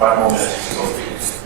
5 more minutes to go, please.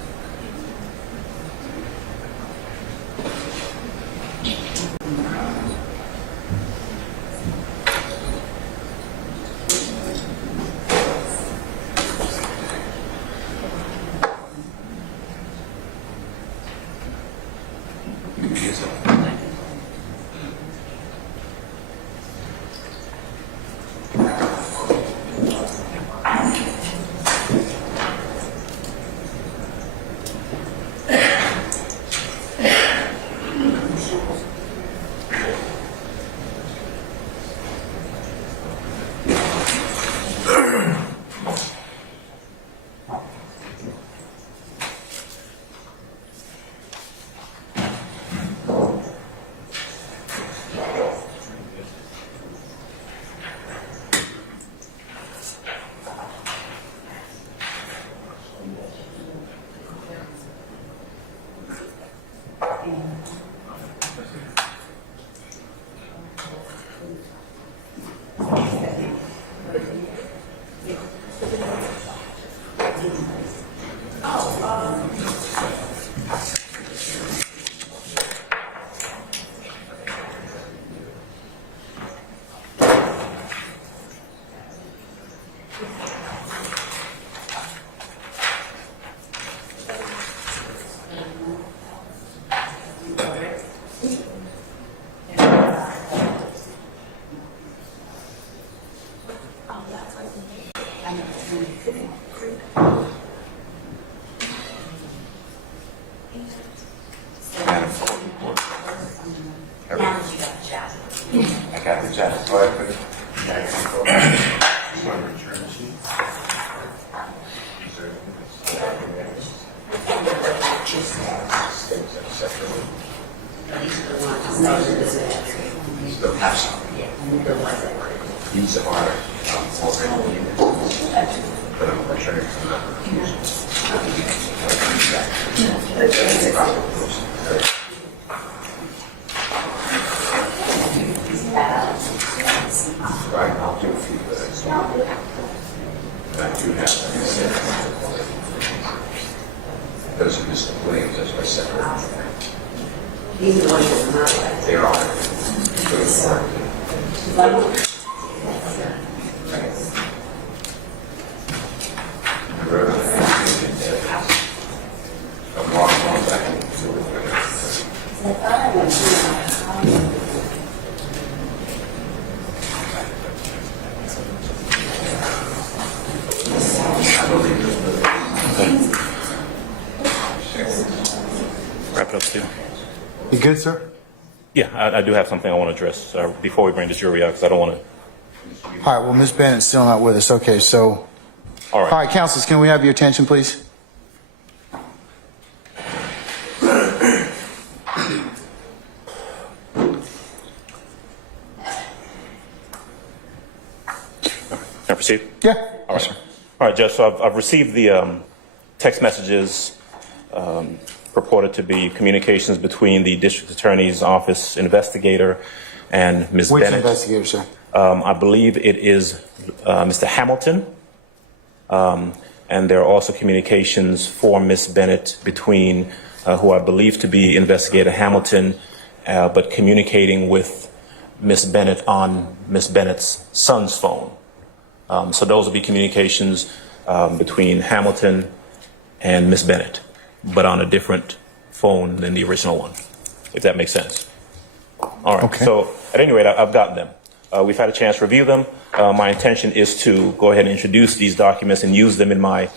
These are already but I'm not sure. Right, I'll do a few of those. I do have those are Mr. Williams, as I said. These are the ones that are not like. They are. Wrap it up, Steve. You good, sir? Yeah, I do have something I want to address before we bring the jury out, because I don't want to. All right, well, Ms. Bennett's still not with us. Okay, so. All right. All right, councilors, can we have your attention, please? Can I proceed? Yeah. All right. All right, Judge. So I've received the text messages purported to be communications between the district attorney's office investigator and Ms. Which Bennett. investigator, sir? I believe it is Mr. Hamilton. And there are also communications for Ms. Bennett between who I believe to be Investigator Hamilton, but communicating with Ms. Bennett on Ms. Bennett's son's phone. So those will be communications between Hamilton and Ms. Bennett, but on a different phone than the original one, if that makes sense. All right. Okay. So at any rate, I've gotten them. We've had a chance to review them. My intention is to go ahead and introduce these documents and use them in my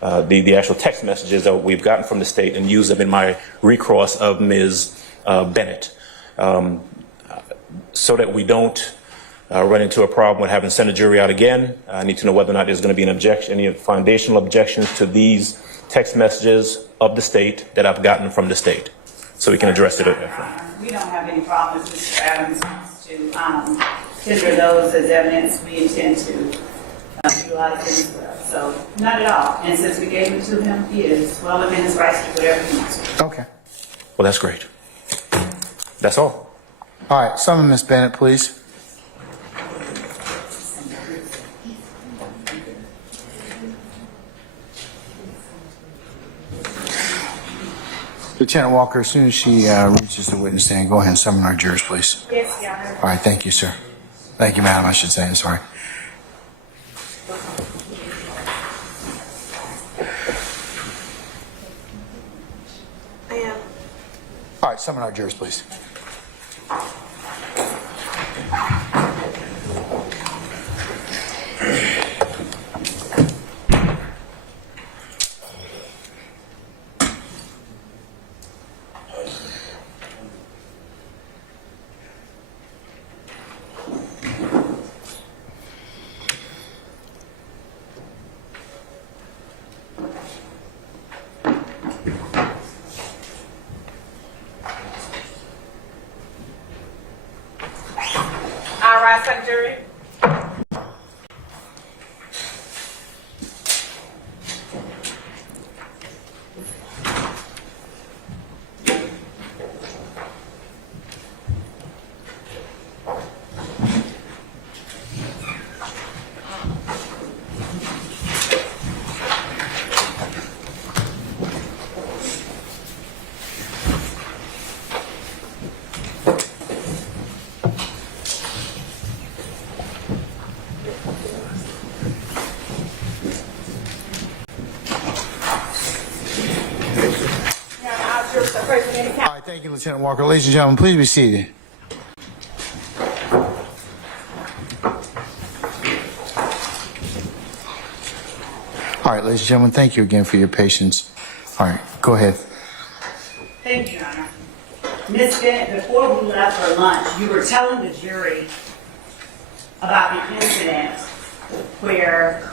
the actual text messages that we've gotten from the state and use them in my recross of Ms. Bennett, so that we don't run into a problem with having to send a jury out again. I need to know whether or not there's going to be an objection, any foundational objections to these text messages of the state that I've gotten from the state, so we can address it. We don't have any problems. Mr. Adams wants to tender those as evidence. We intend to utilize them as well. So not at all. And since we gave it to him, he is well within his rights to do whatever he wants to do. Okay. Well, that's great. That's all. All right, summon Ms. Bennett, please. Lieutenant Walker, as soon as she reaches the witness stand, go ahead and summon our jurors, please. Yes, Your Honor. All right, thank you, sir. Thank you, madam, I should say. I'm sorry. All right, summon our jurors, please. All right, Secretary. All right, thank you, Lieutenant Walker. Ladies and gentlemen, please be seated. All right, ladies and gentlemen, thank you again for your patience. All right, go ahead. Thank you, Your Honor. Ms. Bennett, before we left for lunch, you were telling the jury about the incident where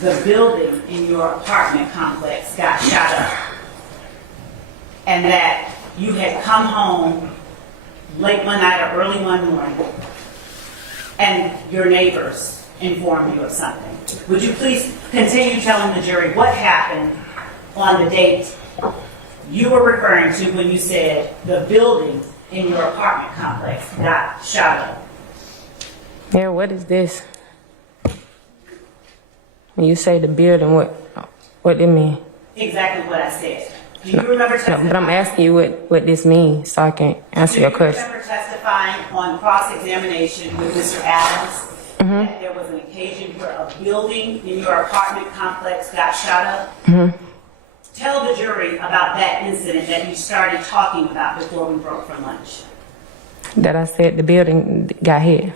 the building in your apartment complex got shot up, and that you had come home late one night or early one morning, and your neighbors informed you of something. Would you please continue telling the jury what happened on the date you were referring to when you said the building in your apartment complex got shot up? Yeah, what is this? When you say the building, what it mean? Exactly what I said. Do you remember No, testifying? but I'm asking you what this means so I can answer your Do you question. remember testifying on cross-examination with Mr. Adams that there was an occasion where a building in your apartment complex got shot up? Tell the jury about that incident that you started talking about before we broke for lunch. That I said the building got hit.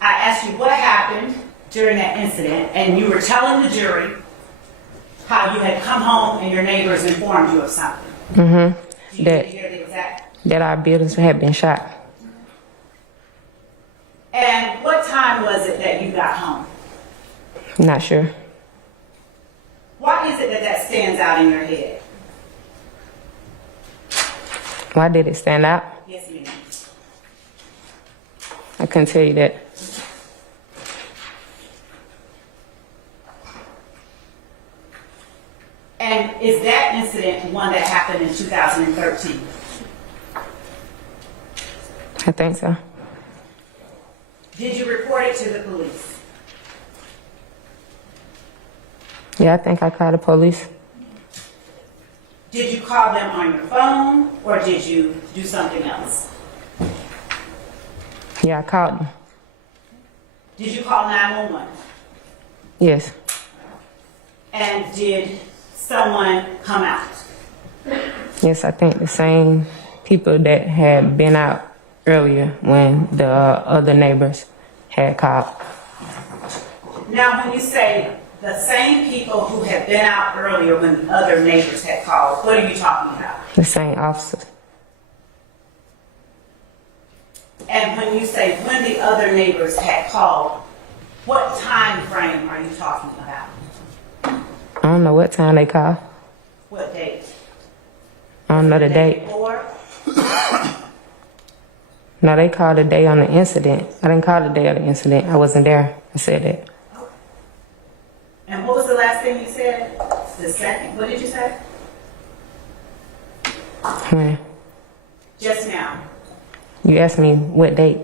I asked you what happened during that incident, and you were telling the jury how you had come home and your neighbors informed you of something. Do you need to hear the exact? That our buildings had been shot. And what time was it that you got home? Not sure. Why is it that that stands out in your head? Why did it stand out? Yes, ma'am. I couldn't tell you that. And is that incident one that happened in 2013? I think so. Did you report it to the police? Yeah, I think I called the police. Did you call them on your phone, or did you do something else? Yeah, I called them. Did you call 911? Yes. And did someone come out? Yes, I think the same people that had been out earlier when the other neighbors had called. Now, when you say the same people who had been out earlier when the other neighbors had called, what are you talking about? The same officers. And when you say when the other neighbors had called, what time frame are you talking about? I don't know what time they called. What date? I don't know the date. Before? No, they called the day on the incident. I didn't call the day of the incident. I wasn't there. I said that. And what was the last thing you said? The second? What did you say? When Just now. you asked me what date,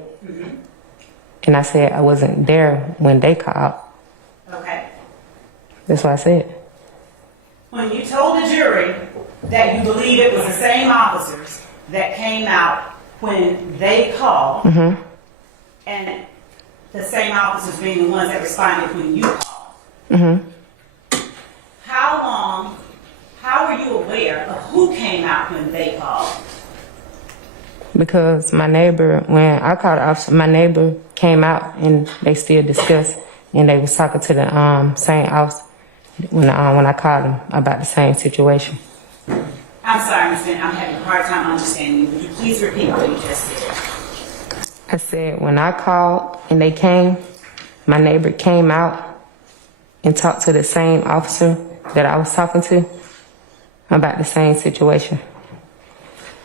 and I said I wasn't there when they called. Okay. That's what I said. When you told the jury that you believe it was the same officers that came out when they called, and the same officers being the ones that responded when you called. How were you aware of who came out when they called? Because my neighbor, when I called the officer, my neighbor came out and they still discussed, and they was talking to the same officer when I called him about the same situation. I'm sorry, Ms. Bennett, I'm having a hard time understanding you. Would you please repeat what you just said? I said when I called and they came, my neighbor came out and talked to the same officer that I was talking to about the same situation.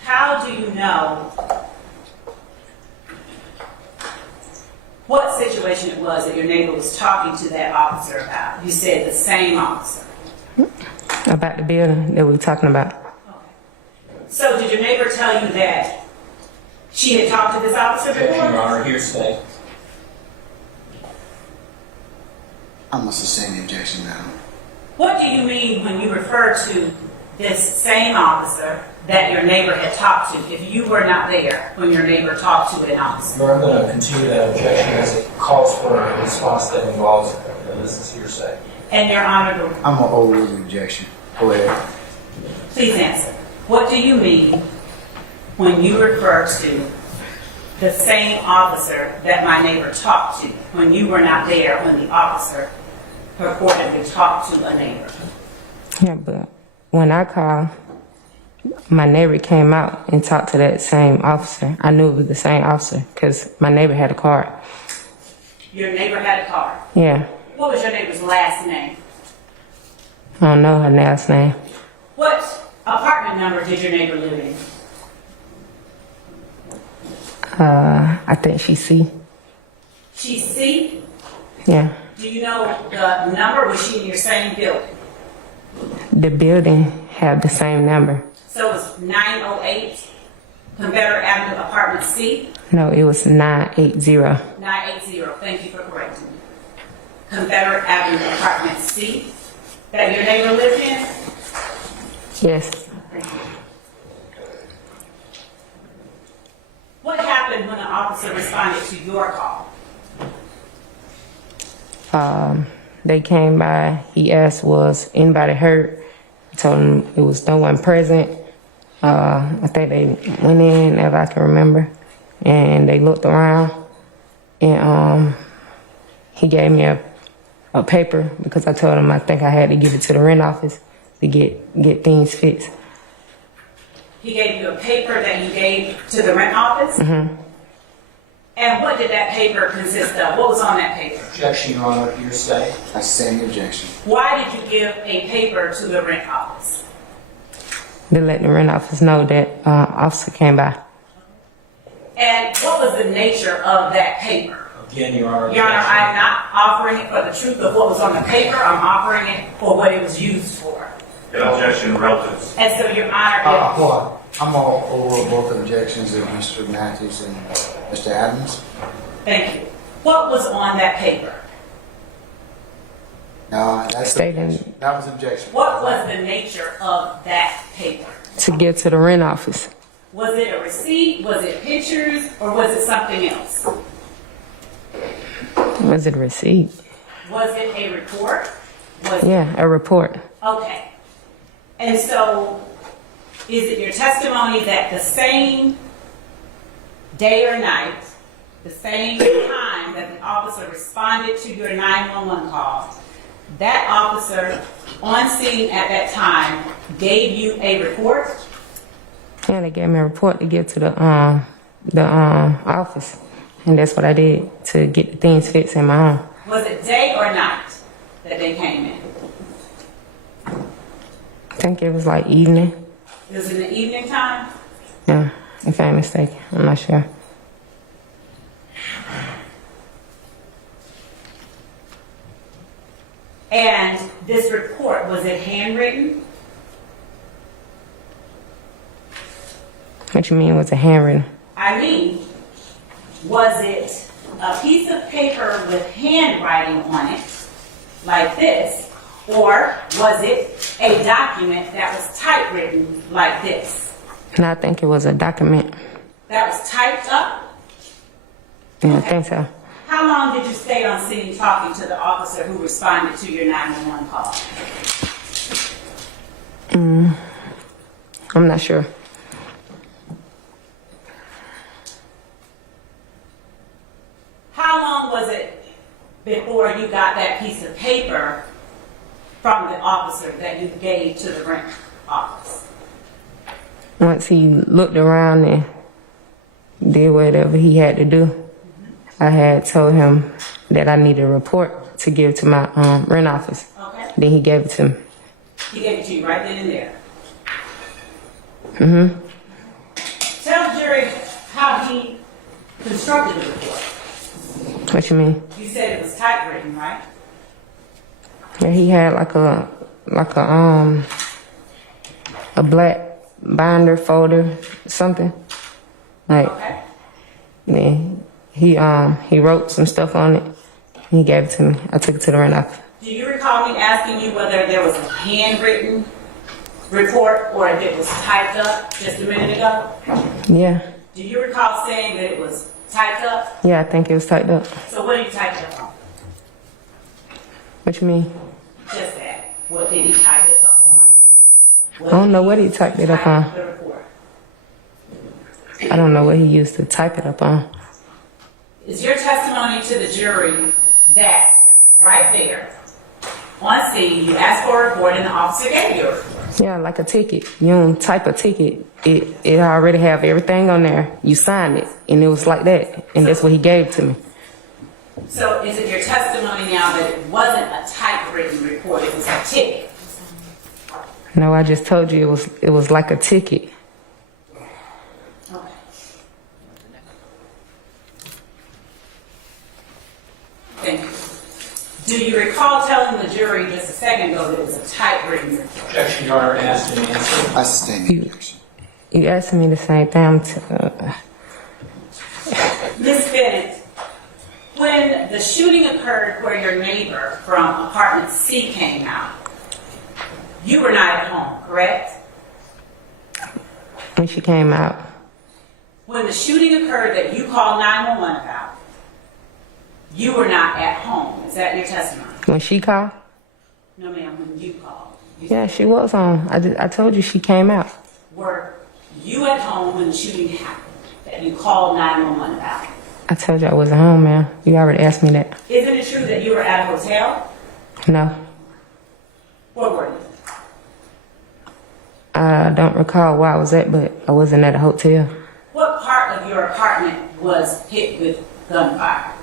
How do you know what situation it was that your neighbor was talking to that officer about? You said the same officer. About the building that we were talking about. Okay. So did your neighbor tell you that she had talked to this officer before? Objection, Your Honor, hearsay. I must sustain the objection now. What do you mean when you refer to this same officer that your neighbor had talked to if you were not there when your neighbor talked to an officer? Your Honor, I'm going to continue that objection as it calls for a response that involves this is hearsay. And Your Honor, I'm going to overrule the objection. Go ahead. please answer. What do you mean when you refer to the same officer that my neighbor talked to when you were not there when the officer purportedly talked to a neighbor? Yeah, but when I called, my neighbor came out and talked to that same officer. I knew it was the same officer because my neighbor had a card. Your neighbor had a car. Yeah, What was your neighbor's last name? I don't know her last name. What apartment number did your neighbor live in? I think she's C. She's C. Yeah. Do you know the number? Was she in your same building? The building had the same number. So it's 908 Confederate Avenue, apartment C. No, it was 980. 980. Thank you for correcting me. Confederate Avenue, apartment C. That your neighbor lived in? Yes. Thank you. What happened when the officer responded to your call? They came by. He asked, was anybody hurt? I told him it was no one present. I think they went in, if I can remember, and they looked around, and he gave me a paper because I told him I think I had to give it to the rent office to get things fixed. He gave you a paper that you gave to the rent office? And what did that paper consist of? What was on that paper? Objection, Your Honor, hearsay. I sustain the objection. Why did you give a paper to the rent office? To let the rent office know that officer came by. And what was the nature of that paper? Again, Your Honor, Your Honor, objection. I'm not offering it for the truth of what was on the paper. I'm offering it for what it was used for. Objection, relatives. And so, Your Honor, Hold on. I'm going to overrule both objections of Mr. Matthews and Mr. Adams. thank you. What was on that paper? No, that's Stating- objection. That was objection. What was the nature of that paper? To give to the rent office. Was it a receipt? Was it pictures? Or was it something else? Was it a receipt? Was it a report? Was it Yeah, a report. Okay. And so, is it your testimony that the same day or night, the same time that the officer responded to your 911 call, that officer on scene at that time gave you a report? Yeah, they gave me a report to give to the office, and that's what I did to get the things fixed in my home. Was it day or night that they came in? I think it was like evening. It was in the evening time? Yeah, if I'm mistaken, I'm not sure. And this report, was it handwritten? What you mean was a handwritten? I mean, was it a piece of paper with handwriting on it, like this, Or was it a document that was typewritten like this? And I think it was a document. That was typed up? Yeah, I think so. How long did you stay on scene talking to the officer who responded to your 911 call? I'm not sure. How long was it before you got that piece of paper from the officer that you gave to the rent office? Once he looked around and did whatever he had to do, I had told him that I needed a report to give to my rent office. Okay. Then he gave it to me. He gave it to you right then and there. Mm-hmm. Tell the jury how he constructed the report. What you mean? You said it was typewritten, right? Yeah, he had like a black binder folder, something. Like, Okay. then he wrote some stuff on it. And he gave it to me. I took it to the rent office. Do you recall me asking you whether there was a handwritten report or if it was typed up just a minute ago? Yeah, Do you recall saying that it was typed up? yeah, I think it was typed up. So what did he type it up on? What you mean? Just that. What did he type it up on? I don't know what he typed it up on. The report. I don't know what he used to type it up on. Is your testimony to the jury that right there on scene you asked for a report and the officer gave you a report? Yeah, like a ticket. You don't type a ticket. It already have everything on there. You signed it, and it was like that, and that's what he gave to me. So is it your testimony now that it wasn't a typewritten report, it was a ticket? No, I just told you it was like a ticket. Okay. Thank you. Do you recall telling the jury just a second ago that it was a typewritten report? Objection, Your Honor, asked and answered. I sustain the objection. You asked me the same thing. Ms. Bennett, when the shooting occurred where your neighbor from apartment C came out, you were not at home, correct? When she came out, When the shooting occurred that you called 911 about, you were not at home. Is that your testimony? when she called, No, ma'am, when you called. yeah, she was on. I told you she came out. Were you at home when the shooting happened that you called 911 about? I told you I wasn't home, man. You already asked me that. Isn't it true that you were at a hotel? No, Where were you? I don't recall where I was at, but I wasn't at a hotel. What part of your apartment was hit with gunfire?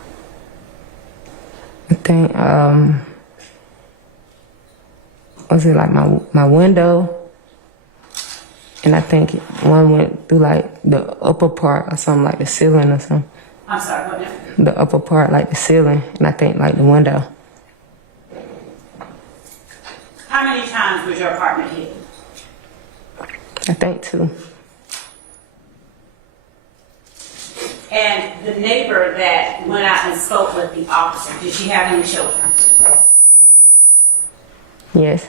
I think, was it like my window? And I think one went through like the upper part or something, like the ceiling or something. I'm sorry, what now? The upper part, like the ceiling, and I think like the window. How many times was your apartment hit? I think two. And the neighbor that went out and spoke with the officer, did she have any children? Yes.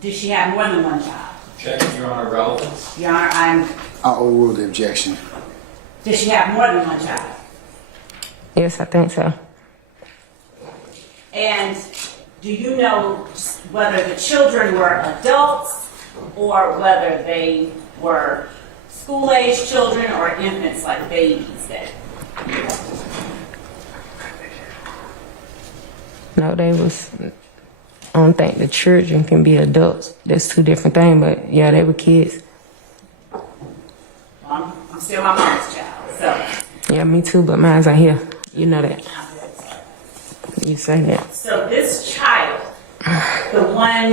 Did she have more than one child? Objection, Your Honor, relevance. Your Honor, I overrule the objection. did she have more than one child? Yes, I think so. And do you know whether the children were adults or whether they were school-age children or infants like babies? No, they was. I don't think the children can be adults. That's two different things. But yeah, they were kids. I'm still my mom's child, so. Yeah, me too. But mine's not here. You know that. You say that. So this child, the one,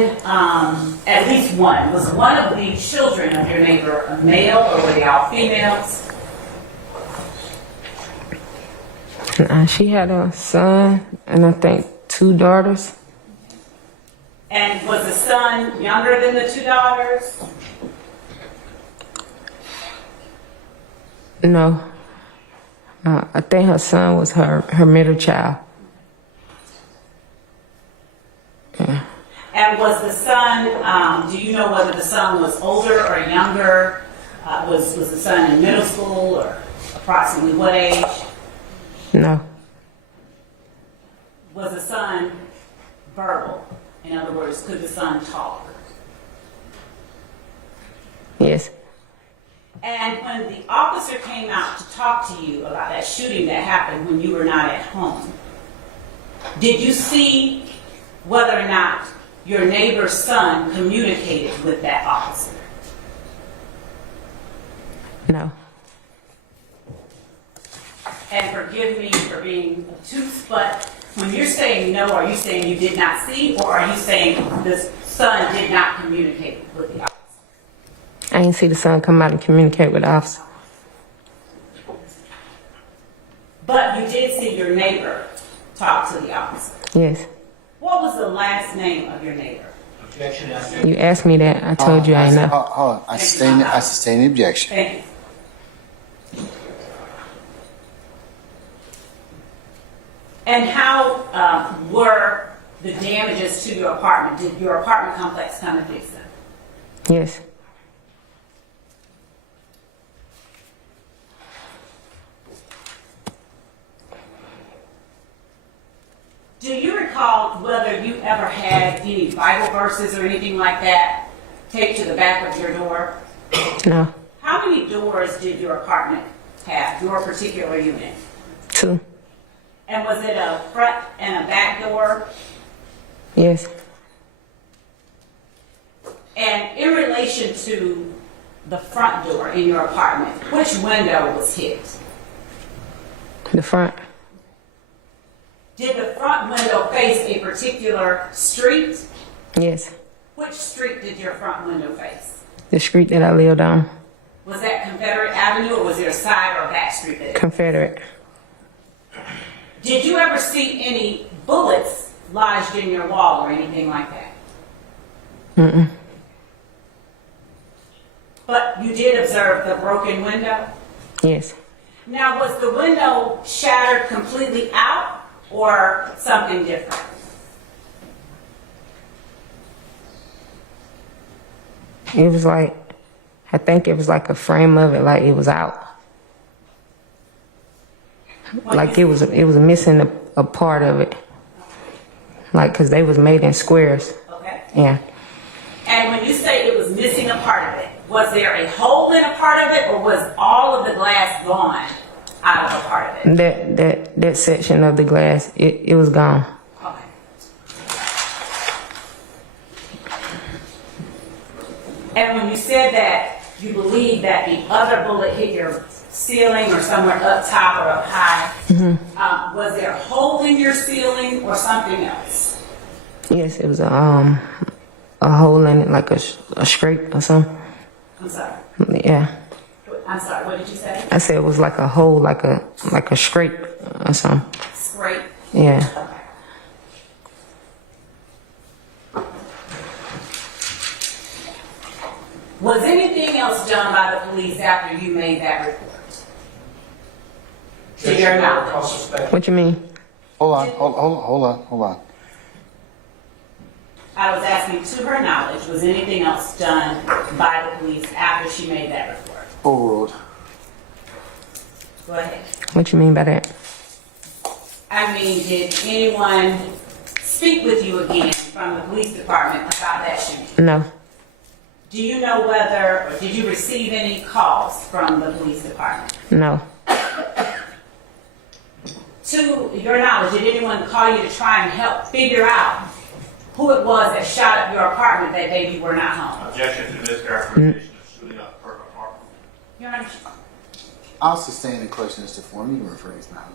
at least one, was one of the children of your neighbor a male or were they all females? She had a son and I think two daughters. And was the son younger than the two daughters? No. I think her son was her middle child. And was the son, do you know whether the son was older or younger? Was the son in middle school or approximately what age? No. Was the son verbal? In other words, could the son talk? Yes. And when the officer came out to talk to you about that shooting that happened when you were not at home, did you see whether or not your neighbor's son communicated with that officer? No. And forgive me for being obtuse, but when you're saying no, are you saying you did not see, or are you saying the son did not communicate with the officer? I didn't see the son come out and communicate with the officer. But you did see your neighbor talk to the officer. Yes. What was the last name of your neighbor? Objection after. You asked me that. I told you I know. Hold on. I sustain the objection. Thank you. And how were the damages to your apartment? Did your apartment complex come and fix them? Yes. Do you recall whether you ever had any Bible verses or anything like that taped to the back of your door? No. How many doors did your apartment have, your particular unit? 2. And was it a front and a back door? Yes. And in relation to the front door in your apartment, which window was hit? The front. Did the front window face a particular street? Yes. Which street did your front window face? The street that I lived on. Was that Confederate Avenue, or was there a side or a back street that it? Confederate. Did you ever see any bullets lodged in your wall or anything like that? Mm-mm. But you did observe the broken window? Yes. Now, was the window shattered completely out or something different? It was like, I think it was like a frame of it, like it was out. Like it was missing a part of it. Like, cause they was made in squares. Okay. Yeah. And when you say it was missing a part of it, was there a hole in a part of it, or was all of the glass gone out of a part of it? That section of the glass, it was gone. Okay. And when you said that you believe that the other bullet hit your ceiling or somewhere up top or up high, was there a hole in your ceiling or something else? Yes, it was a hole in it, like a scrape or something. I'm sorry. Yeah. I'm sorry, what did you say? I said it was like a hole, like a scrape or something. Scrape? Yeah. Okay. Was anything else done by the police after you made that report? To your knowledge? What you mean? Hold on. I was asking, to her knowledge, was anything else done by the police after she made that report? Overruled. Go ahead. What you mean by that? I mean, did anyone speak with you again from the police department about that shooting? No. Do you know whether, or did you receive any calls from the police department? No. To your knowledge, did anyone call you to try and help figure out who it was that shot up your apartment that day you were not home? Objection to this characterization of shooting up her apartment. Your Honor, I'll sustain the question as to form. You can rephrase now.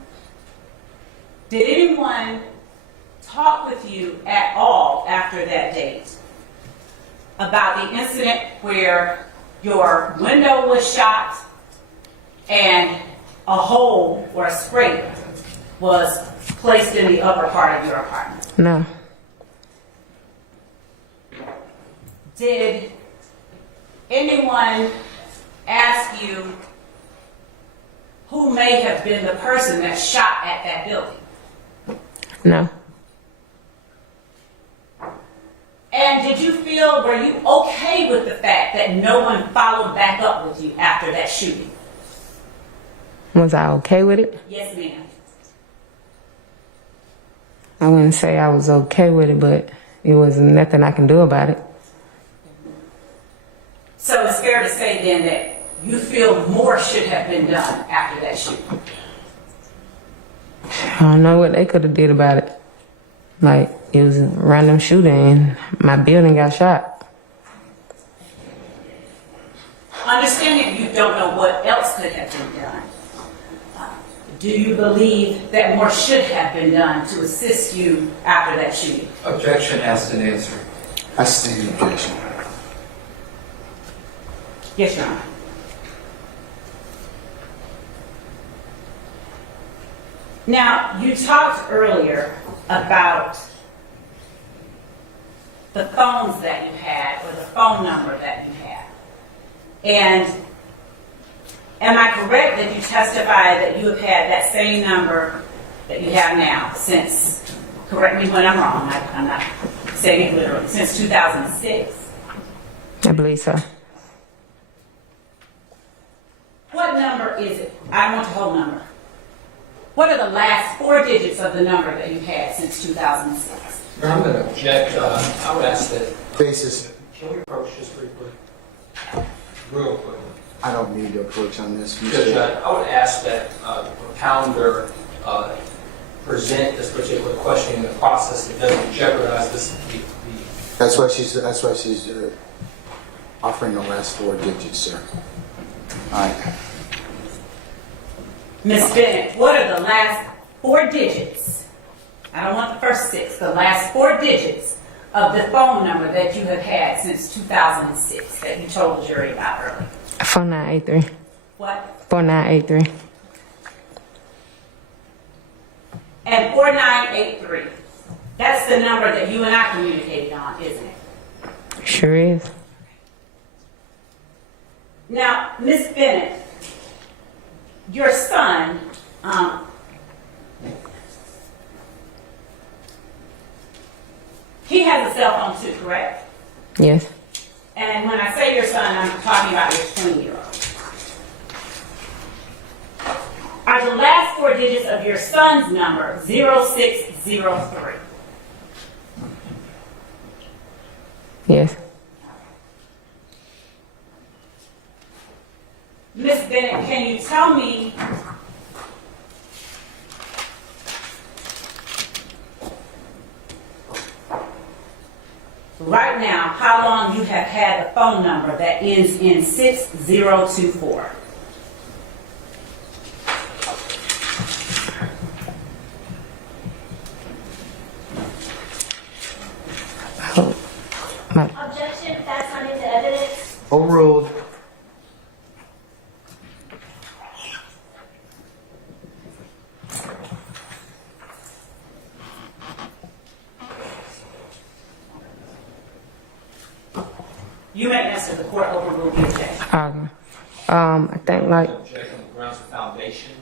did anyone talk with you at all after that date about the incident where your window was shot and a hole or a scrape was placed in the upper part of your apartment? No. Did anyone ask you who may have been the person that shot at that building? No. And did you feel, were you okay with the fact that no one followed back up with you after that shooting? Was I okay with it? Yes, ma'am. I wouldn't say I was okay with it, but it was nothing I can do about it. So it's fair to say then that you feel more should have been done after that shooting. I don't know what they could have did about it. Like, it was a random shooting and my building got shot. Understanding you don't know what else could have been done, do you believe that more should have been done to assist you after that shooting? Objection asked and answered. I stand the objection. Yes, Your Honor. Now, you talked earlier about the phones that you had, or the phone number that you had. And am I correct that you testified that you have had that same number that you have now since, correct me when I'm wrong, I'm not saying it literally, since 2006? I believe so. What number is it? I want the whole number. What are the last 4 digits of the number that you've had since 2006? I'm going to object. I would ask that. Basis. Can we approach this briefly? Real quick. I don't need to approach on this. Judge, I would ask that the calendar present this particular question in the process that doesn't jeopardize this. That's why she's offering the last 4 digits, sir. All right. Ms. Bennett, what are the last 4 digits? I don't want the first 6. The last 4 digits of the phone number that you have had since 2006 that you told the jury about earlier. 4983. What? 4983. And 4983. That's the number that you and I communicated on, isn't it? Sure is. Now, Ms. Bennett, your son, he has a cell phone too, correct? Yes. And when I say your son, I'm talking about your 20-year-old. Are the last 4 digits of your son's number 0603? Yes. Miss Bennett, can you tell me right now how long you have had the phone number that ends in 6024? Oh, my, Objection, that's not into evidence. Overruled. You may answer. The court overruled the objection. I think like Objection on the grounds of foundation.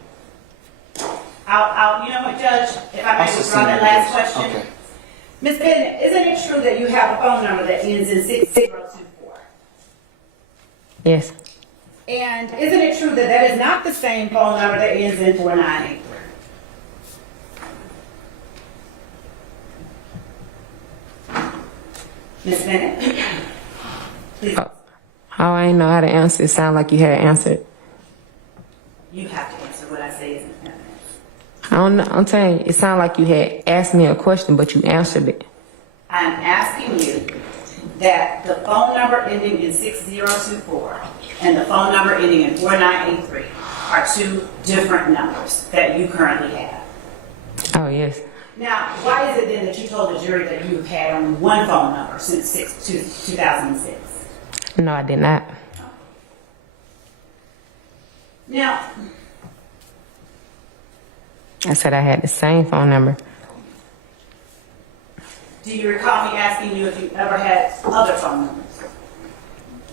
You know what, Judge? If I may withdraw that last question. Okay. Ms. Bennett, isn't it true that you have a phone number that ends in 6024? yes. And isn't it true that that is not the same phone number that ends in 4983? Ms. Bennett? Please. Oh, I ain't know how to answer. It sounded like you had answered. You have to answer what I say isn't evidence. I don't know. I'm telling you, it sounded like you had asked me a question, but you answered it. I'm asking you that the phone number ending in 6024 and the phone number ending in 4983 are 2 different numbers that you currently have. Oh, yes. Now, why is it then that you told the jury that you've had only one phone number since 2006? No, I did not. Now, I said I had the same phone number. do you recall me asking you if you ever had other phone numbers?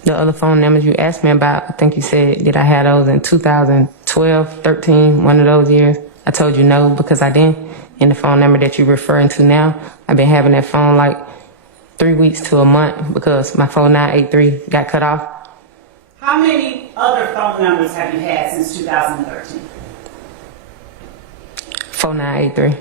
The other phone numbers you asked me about, I think you said, did I have those in 2012, 13, one of those years? I told you no because I didn't. And the phone number that you're referring to now, I've been having that phone like 3 weeks to a month because my 4983 got cut off. How many other phone numbers have you had since 2013? 4983.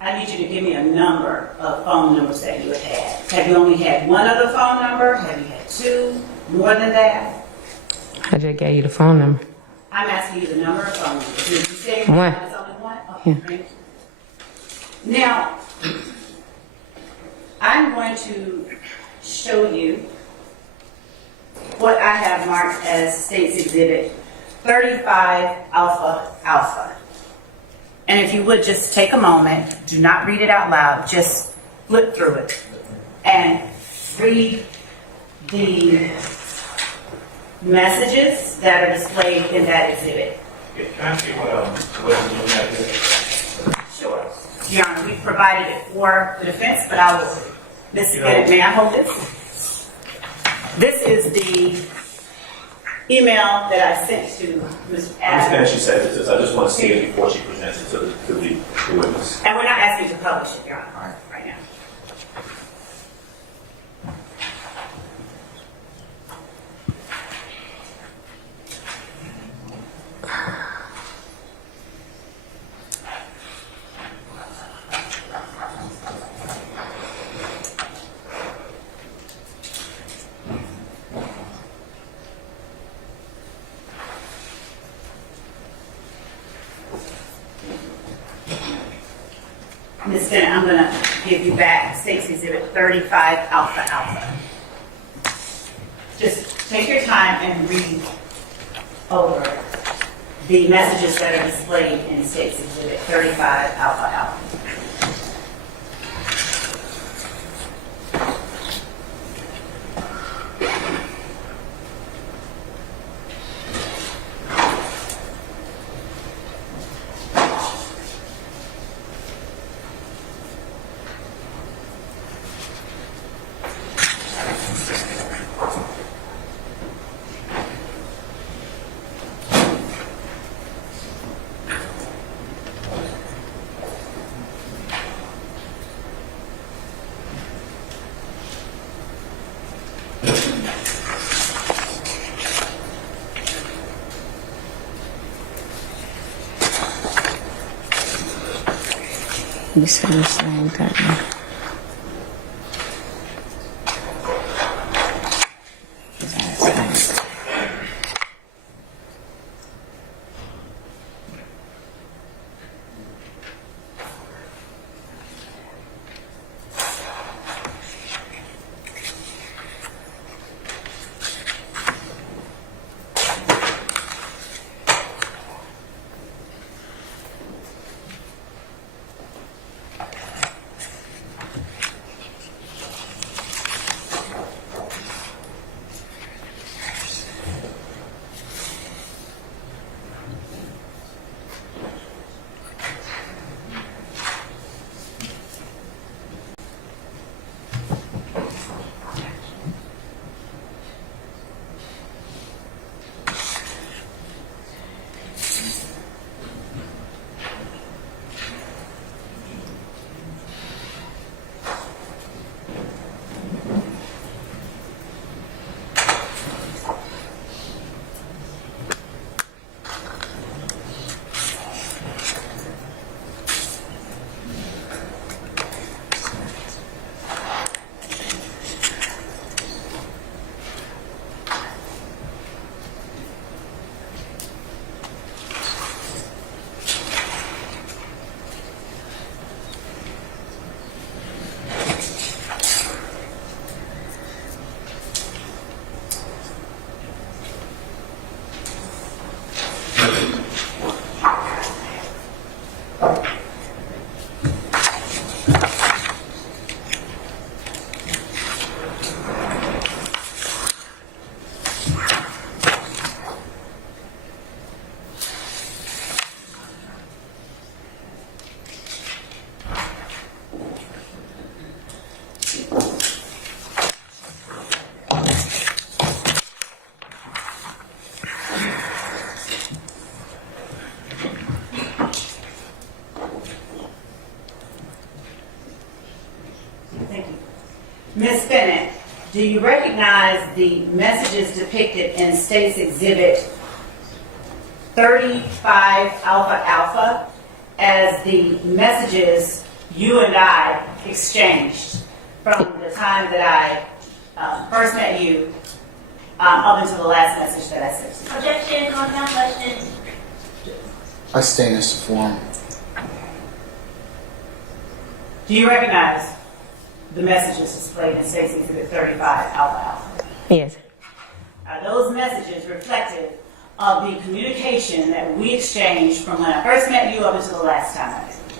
I need you to give me a number of phone numbers that you have had. Have you only had one other phone number? Have you had two? More than that? I just gave you the phone number. I'm asking you the number of phone numbers. Did you say One. it's only one? Okay, Yeah. thank you. Now, I'm going to show you what I have marked as State's Exhibit 35 Alpha Alpha. And if you would just take a moment, do not read it out loud, just flip through it and read the messages that are displayed in that exhibit. Can I see what you're looking at here? Sure. Your Honor, we provided it for the defense, but I will, Ms. Bennett, may I hold this? This is the email that I sent to Mr. I understand Adams. she said this, I just want to see it before she presents it to the witness. And we're not asking you to publish it, Your Honor, right now. Ms. Bennett, I'm going to give you back State's Exhibit 35 Alpha Alpha. Just take your time and read over the messages that are displayed in State's Exhibit 35 Alpha Alpha. You said the same thing. do you recognize the messages depicted in State's Exhibit 35 Alpha Alpha as the messages you and I exchanged from the time that I first met you up until the last message that I sent to you? Objection, compound question. I stay in this form. Do you recognize the messages displayed in State's Exhibit 35 Alpha Alpha? Yes. Are those messages reflective of the communication that we exchanged from when I first met you up until the last time I met you?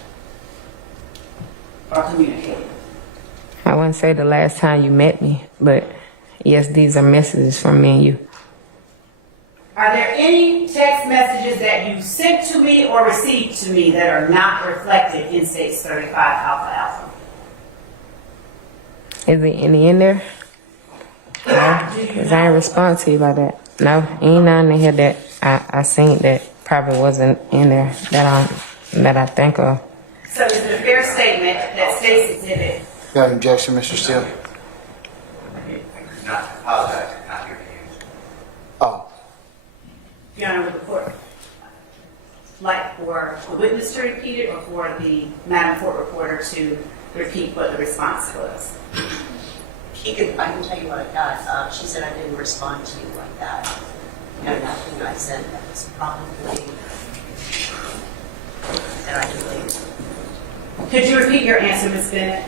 Or communicated? I wouldn't say the last time you met me, but yes, these are messages from me and you. Are there any text messages that you sent to me or received to me that are not reflected in State's 35 Alpha Alpha? Is there any in there? No, because I ain't respond to you about that. No, ain't nothing in here that I seen that probably wasn't in there that I think of. So is it a fair statement that State's Exhibit? You have an objection, Mr. Steele? Not apologize, not your views. Oh, Your Honor, with the court, like for the witness to repeat it or for the Madam Court Reporter to repeat what the response was? I can tell you what I got. She said I didn't respond to you like that. No, nothing I said that was probably that I deleted. Could you repeat your answer, Ms. Bennett?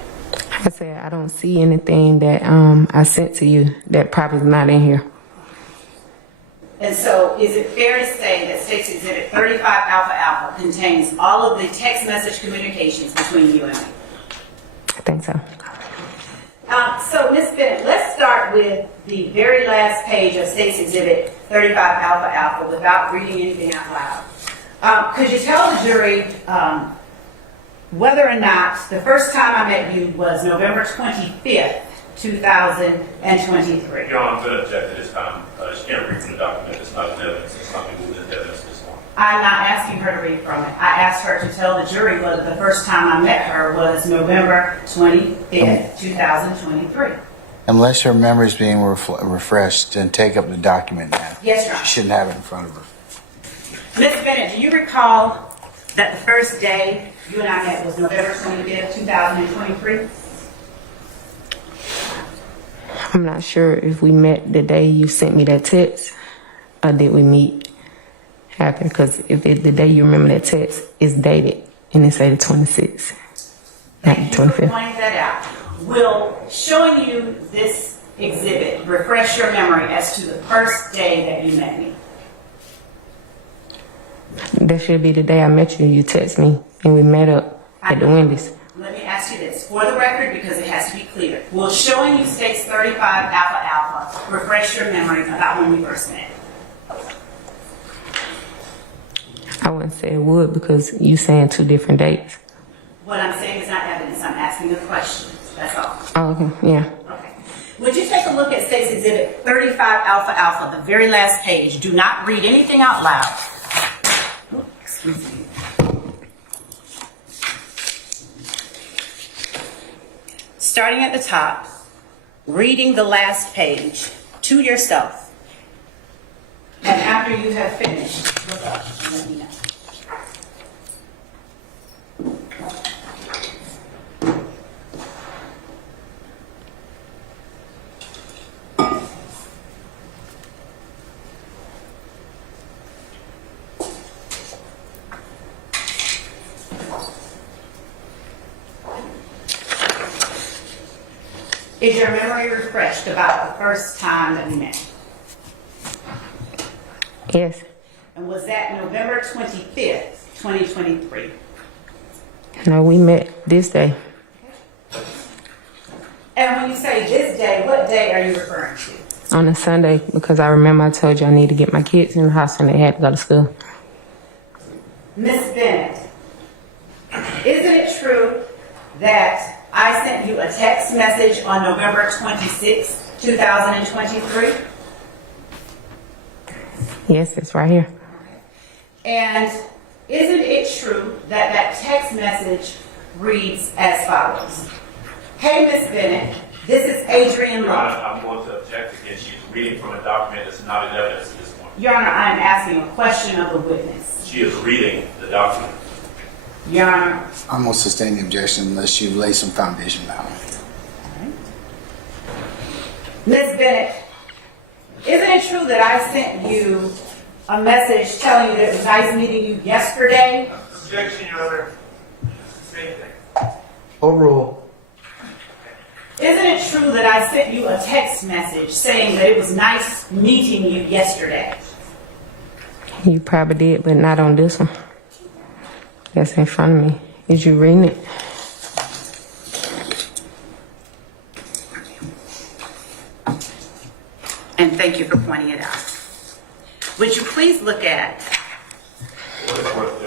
I said I don't see anything that I sent to you that probably is not in here. And so is it fair to say that State's Exhibit 35 Alpha Alpha contains all of the text message communications between you and me? I think so. So, Ms. Bennett, let's start with the very last page of State's Exhibit 35 Alpha Alpha without reading anything out loud. Could you tell the jury whether or not the first time I met you was November 25th, 2023? Your Honor, I'm going to object to this time. She can't read from the document. It's not evidence. It's not moving evidence this morning. I'm not asking her to read from it. I asked her to tell the jury whether the first time I met her was November 25th, 2023. unless her memory is being refreshed, then take up the document now. Yes, Your Honor. She shouldn't have it in front of her. Ms. Bennett, do you recall that the first day you and I met was November 25th, 2023? I'm not sure if we met the day you sent me that text or did we meet happen, because if the day you remember that text is dated and it say the 26th, not the Thank you for 25th. pointing that out. Will showing you this exhibit refresh your memory as to the first day that you met me? That should be the day I met you. You text me and we met up at the Wendy's. Let me ask you this, for the record, because it has to be clear. Will showing you States 35 Alpha Alpha refresh your memory about when we first met? I wouldn't say it would because you saying two different dates. What I'm saying is not evidence. I'm asking a question. That's all. Oh, okay, yeah. Okay. Would you take a look at States Exhibit 35 Alpha Alpha, the very last page? Do not read anything out loud. Oh, excuse me. Starting at the top, reading the last page to yourself. And after you have finished, look up and let me know. Is your memory refreshed about the first time that we met? Yes. And was that November 25th, 2023? No, we met this day. And when you say this day, what day are you referring to? On a Sunday, because I remember I told you I need to get my kids in the house and they had to go to school. Miss Bennett, isn't it true that I sent you a text message on November 26th, 2023? Yes, it's right here. And isn't it true that that text message reads as follows? Hey, Miss Bennett, This is Adrian Your Honor, Love. I'm going to object again. She's reading from a document that's not in evidence at this point. Your Honor, I am asking a question of the witness. She is reading the document. Your Honor, I'm gonna sustain the objection unless you lay some foundation down. Ms. Bennett, isn't it true that I sent you a message telling you that it was nice meeting you yesterday? Objection, Your Honor. Same thing. Overrule. Isn't it true that I sent you a text message saying that it was nice meeting you yesterday? You probably did, but not on this one. That's in front of me. Is you reading it? And thank you for pointing it out. Would you please look at, What is worth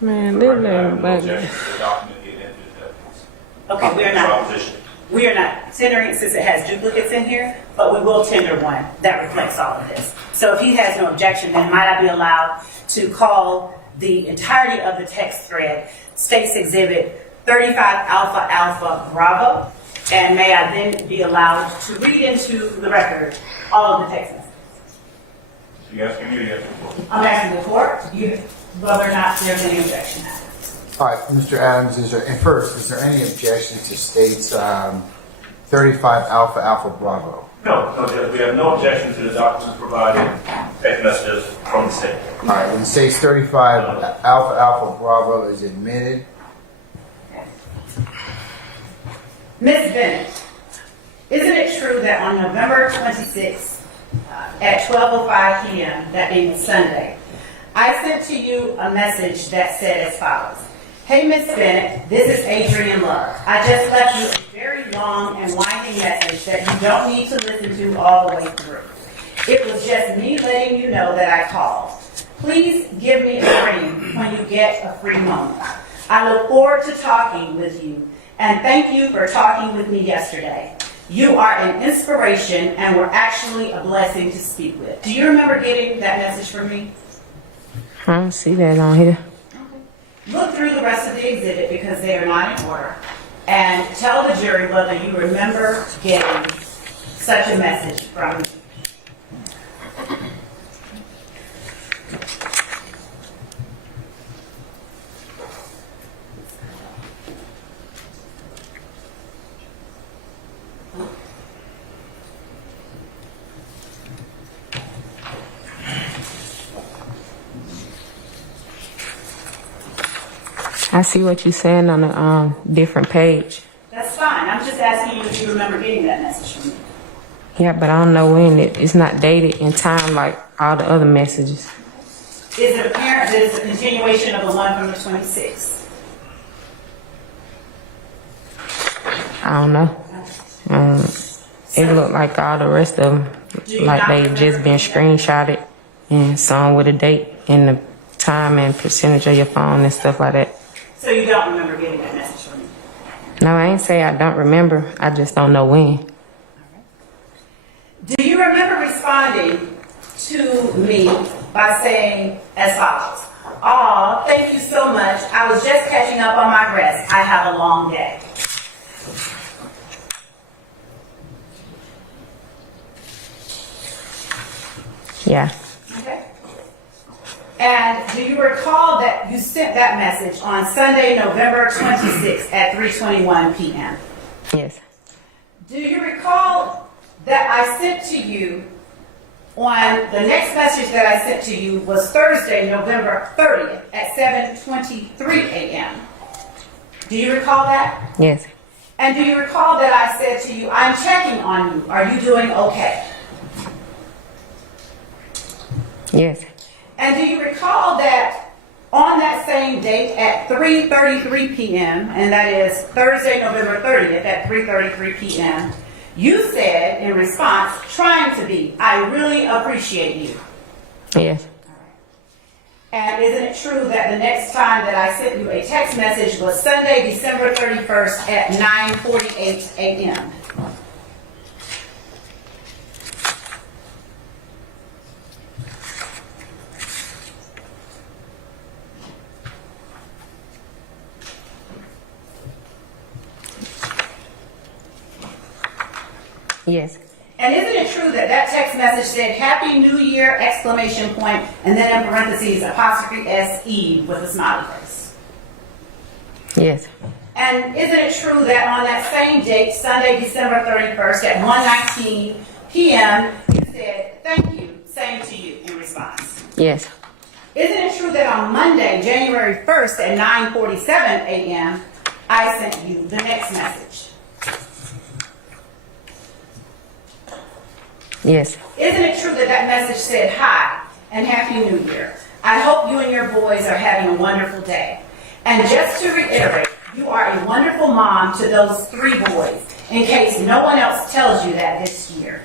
the, Man, the this record, I have no little objection bugger. to the document being entered into evidence. okay, Proposition. we are not tendering since it has duplicates in here, but we will tender one that reflects all of this. So if he has no objection, then might I be allowed to call the entirety of the text thread States Exhibit 35 Alpha Alpha Bravo, and may I then be allowed to read into the record all of the text messages? You asking me to get I'm asking the court whether or not there's any objection. All right, Mr. Adams, is there any objection to states 35 Alpha Alpha Bravo? No, Judge, we have no objection to the documents provided, text messages from the state. All right, when states 35 Alpha Alpha Bravo is admitted, Ms. Bennett, isn't it true that on November 26th at 12:05 p.m., that being Sunday, I sent to you a message that said as follows: Hey, Ms. Bennett, this is Adrian Love. I just left you a very long and winding message that you don't need to listen to all the way through. It was just me letting you know that I called. Please give me a ring when you get a free moment. I look forward to talking with you, and thank you for talking with me yesterday. You are an inspiration and were actually a blessing to speak with. Do you remember getting that message from me? I don't see that on here. Look through the rest of the exhibit because they are not in order, and tell the jury whether you remember getting such a message from me. I see what you're saying on a different page. That's fine. I'm just asking you if you remember getting that message from me. Yeah, but I don't know when it's not dated in time like all the other messages. Is it apparent that it's a continuation of the one from the 26th? I don't know. It looked like all the rest of them, like they just been screenshotted and some with a date and the time and percentage of your phone and stuff like that. So you don't remember getting that message from me? No, I ain't say I don't remember. I just don't know when. Do you remember responding to me by saying as follows: "Aw, thank you so much. I was just catching up on my rest. I have a long day." Yeah. Okay. And do you recall that you sent that message on Sunday, November 26th at 3:21 p.m.? Yes. Do you recall that I sent to you on the next message that I sent to you was Thursday, November 30th at 7:23 a.m.? Do you recall that? Yes. And do you recall that I said to you, "I'm checking on you. Are you doing okay?" Yes. And do you recall that on that same date at 3:33 p.m., and that is Thursday, November 30th at 3:33 p.m., you said in response, trying to be, "I really appreciate you." Yes. And isn't it true that the next time that I sent you a text message was Sunday, December 31st at 9:48 a.m.? Yes. And isn't it true that that text message said Happy New Year, exclamation point, and then in parentheses, apostrophe S-E with a smiley face? Yes. And isn't it true that on that same date, Sunday, December 31st at 1:19 p.m., you said, thank you, same to you in response? Yes. Isn't it true that on Monday, January 1st at 9:47 a.m., I sent you the next message? Yes. Isn't it true that that message said, hi, and Happy New Year? I hope you and your boys are having a wonderful day. And just to reiterate, you are a wonderful mom to those 3 boys, in case no one else tells you that this year.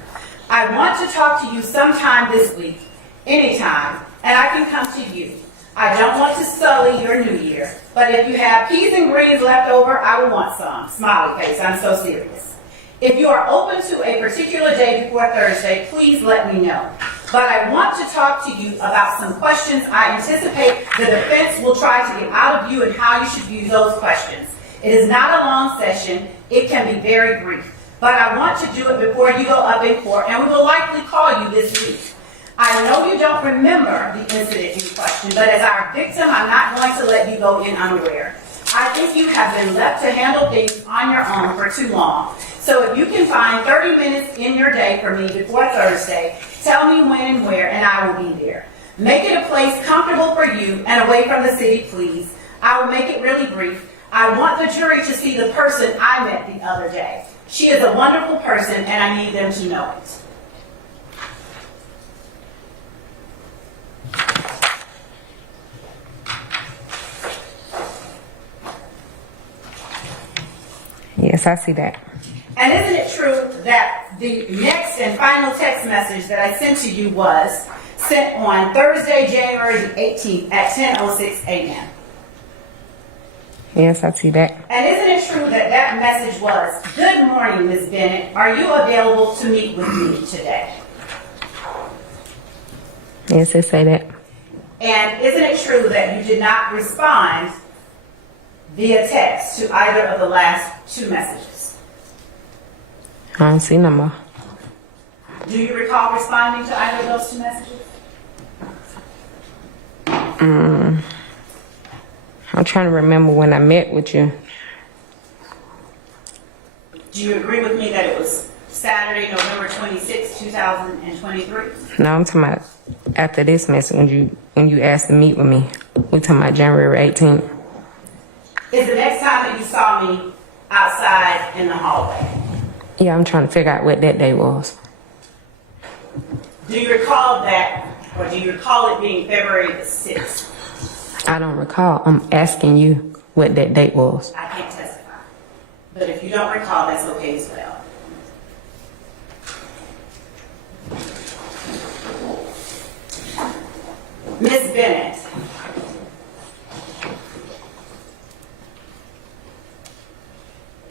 I want to talk to you sometime this week, anytime, and I can come to you. I don't want to sully your new year, but if you have peas and greens left over, I will want some. Smiley face, I'm so serious. If you are open to a particular day before Thursday, please let me know. But I want to talk to you about some questions I anticipate the defense will try to get out of you and how you should view those questions. It is not a long session. It can be very brief. But I want to do it before you go up in court, and we will likely call you this week. I know you don't remember the incident in question, but as our victim, I'm not going to let you go in unaware. I think you have been left to handle things on your own for too long. So if you can find 30 minutes in your day for me before Thursday, tell me when and where, and I will be there. Make it a place comfortable for you and away from the city, please. I will make it really brief. I want the jury to see the person I met the other day. She is a wonderful person, and I need them to know it. Yes, I see that. And isn't it true that the next and final text message that I sent to you was sent on Thursday, January the 18th at 10:06 a.m.? Yes, I see that. And isn't it true that that message was, good morning, Ms. Bennett. Are you available to meet with me today? Yes, I say that. And isn't it true that you did not respond via text to either of the last 2 messages? I don't see no more. Do you recall responding to either of those 2 messages? I'm trying to remember when I met with you. Do you agree with me that it was Saturday, November 26, 2023? No, I'm talking about after this message when you asked to meet with me. We're talking about January 18th. Is the next time that you saw me outside in the hallway? Yeah, I'm trying to figure out what that day was. Do you recall that, or do you recall it being February the 6th? I don't recall. I'm asking you what that date was. I can't testify. But if you don't recall, that's okay as well. Ms. Bennett,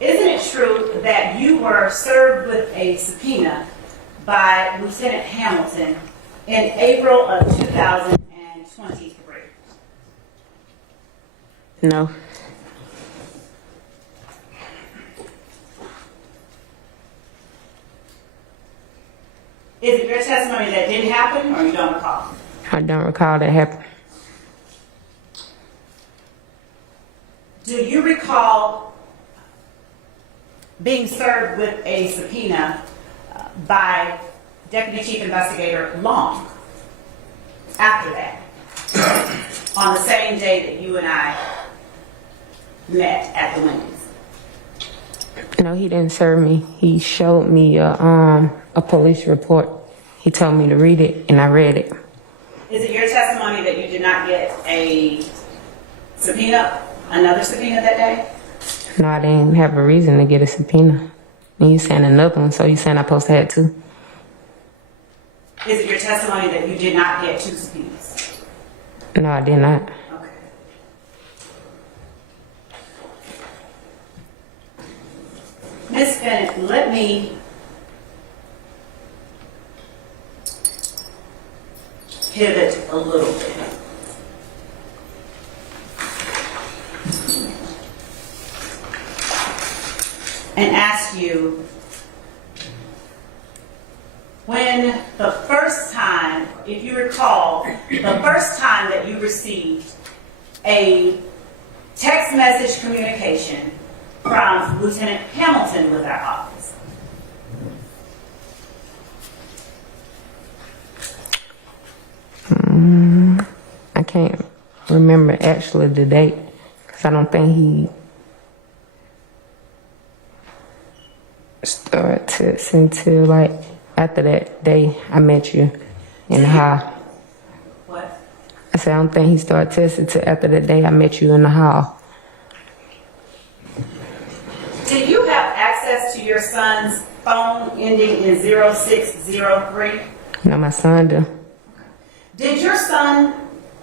isn't it true that you were served with a subpoena by Lieutenant Hamilton in April of 2023? No. Is it your testimony that didn't happen, or you don't recall? I don't recall that happened. Do you recall being served with a subpoena by Deputy Chief Investigator Long after that, on the same day that you and I met at the Wendy's? No, he didn't serve me. He showed me a police report. He told me to read it, and I read it. Is it your testimony that you did not get a subpoena, another subpoena that day? No, I didn't have a reason to get a subpoena. And you saying another one, so you saying I supposed to have 2? Is it your testimony that you did not get 2 subpoenas? No, I did not. Okay. Ms. Bennett, let me pivot a little bit. And ask you when the first time, if you recall, the first time that you received a text message communication from Lieutenant Hamilton with our office? I can't remember actually the date because I don't think he started texting till like after that day I met you in the hall. What? I said I don't think he started texting till after that day I met you in the hall. Did you have access to your son's phone ending in 0603? No, my son do. Did your son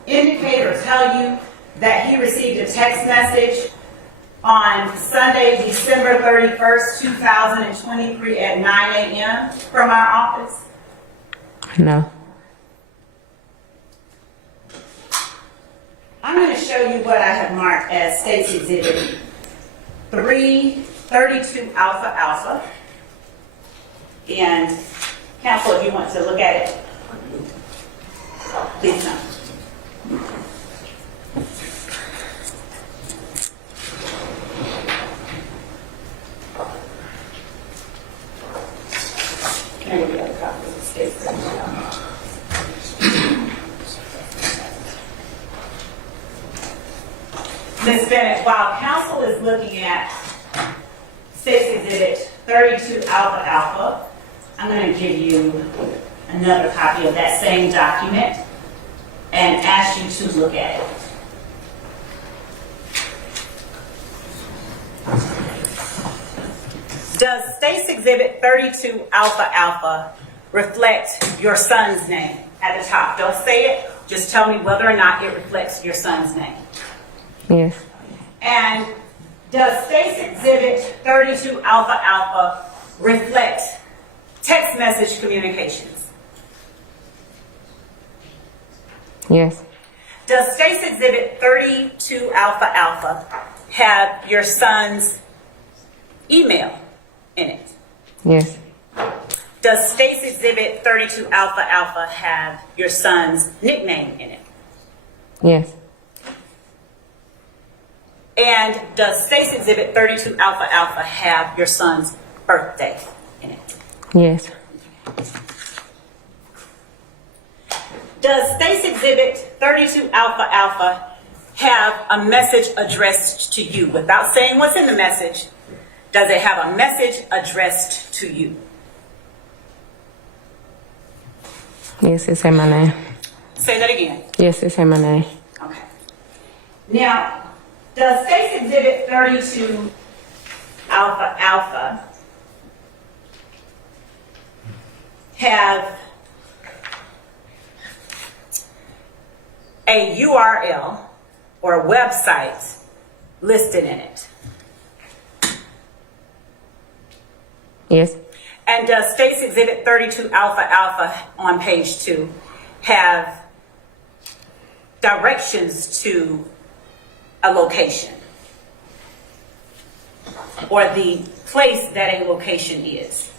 indicate or tell you that he received a text message on Sunday, December 31st, 2023 at 9 a.m. from our office? No. I'm going to show you what I have marked as State's Exhibit 332 Alpha Alpha. And counsel, if you want to look at it, please come. There we go, copy of the State's Exhibit. Ms. Bennett, while counsel is looking at State's Exhibit 32 Alpha Alpha, I'm going to give you another copy of that same document and ask you to look at it. Does State's Exhibit 32 Alpha Alpha reflect your son's name at the top? Don't say it, just tell me whether or not it reflects your son's name. Yes. And does State's Exhibit 32 Alpha Alpha reflect text message communications? Yes. Does State's Exhibit 32 Alpha Alpha have your son's email in it? Yes. Does State's Exhibit 32 Alpha Alpha have your son's nickname in it? Yes. And does State's Exhibit 32 Alpha Alpha have your son's birthday in it? Yes. Does State's Exhibit 32 Alpha Alpha have a message addressed to you? Without saying what's in the message, does it have a message addressed to you? Yes, it said my name. Say that again. Yes, it said my name. Okay. Now, does State's Exhibit 32 Alpha Alpha have a URL or a website listed in it? Yes. And does State's Exhibit 32 Alpha Alpha on page 2 have directions to a location or the place that a location is?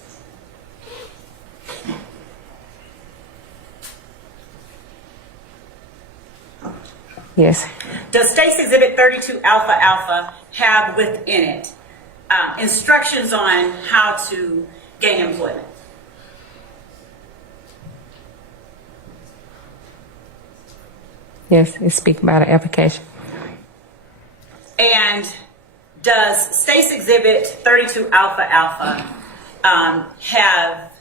Yes. Does State's Exhibit 32 Alpha Alpha have within it instructions on how to gain employment? Yes, it speaks about an application. And does State's Exhibit 32 Alpha Alpha have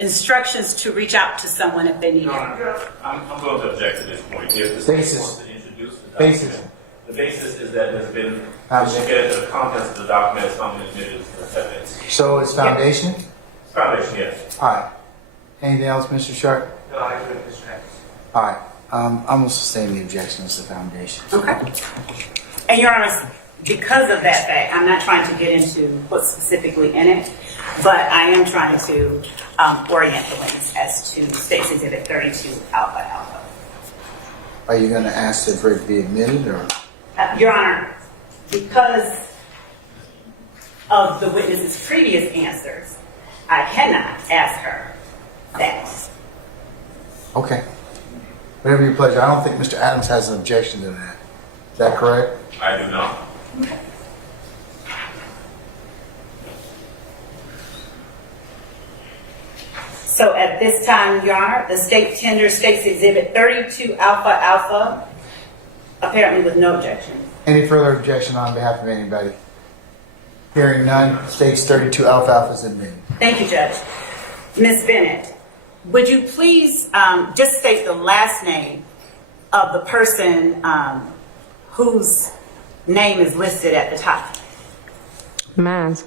instructions to reach out to someone if they need help? I'm going to object to this point. If the Basis. state wants to introduce the Basis. document, the basis is that there's been, Foundation. to get into the contents of the document, it's something admitted to the evidence. So it's foundation? Foundation, yes. All right. Anything else, Mr. Sharp? No, I agree with Mr. Evans. All right. I'm going to sustain the objections to foundation. Okay. And Your Honor, because of that fact, I'm not trying to get into what's specifically in it, but I am trying to orient the witness as to State's Exhibit 32 Alpha Alpha. Are you going to ask that it be admitted or? Your Honor, because of the witness's previous answers, I cannot ask her that. Okay. Whatever your pleasure. I don't think Mr. Adams has an objection to that. Is that correct? I do not. So at this time, Your Honor, the state tender states Exhibit 32 Alpha Alpha, apparently with no objection. Any further objection on behalf of anybody? Hearing none, states 32 Alpha Alpha is admitted. Thank you, Judge. Ms. Bennett, would you please just state the last name of the person whose name is listed at the top? Mine's,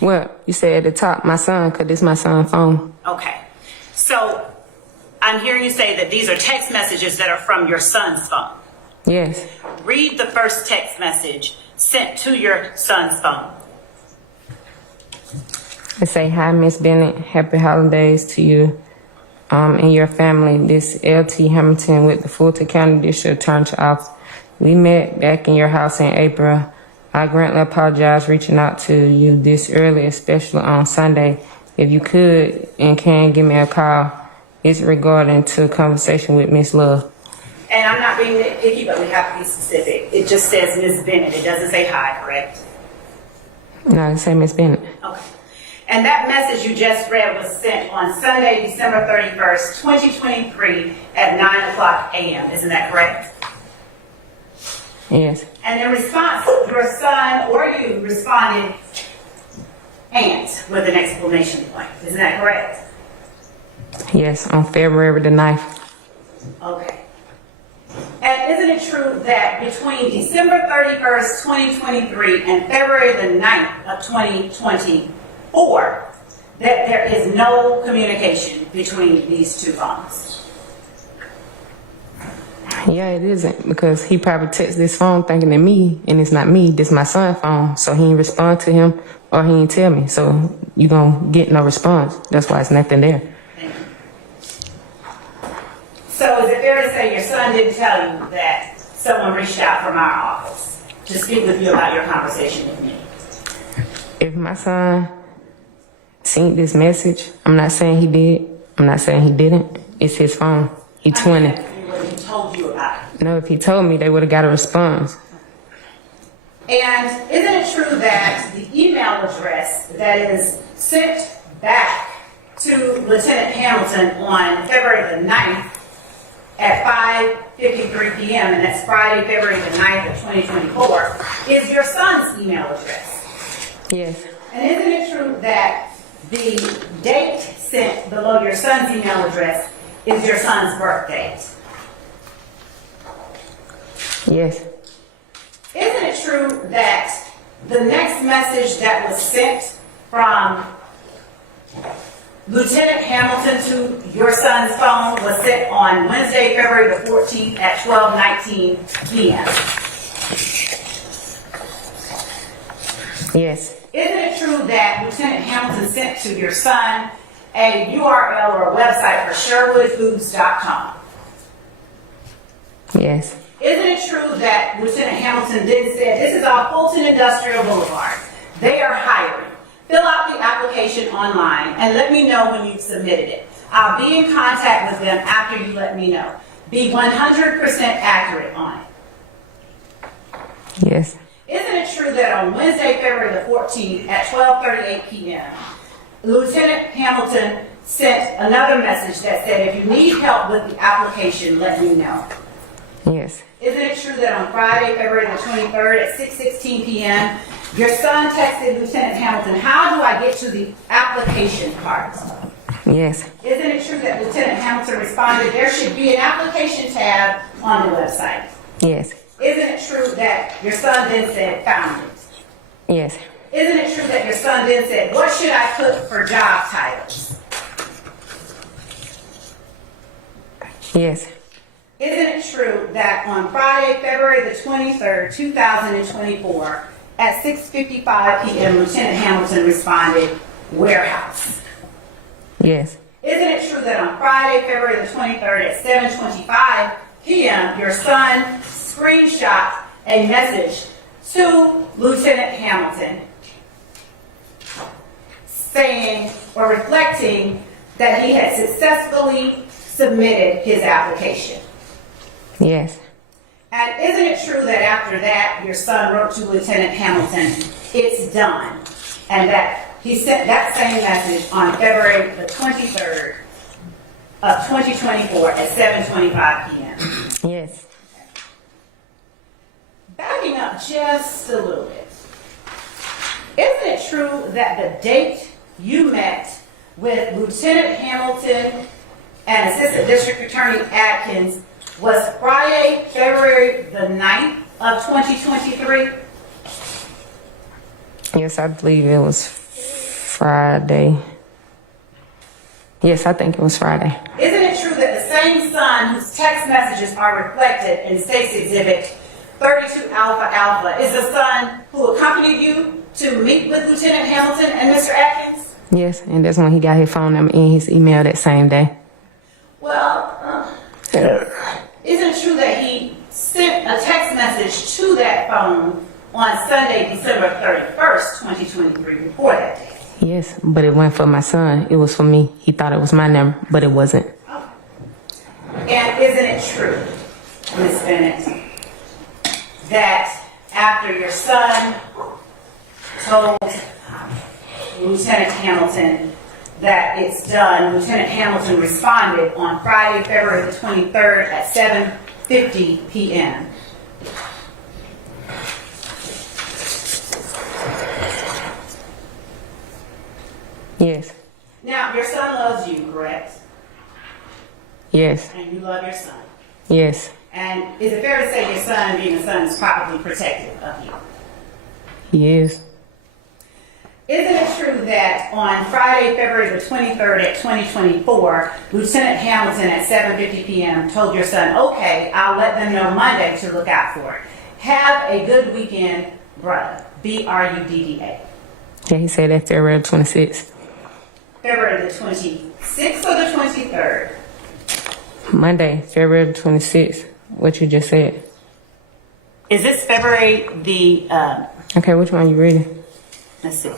well, you said at the top, my son, because this is my son's phone. Okay. So I'm hearing you say that these are text messages that are from your son's phone. Yes. Read the first text message sent to your son's phone. I say, hi, Miss Bennett. Happy holidays to you and your family. This LT Hamilton with the Fulton County District Attorney's Office. We met back in your house in April. I greatly apologize reaching out to you this early, especially on Sunday. If you could and can give me a call, it's regarding to a conversation with Miss Love. And I'm not being nitpicky, but we have to be specific. It just says Ms. Bennett. It doesn't say hi, correct? No, I say Miss Bennett. Okay. And that message you just read was sent on Sunday, December 31st, 2023 at 9 o'clock a.m. Isn't that correct? Yes. And in response, your son or you responded, "Aunt," with an exclamation point. Isn't that correct? Yes, on February the 9th. Okay. And isn't it true that between December 31st, 2023 and February the 9th of 2024, that there is no communication between these two phones? Yeah, it isn't, because he probably texted this phone thinking that me, and it's not me, this my son's phone, so he didn't respond to him, or he didn't tell me, so you gonna get no response. That's why it's nothing there. Thank you. So is it fair to say your son didn't tell you that someone reached out from our office to speak with you about your conversation with me? If my son seen this message, I'm not saying he did, I'm not saying he didn't, it's his phone. He 20. I'm asking you what he told you about it. No, if he told me, they would have got a response. And isn't it true that the email address that is sent back to Lieutenant Hamilton on February the 9th at 5:53 p.m., and that's Friday, February the 9th of 2024, is your son's email address? Yes. And isn't it true that the date sent below your son's email address is your son's birth date? Yes. Isn't it true that the next message that was sent from Lieutenant Hamilton to your son's phone was sent on Wednesday, February the 14th at 12:19 p.m.? Yes. Isn't it true that Lieutenant Hamilton sent to your son a URL or a website for SherwoodFoods.com? Yes. Isn't it true that Lieutenant Hamilton then said, "This is our Fulton Industrial Boulevard. They are hiring. Fill out the application online and let me know when you've submitted it. I'll be in contact with them after you let me know. Be 100% accurate on it." Yes. Isn't it true that on Wednesday, February the 14th at 12:38 p.m., Lieutenant Hamilton sent another message that said, "If you need help with the application, let me know"? Yes. Isn't it true that on Friday, February the 23rd at 6:16 p.m., your son texted Lieutenant Hamilton, "How do I get to the application part?" Yes. Isn't it true that Lieutenant Hamilton responded, "There should be an application tab on the website"? Yes. Isn't it true that your son then said, "Found it"? Yes. Isn't it true that your son then said, "What should I put for job titles"? Yes. Isn't it true that on Friday, February the 23rd, 2024, at 6:55 p.m., Lieutenant Hamilton responded, "Warehouse"? Yes. Isn't it true that on Friday, February the 23rd, at 7:25 p.m., your son screenshot a message to Lieutenant Hamilton saying or reflecting that he had successfully submitted his application. Yes. And isn't it true that after that, your son wrote to Lieutenant Hamilton, "It's done," and that he sent that same message on February the 23rd of 2024 at 7:25 p.m.? Yes. Backing up just a little bit, isn't it true that the date you met with Lieutenant Hamilton and Assistant District Attorney Atkins was Friday, February the 9th of 2023? Yes, I believe it was Friday. Yes, I think it was Friday. Isn't it true that the same son whose text messages are reflected in State's Exhibit 32 Alpha Alpha is the son who accompanied you to meet with Lieutenant Hamilton and Mr. Atkins? Yes, and that's when he got his phone number and his email that same day. Well, isn't it true that he sent a text message to that phone on Sunday, December 31st, 2023, before that day? Yes, but it wasn't for my son. It was for me. He thought it was my number, but it wasn't. And isn't it true, Ms. Bennett, that after your son told Lieutenant Hamilton that it's done, Lieutenant Hamilton responded on Friday, February the 23rd at 7:50 p.m. Yes. Now, your son loves you, correct? Yes. And you love your son. Yes. And is it fair to say your son, being a son, is probably protective of you? He is. Isn't it true that on Friday, February the 23rd at 2024, Lieutenant Hamilton at 7:50 p.m. told your son, "Okay, I'll let them know Monday to look out for it. Have a good weekend, brother." BRUDDA. Yeah, he said that February 26th. February the 26th or the 23rd? Monday, February 26th. What you just said. Is this February the, Okay, which one you reading? let's see,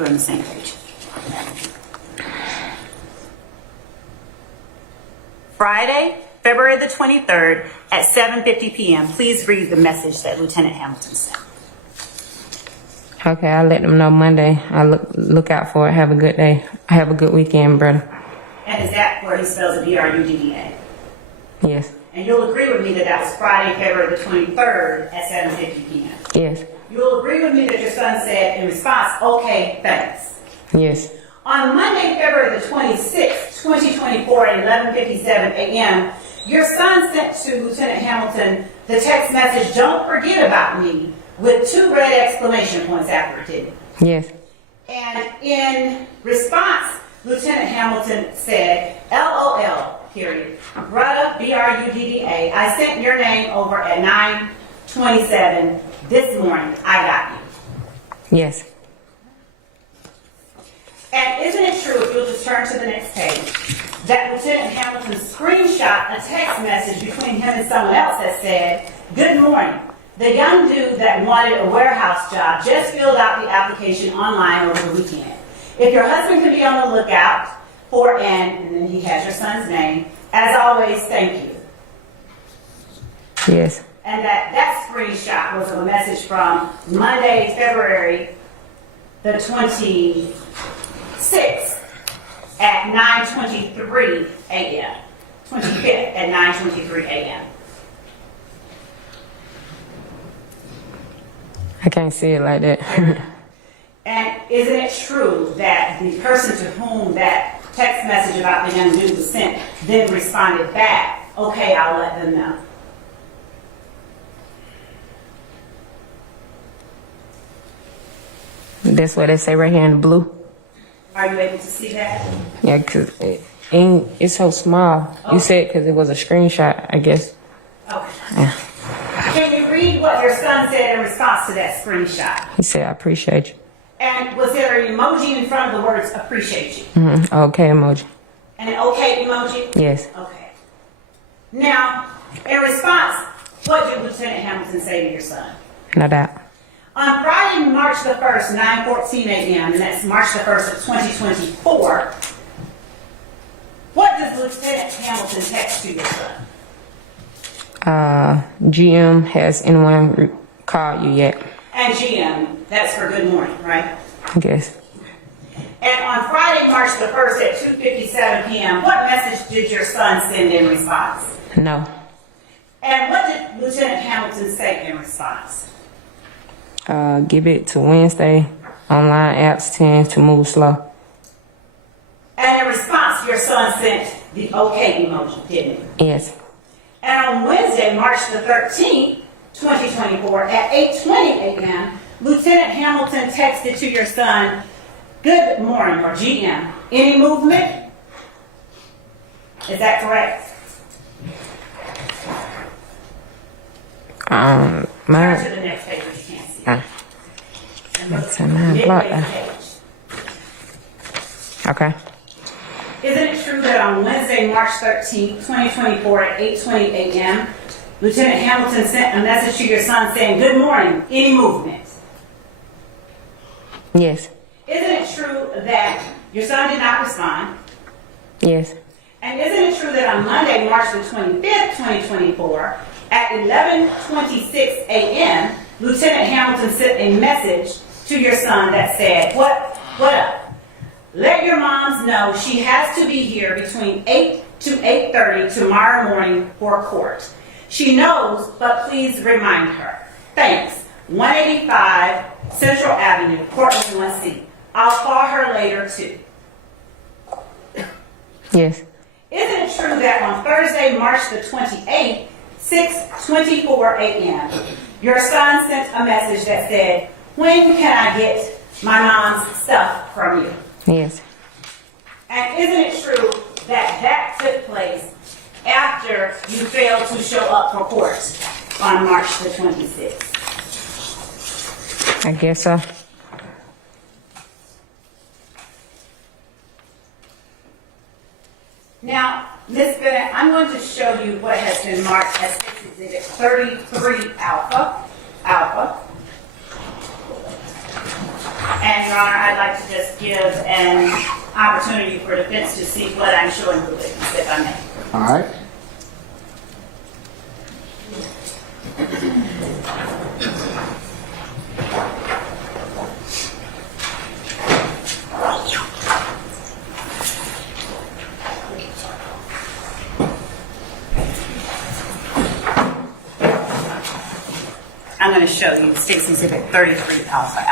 we're on the same page. Friday, February the 23rd at 7:50 p.m. Please read the message that Lieutenant Hamilton sent. Okay, I'll let them know Monday. I'll look out for it. Have a good day. Have a good weekend, brother. And is that where he spells it BRUDDA? Yes. And you'll agree with me that that was Friday, February the 23rd at 7:50 p.m. Yes. You'll agree with me that your son said in response, "Okay, thanks." Yes. On Monday, February the 26th, 2024 at 11:57 a.m., your son sent to Lieutenant Hamilton the text message, "Don't forget about me," with 2 red exclamation points after it, didn't it? Yes. And in response, Lieutenant Hamilton said, "LOL, period. Brother, BRUDDA, I sent your name over at 9:27 this morning. I got you." Yes. And isn't it true, if you'll just turn to the next page, that Lieutenant Hamilton screenshot a text message between him and someone else that said, "Good morning. The young dude that wanted a warehouse job just filled out the application online over the weekend. If your husband can be on the lookout for and then he has your son's name. As always, thank you." Yes. And that screenshot was a message from Monday, February the 26th at 9:23 a.m. 25th at 9:23 a.m. I can't see it like that. And isn't it true that the person to whom that text message about the young dude was sent then responded back, "Okay, I'll let them know"? That's what they say right here in the blue. Are you able to see that? Yeah, because it's so small. You said because it was a screenshot, I guess. Okay. Yeah. Can you read what your son said in response to that screenshot? He said, "I appreciate you." And was there an emoji in front of the words "appreciate you"? Okay emoji. And an okay emoji? Yes. Okay. Now, in response, what did Lieutenant Hamilton say to your son? No doubt. On Friday, March the 1st, 9:14 a.m., and that's March the 1st of 2024, What does Lieutenant Hamilton text to your son? GM, has anyone called you yet? And GM, that's for good morning, right? I guess. And on Friday, March the 1st at 2:57 p.m., what message did your son send in response? No. And what did Lieutenant Hamilton say in response? Give it to Wednesday. Online apps tend to move slow. And in response, your son sent the okay emoji, didn't he? Yes. And on Wednesday, March the 13th, 2024, at 8:20 a.m., Lieutenant Hamilton texted to your son, good morning, or GM. Any movement? Is that correct? Turn to the next page if you can't see it. And look That's a nine midway block. page. Okay. Isn't it true that on Wednesday, March 13th, 2024 at 8:20 a.m., Lieutenant Hamilton sent a message to your son saying, good morning, any movement? Yes. Isn't it true that your son did not respond? Yes. And isn't it true that on Monday, March the 25th, 2024, at 11:26 a.m., Lieutenant Hamilton sent a message to your son that said, what up? Let your moms know she has to be here between 8 to 8:30 tomorrow morning for court. She knows, but please remind her. Thanks. 185 Central Avenue, Portland, USC. I'll call her later too. Yes. Isn't it true that on Thursday, March the 28th, 6:24 a.m., your son sent a message that said, when can I get my mom's stuff from you? Yes. And isn't it true that that took place after you failed to show up for court on March the 26th? I guess so. Now, Ms. Bennett, I'm going to show you what has been marked as Exhibit 33 Alpha. And, Your Honor, I'd like to just give an opportunity for defense to see what I'm showing the witness, if I may. All right. I'm going to show you State's Exhibit 33 Alpha.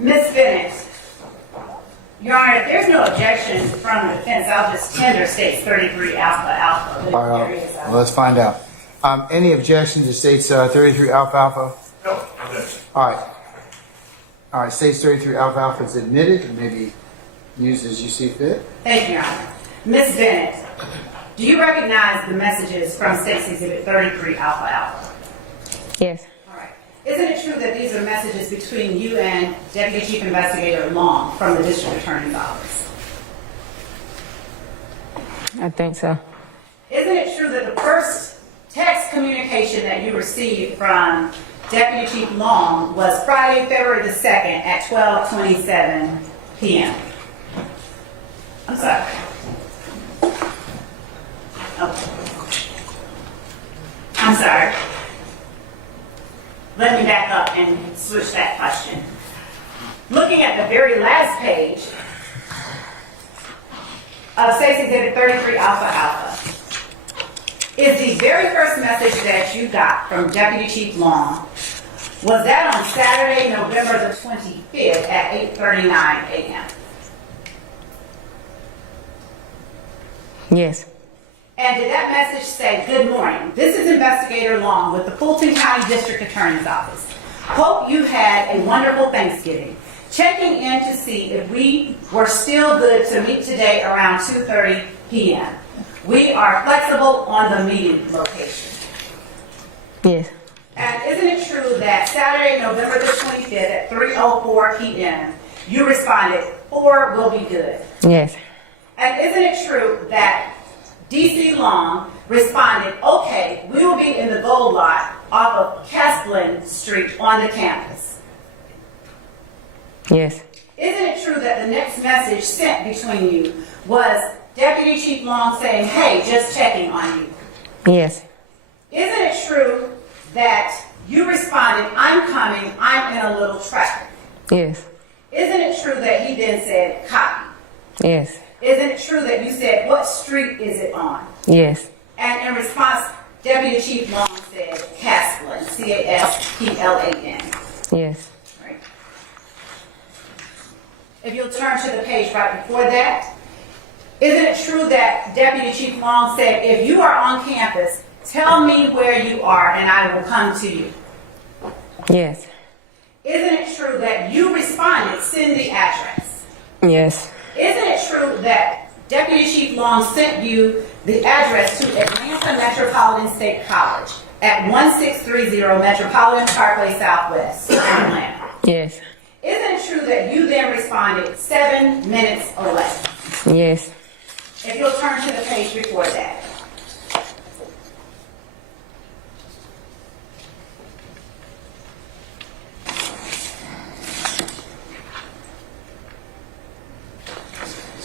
Ms. Bennett, Your Honor, if there's no objection from the defense, I'll just tender State's 33 Alpha. All right. Well, let's find out. Any objection to State's 33 Alpha? No, objection. All right. All right. State's 33 Alpha is admitted and may be used as you see fit. Thank you, Your Honor. Ms. Bennett, do you recognize the messages from State's Exhibit 33 Alpha? Yes. All right. Isn't it true that these are messages between you and Deputy Chief Investigator Long from the District Attorney's Office? I think so. Isn't it true that the first text communication that you received from Deputy Chief Long was Friday, February the 2nd at 12:27 p.m.? I'm sorry. Okay. I'm sorry. Let me back up and switch that question. Looking at the very last page of State's Exhibit 33 Alpha, is the very first message that you got from Deputy Chief Long Was that on Saturday, November the 25th at 8:39 a.m.? Yes. And did that message say, "Good morning, this is Investigator Long with the Fulton County District Attorney's Office. Hope you had a wonderful Thanksgiving. Checking in to see if we were still good to meet today around 2:30 p.m. We are flexible on the meeting location." Yes. And isn't it true that Saturday, November the 25th at 3:04 p.m., you responded, "4 will be good"? Yes. And isn't it true that DC Long responded, "Okay, we will be in the gold lot off of Casplin Street on the campus"? Yes. Isn't it true that the next message sent between you was Deputy Chief Long saying, "Hey, just checking on you"? Yes. Isn't it true that you responded, "I'm coming, I'm in a little traffic"? Yes. Isn't it true that he then said, "Copy"? Yes. Isn't it true that you said, "What street is it on"? Yes. And in response, Deputy Chief Long said, "Casplin, C-A-S-P-L-A-N." Yes. Right. If you'll turn to the page right before that, isn't it true that Deputy Chief Long said, "If you are on campus, tell me where you are and I will come to you"? Yes. Isn't it true that you responded, "Send the address"? Yes. Isn't it true that Deputy Chief Long sent you the address to Atlanta Metropolitan State College at 1630 Metropolitan Parkway Southwest in Atlanta? Yes. Isn't it true that you then responded, 7 minutes away? Yes. If you'll turn to the page before that.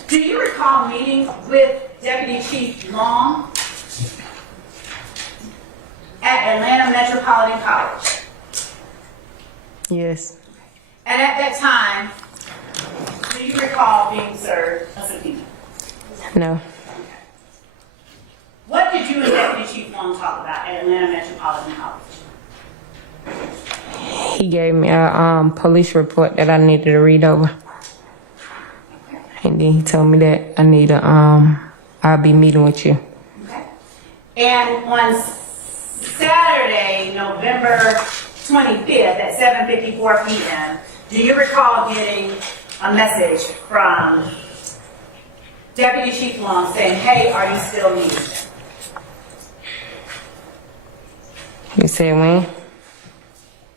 Do you recall meeting with Deputy Chief Long at Atlanta Metropolitan College? Yes. And at that time, do you recall being served a subpoena? No. What did you and Deputy Chief Long talk about at Atlanta Metropolitan College? He gave me a police report that I needed to read over. And then he told me that I need I'll be meeting with you. Okay. And on Saturday, November 25th at 7:54 p.m., do you recall getting a message from Deputy Chief Long saying, "Hey, are you still meeting?" You said when?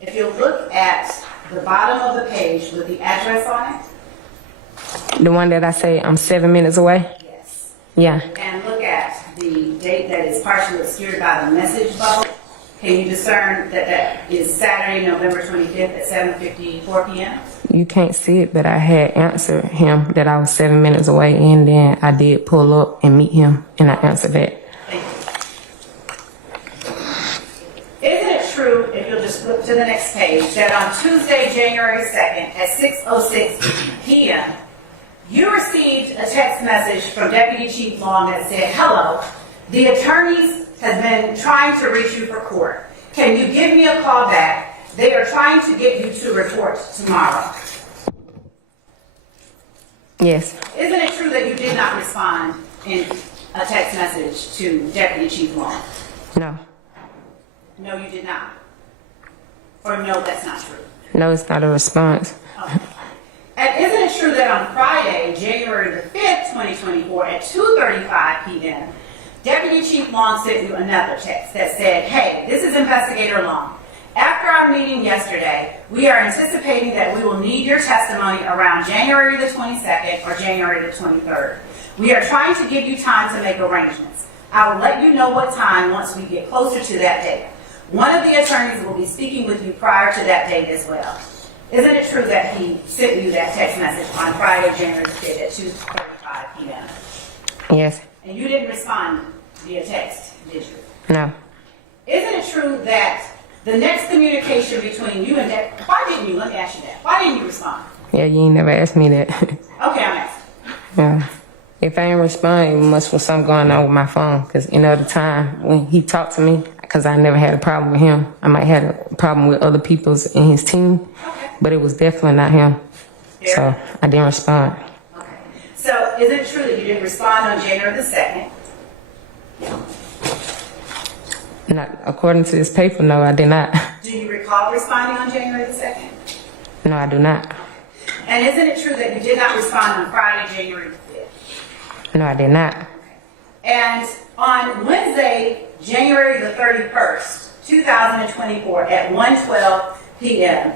If you look at the bottom of the page with the address on it, The one that I say I'm 7 minutes away? yes. Yeah. And look at the date that is partially obscured by the message bubble. Can you discern that that is Saturday, November 25th at 7:54 p.m.? You can't see it, but I had answered him that I was 7 minutes away, and then I did pull up and meet him, and I answered that. Thank you. Isn't it true, if you'll just flip to the next page, that on Tuesday, January 2nd at 6:06 p.m., you received a text message from Deputy Chief Long that said, "Hello, the attorneys has been trying to reach you for court. Can you give me a call back? They are trying to get you to report tomorrow." Yes. Isn't it true that you did not respond in a text message to Deputy Chief Long? No. No, you did not. Or no, that's not true. No, it's not a response. Okay. And isn't it true that on Friday, January the 5th, 2024, at 2:35 p.m., Deputy Chief Long sent you another text that said, "Hey, this is Investigator Long. After our meeting yesterday, we are anticipating that we will need your testimony around January the 22nd or January the 23rd. We are trying to give you time to make arrangements. I will let you know what time once we get closer to that date. One of the attorneys will be speaking with you prior to that date as well." Isn't it true that he sent you that text message on Friday, January 5th at 2:35 p.m.? Yes. And you didn't respond via text, did you? No. Isn't it true that the next communication between you and that, why didn't you, let me ask you that, why didn't you respond? Yeah, you ain't never asked me that. Okay, I'm asking. Yeah. If I ain't respond, it must be something going on with my phone. Because any other time when he talked to me, because because I never had a problem with him. I might have a problem with other people's in his team, Okay. but it was definitely not him. Fair. So I didn't respond. Okay. So is it true that you didn't respond on January the 2nd? Not according to this paper, no, I did not. Do you recall responding on January the 2nd? No, I do not. And isn't it true that you did not respond on Friday, January the 5th? No, I did not. And on Wednesday, January the 31st, 2024 at 1:12 p.m.,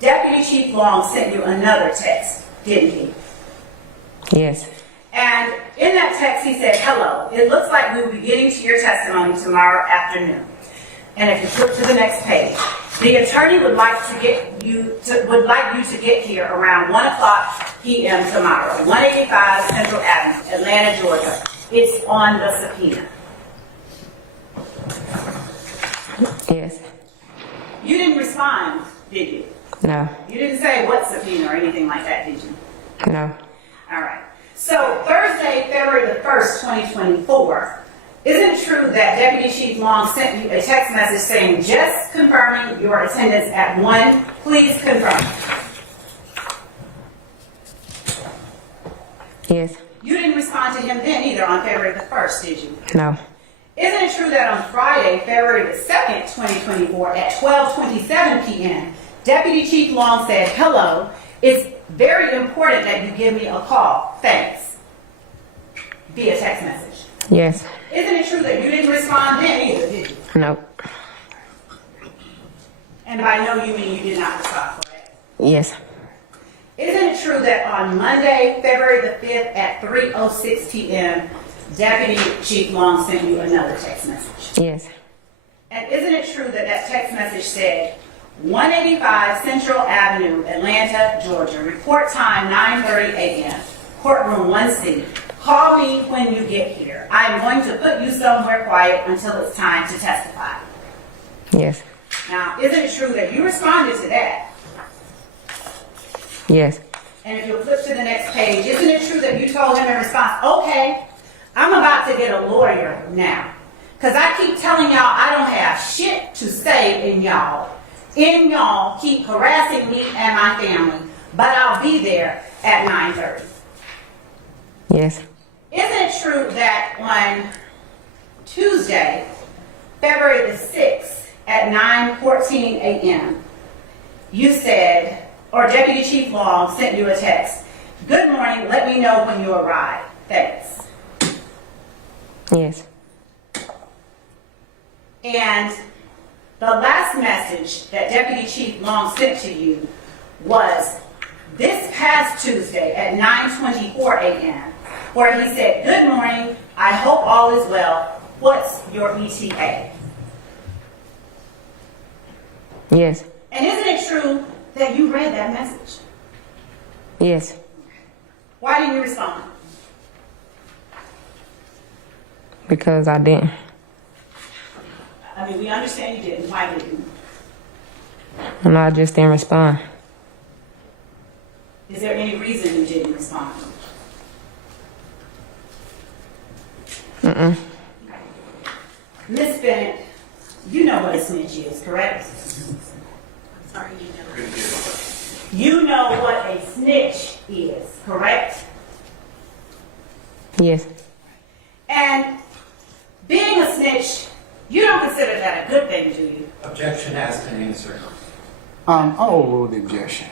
Deputy Chief Long sent you another text, didn't he? Yes. And in that text, he said, "Hello, it looks like we'll be getting to your testimony tomorrow afternoon." And if you flip to the next page, the attorney would like you to get here around 1:00 p.m. tomorrow, 185 Central Avenue, Atlanta, Georgia. It's on the subpoena. Yes. You didn't respond, did you? No. You didn't say what subpoena or anything like that, did you? No. All right. So Thursday, February the 1st, 2024, isn't it true that Deputy Chief Long sent you a text message saying, "Just confirming your attendance at 1, please confirm"? Yes. You didn't respond to him then either on February the 1st, did you? No. Isn't it true that on Friday, February the 2nd, 2024, at 12:27 p.m., Deputy Chief Long said, "Hello, it's very important that you give me a call. Thanks." Via text message. Yes. Isn't it true that you didn't respond then either, did you? No. And by no, you mean you did not respond, correct? Yes. Isn't it true that on Monday, February the 5th at 3:06 p.m., Deputy Chief Long sent you another text message? Yes. And isn't it true that that text message said, 185 Central Avenue, Atlanta, Georgia, report time 9:30 a.m., courtroom 1C. Call me when you get here. I'm going to put you somewhere quiet until it's time to testify. Yes. Now, isn't it true that you responded to that? Yes. And if you'll flip to the next page, isn't it true that you told him in response, "Okay, I'm about to get a lawyer now, because I keep telling y'all I don't have shit to say in y'all. Y'all keep harassing me and my family, but I'll be there at 9:30. Yes. Isn't it true that on Tuesday, February the 6th at 9:14 a.m., you said, or Deputy Chief Long sent you a text, "Good morning, let me know when you arrive. Thanks." Yes. And the last message that Deputy Chief Long sent to you was this past Tuesday at 9:24 a.m., where he said, "Good morning, I hope all is well. What's your ETA?" Yes. And isn't it true that you read that message? Yes. Why didn't you respond? Because I didn't. I mean, we understand you didn't. Why didn't you? And I just didn't respond. Is there any reason you didn't respond? Miss Bennett, you know what a snitch is, correct? Sorry, you know. You know what a snitch is, correct? Yes. And being a snitch, you don't consider that a good thing, do you? Objection has been answered. I'll overrule the objection.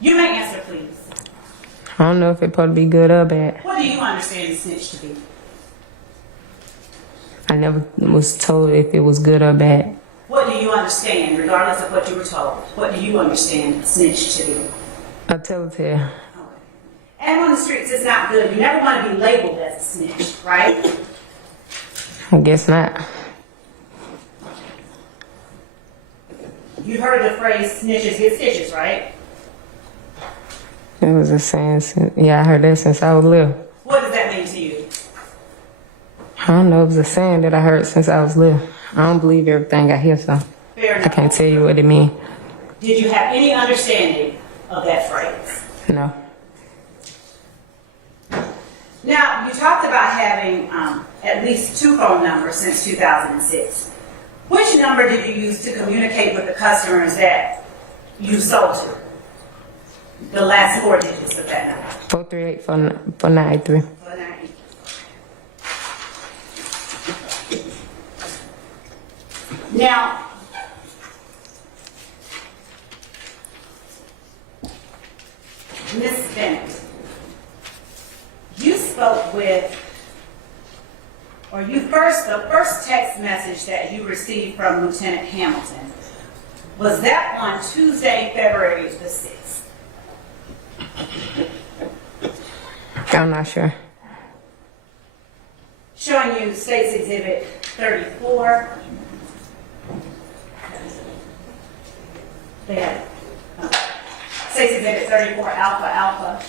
You may answer, please. I don't know if it's supposed to be good or bad. What do you understand a snitch to be? I never was told if it was good or bad. What do you understand, regardless of what you were told? What do you understand a snitch to be? A telltale. And on the streets, it's not good. You never want to be labeled as a snitch, right? I guess not. You've heard the phrase snitches get stitches, right? It was a saying. Yeah, I heard that since I was little. What does that mean to you? I don't know. It was a saying that I heard since I was little. I don't believe everything I hear, so Fair I enough. can't tell you what it means. Did you have any understanding of that phrase? No. Now, you talked about having at least 2 phone numbers since 2006. Which number did you use to communicate with the customers that you sold to? The last 4 digits of that number. 438 493. Now, Ms. Bennett, you spoke with, or the first text message that you received from Lieutenant Hamilton, was that on Tuesday, February the 6th? I'm not sure. Showing you State's Exhibit 34. There. State's Exhibit 34, Alpha Alpha.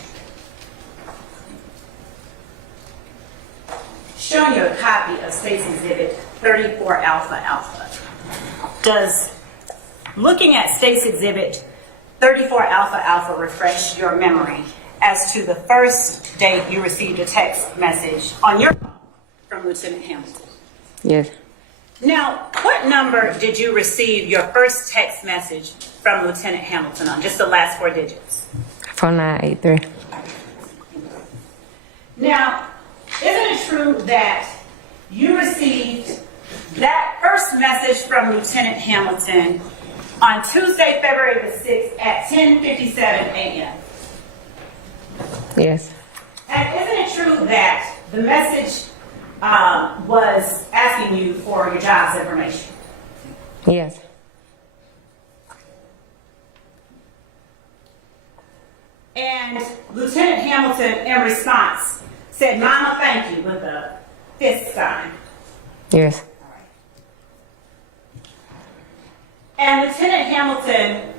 Showing you a copy of State's Exhibit 34, Alpha Alpha. Does looking at State's Exhibit 34, Alpha Alpha refresh your memory as to the first date you received a text message on your phone from Lieutenant Hamilton? Yes. Now, what number did you receive your first text message from Lieutenant Hamilton on? Just the last 4 digits. 4983. Now, isn't it true that you received that first message from Lieutenant Hamilton on Tuesday, February the 6th at 10:57 a.m.? Yes. And isn't it true that the message was asking you for your job's information? Yes. And Lieutenant Hamilton, in response, said, "Mama, thank you," with a fist sign. Yes. And Lieutenant Hamilton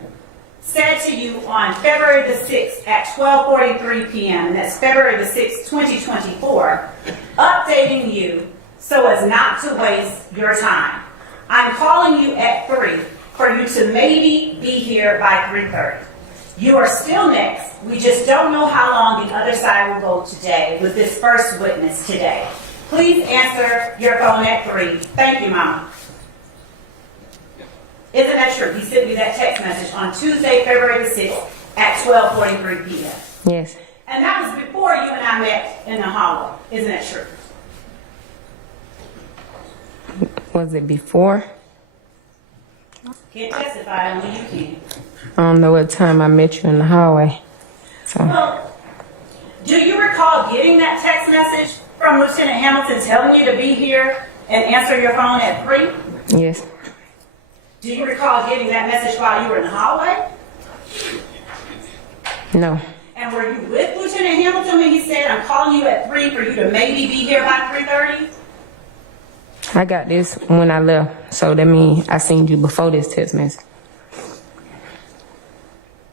said to you on February the 6th at 12:43 p.m., and that's February the 6th, 2024, updating you so as not to waste your time. "I'm calling you at 3 for you to maybe be here by 3:30. You are still next. We just don't know how long the other side will go today with this first witness today. Please answer your phone at 3. Thank you, Mama." Isn't that true? He sent you that text message on Tuesday, February the 6th at 12:43 p.m. Yes. And that was before you and I met in the hallway. Isn't that true? Was it before? Can't testify, only you can. I don't know what time I met you in the hallway. So, Well, do you recall getting that text message from Lieutenant Hamilton telling you to be here and answer your phone at 3? yes. Do you recall getting that message while you were in the hallway? No. And were you with Lieutenant Hamilton when he said, "I'm calling you at 3 for you to maybe be here by 3:30? I got this when I left. So that means I seen you before this text message.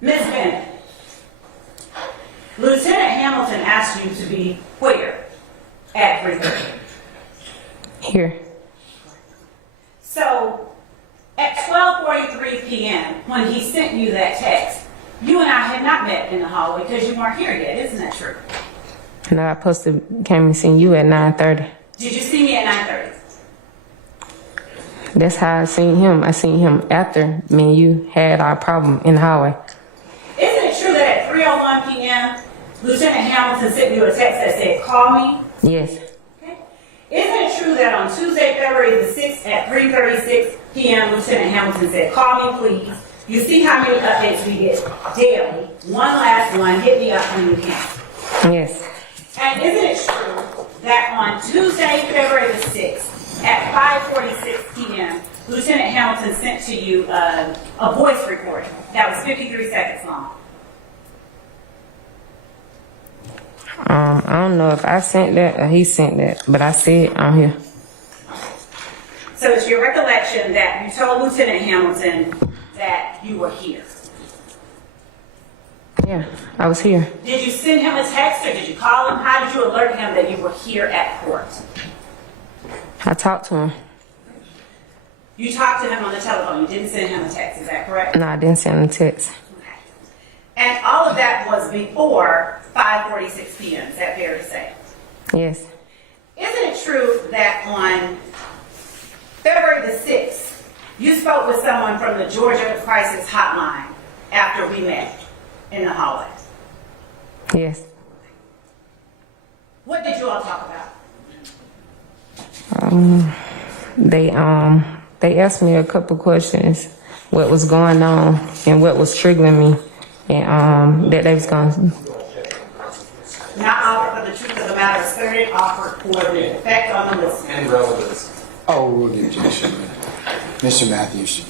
Ms. Bennett, Lieutenant Hamilton asked you to be where at 3:30? Here. So, at 12:43 p.m., when he sent you that text, you and I had not met in the hallway because you weren't here yet. Isn't that true? No, I supposed to came and seen you at 9:30. Did you see me at 9:30? That's how I seen him. I seen him after me and you had our problem in the hallway. Isn't it true that at 3:01 p.m., Lieutenant Hamilton sent you a text that said, "Call me"? Yes. Okay. Isn't it true that on Tuesday, February the 6th at 3:36 p.m., Lieutenant Hamilton said, "Call me, please"? You see how many updates we get daily. One last one, hit me up when you can. Yes. And isn't it true that on Tuesday, February the 6th at 5:46 p.m., Lieutenant Hamilton sent to you a voice recording that was 53 seconds long? I don't know if I sent that or he sent that, but I see it on here. So it's your recollection that you told Lieutenant Hamilton that you were here. Yeah, I was here. Did you send him a text or did you call him? How did you alert him that you were here at court? I talked to him. You talked to him on the telephone. You didn't send him a text. Is that correct? No, I didn't send him a text. Okay. And all of that was before 5:46 p.m. Is that fair to say? Yes. Isn't it true that on February the 6th, you spoke with someone from the Georgia Crisis Hotline after we met in the hallway? Yes. What did you all talk about? They asked me a couple questions, what was going on and what was triggering me, and that they was going to. Not offered for the truth of the matter asserted, offered for the effect on the listener. And relevance. Oh, the objection. Mr. Matthews.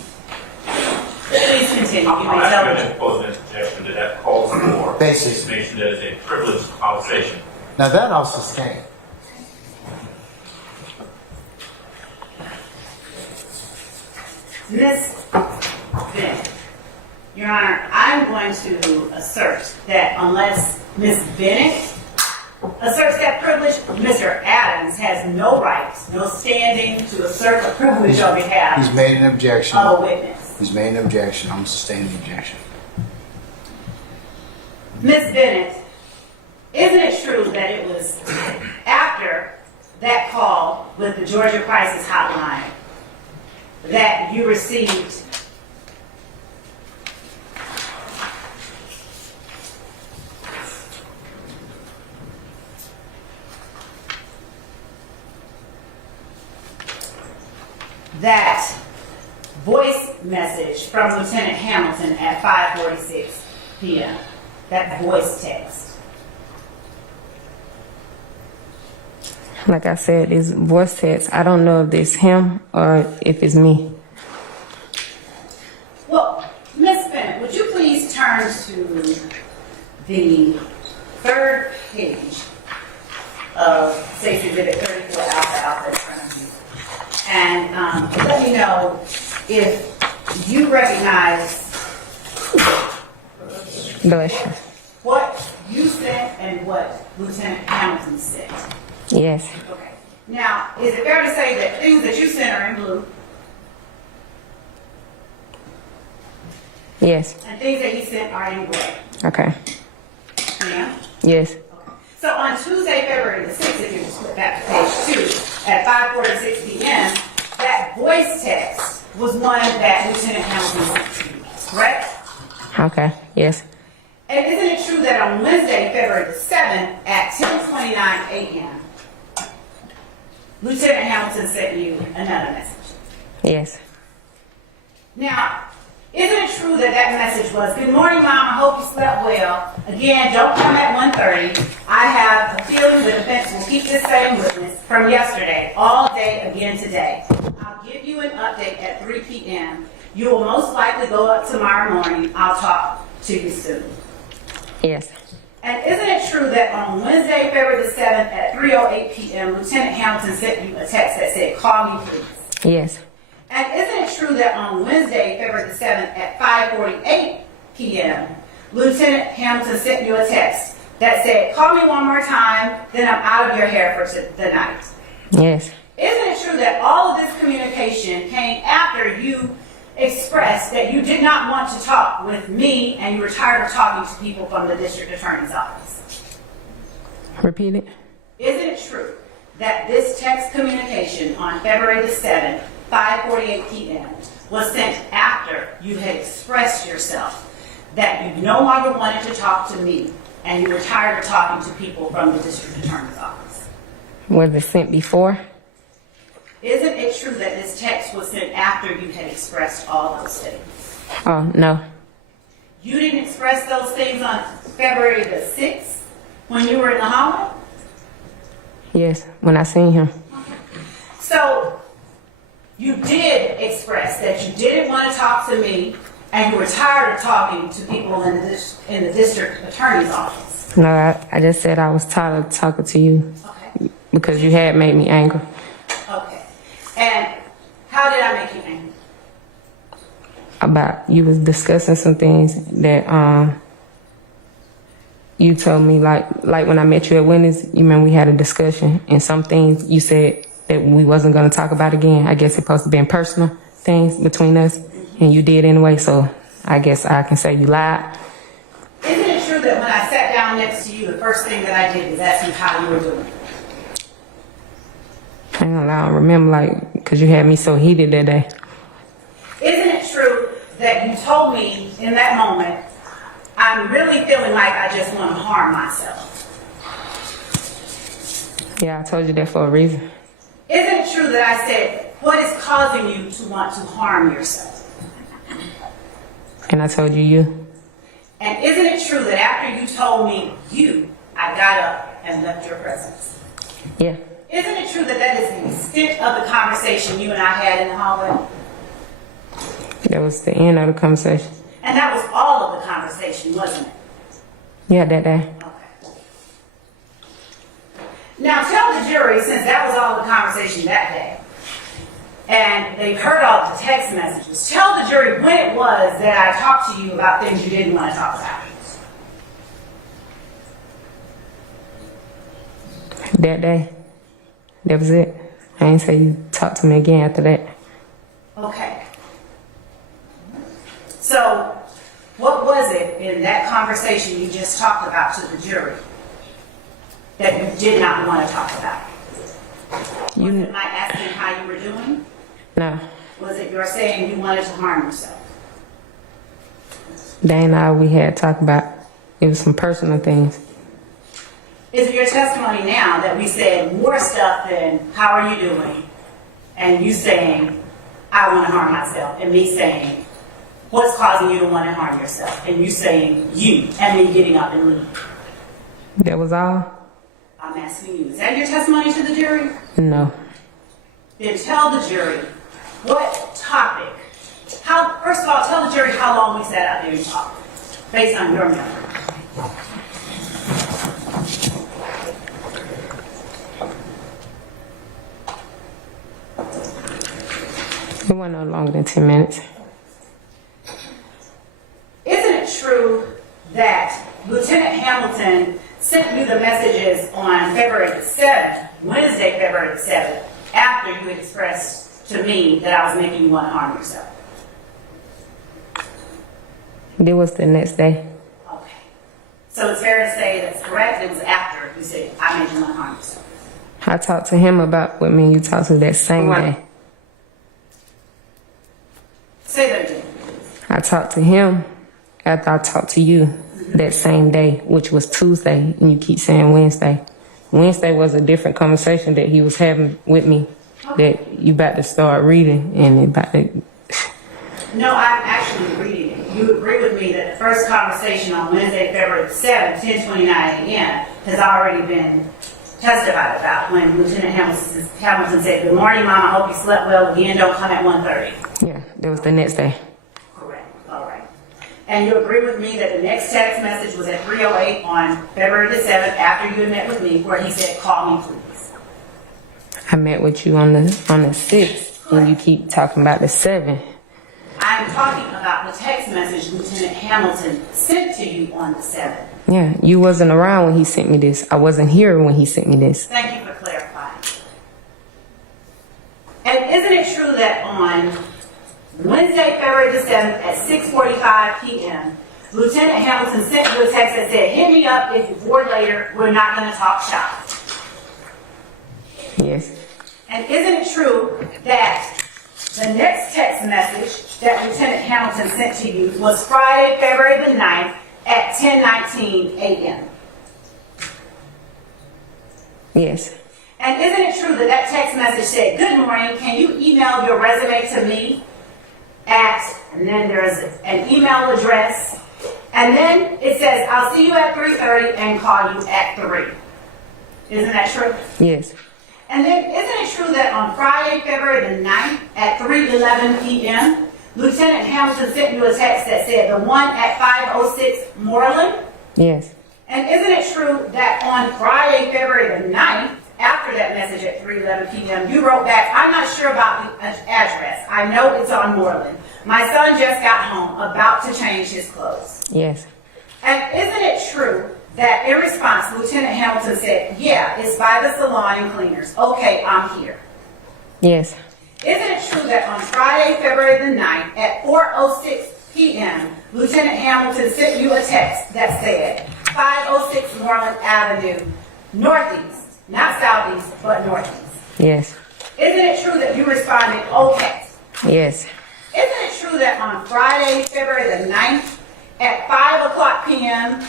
Please continue. You I'm may tell going the to pose an objection that calls for Basis. information that is a privileged conversation. Now that I'll sustain. Ms. Bennett, Your Honor, I'm going to assert that unless Ms. Bennett asserts that privilege, Mr. Adams has no right, no standing to assert a privilege on behalf He's made an objection. of a witness. He's made an objection. I'm sustaining the objection. Ms. Bennett, isn't it true that it was after that call with the Georgia Crisis Hotline that you received that voice message from Lieutenant Hamilton at 5:46 p.m., that voice text? Like I said, these voice texts, I don't know if it's him or if it's me. Well, Ms. Bennett, would you please turn to the third page of Safety Exhibit 34 Alpha in front of you, and let me know if you recognize Bless you. what you sent and what Lieutenant Hamilton sent. Yes. Okay. Now, is it fair to say that things that you sent are in blue Yes. and things that he sent are in gray? Okay. Yeah? Yes. So on Tuesday, February the 6th, if you flip back to page 2, at 5:46 p.m., that voice text was one that Lieutenant Hamilton sent to you, correct? Okay. Yes. And isn't it true that on Wednesday, February the 7th, at 10:29 a.m., Lieutenant Hamilton sent you another message? Yes. Now, isn't it true that that message was, "Good morning, Mom, I hope you slept well. Again, don't come at 1:30. I have a feeling the defense will keep this same witness from yesterday all day again today. I'll give you an update at 3 p.m. You will most likely go up tomorrow morning. I'll talk to you soon." Yes. And isn't it true that on Wednesday, February the 7th at 3:08 p.m., Lieutenant Hamilton sent you a text that said, "Call me, please"? Yes. And isn't it true that on Wednesday, February the 7th at 5:48 p.m., Lieutenant Hamilton sent you a text that said, "Call me one more time, then I'm out of your hair for the night"? Yes. Isn't it true that all of this communication came after you expressed that you did not want to talk with me and you were tired of talking to people from the district attorney's office? Repeat it. Isn't it true that this text communication on February the 7th, 5:48 p.m., was sent after you had expressed yourself that you no longer wanted to talk to me and you were tired of talking to people from the district attorney's office? Was it sent before? Isn't it true that this text was sent after you had expressed all those things? Oh, no. You didn't express those things on February the 6th when you were in the hallway? Yes. When I seen him. So you did express that you didn't want to talk to me and you were tired of talking to people in the district attorney's office. No, I just said I was tired of talking to you Okay. because you had made me angry. Okay. And how did I make you angry? About you was discussing some things that you told me like when I met you at Wendy's, you remember we had a discussion and some things you said that we wasn't going to talk about again. I guess it's supposed to be personal things between us and you did anyway, so I guess I can say you lied. Isn't it true that when I sat down next to you, the first thing that I did was ask you how you were doing? I ain't gonna lie, I don't remember, like, because you had me so heated that day. Isn't it true that you told me in that moment, I'm really feeling like I just want to harm myself? Yeah, I told you that for a reason. Isn't it true that I said, what is causing you to want to harm yourself? And I told you. And isn't it true that after you told me you, I got up and left your presence? Yeah. Isn't it true that that is the extent of the conversation you and I had in the hallway? That was the end of the conversation. And that was all of the conversation, wasn't it? Yeah, that day. Okay. Now tell the jury, since that was all the conversation that day, and they've heard all the text messages, tell the jury when it was that I talked to you about things you didn't want to talk about. That day. That was it. I ain't say you talk to me again after that. Okay. So, what was it in that conversation you just talked about to the jury that you did not want to talk about? Was it my asking how you were doing? No. Was it your saying you wanted to harm yourself? That ain't all we had to talk about. It was some personal things. Is it your testimony now that we said more stuff than how are you doing, and you saying I want to harm myself, and me saying what's causing you to want to harm yourself, and you saying you, and me getting up and leaving? That was all? I'm asking you, is that your testimony to the jury? No. Then tell the jury what topic. First of all, tell the jury how long we sat out there and talked, based on your memory. It wasn't no longer than 10 minutes. Isn't it true that Lieutenant Hamilton sent you the messages on February the 7th, Wednesday, February the 7th, after you expressed to me that I was making you want to harm yourself? It was the next day. Okay. So it's fair to say that's correct. It was after you said, I made you want to harm yourself. I talked to him about what me and you talked to that same day. Say that again. I talked to him after I talked to you that same day, which was Tuesday, and you keep saying Wednesday. Wednesday was a different conversation that he was having with me that you about to start reading and about to... No, I'm actually reading it. You agree with me that the first conversation on Wednesday, February 7th, 10:29 a.m. has already been testified about when Lieutenant Hamilton said, "Good morning, Mom. I hope you slept well. Again, don't come at 1:30. Yeah, that was the next day. Correct. All right. And you agree with me that the next text message was at 3:08 on February the 7th after you had met with me, where he said, "Call me, please." I met with you on the 6th, and you keep talking about the 7th. I'm talking about the text message Lieutenant Hamilton sent to you on the 7th. Yeah, you wasn't around when he sent me this. I wasn't here when he sent me this. Thank you for clarifying. And isn't it true that on Wednesday, February the 7th at 6:45 p.m., Lieutenant Hamilton sent you a text that said, "Hit me up if you're bored later. We're not going to talk shop." Yes. And isn't it true that the next text message that Lieutenant Hamilton sent to you was Friday, February the 9th at 10:19 a.m.? Yes. And isn't it true that that text message said, "Good morning, can you email your resume to me at," and then there's an email address, and then it says, "I'll see you at 3:30 and call you at 3." Isn't that true? Yes. And then isn't it true that on Friday, February the 9th at 3:11 p.m., Lieutenant Hamilton sent you a text that said the one at 506 Moreland? Yes. And isn't it true that on Friday, February the 9th, after that message at 3:11 p.m., you wrote back, "I'm not sure about the address. I know it's on Moreland. My son just got home, about to change his clothes." Yes. And isn't it true that in response, Lieutenant Hamilton said, "Yeah, it's by the salon and cleaners. Okay, I'm here." Yes. Isn't it true that on Friday, February the 9th at 4:06 p.m., Lieutenant Hamilton sent you a text that said 506 Moreland Avenue, northeast, not southeast, but northeast? Yes. Isn't it true that you responded, okay? Yes. Isn't it true that on Friday, February the 9th, at 5 o'clock p.m.,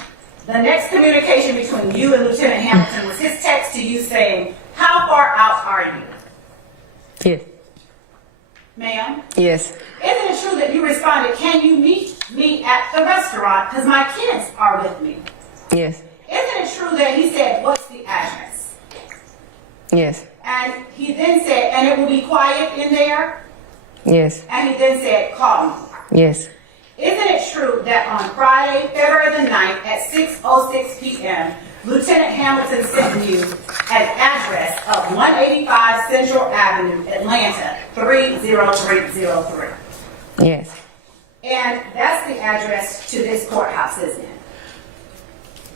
the next communication between you and Lieutenant Hamilton was his text to you saying, how far out are you? Yes. Ma'am? Yes. Isn't it true that you responded, can you meet me at the restaurant because my kids are with me? Yes. Isn't it true that he said, what's the address? Yes. And he then said, and it will be quiet in there? Yes. And he then said, call me. Yes. Isn't it true that on Friday, February the 9th at 6:06 p.m., Lieutenant Hamilton sent you an address of 185 Central Avenue, Atlanta, 30303? Yes. And that's the address to this courthouse, isn't it?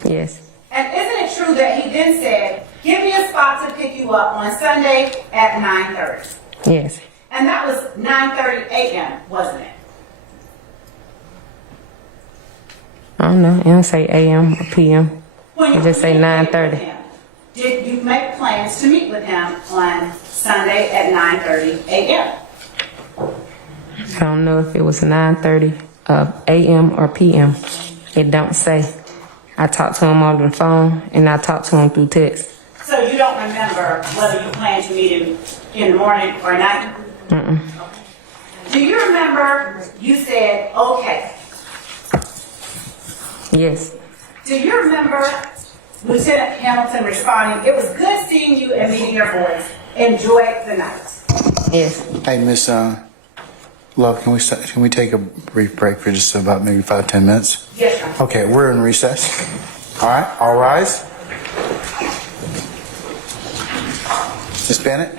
Yes. And isn't it true that he then said, give me a spot to pick you up on Sunday at 9:30? Yes. And that was 9:30 a.m., wasn't it? I don't know. It don't say AM or PM. When It just say communicated 9:30. with him, did you make plans to meet with him on Sunday at 9:30 a.m.? I don't know if it was 9:30 AM or PM. It don't say. I talked to him over the phone and I talked to him through text. So you don't remember whether you planned to meet him in the morning or night? Mm-mm. Do you remember you said, okay? Yes. Do you remember Lieutenant Hamilton responding, it was good seeing you and meeting your boys. Enjoy the night. Yes. Hey, Miss Love, can we take a brief break for just about maybe 5-10 minutes? Yes, sir. Okay, we're in recess. All right, all rise. Miss Bennett?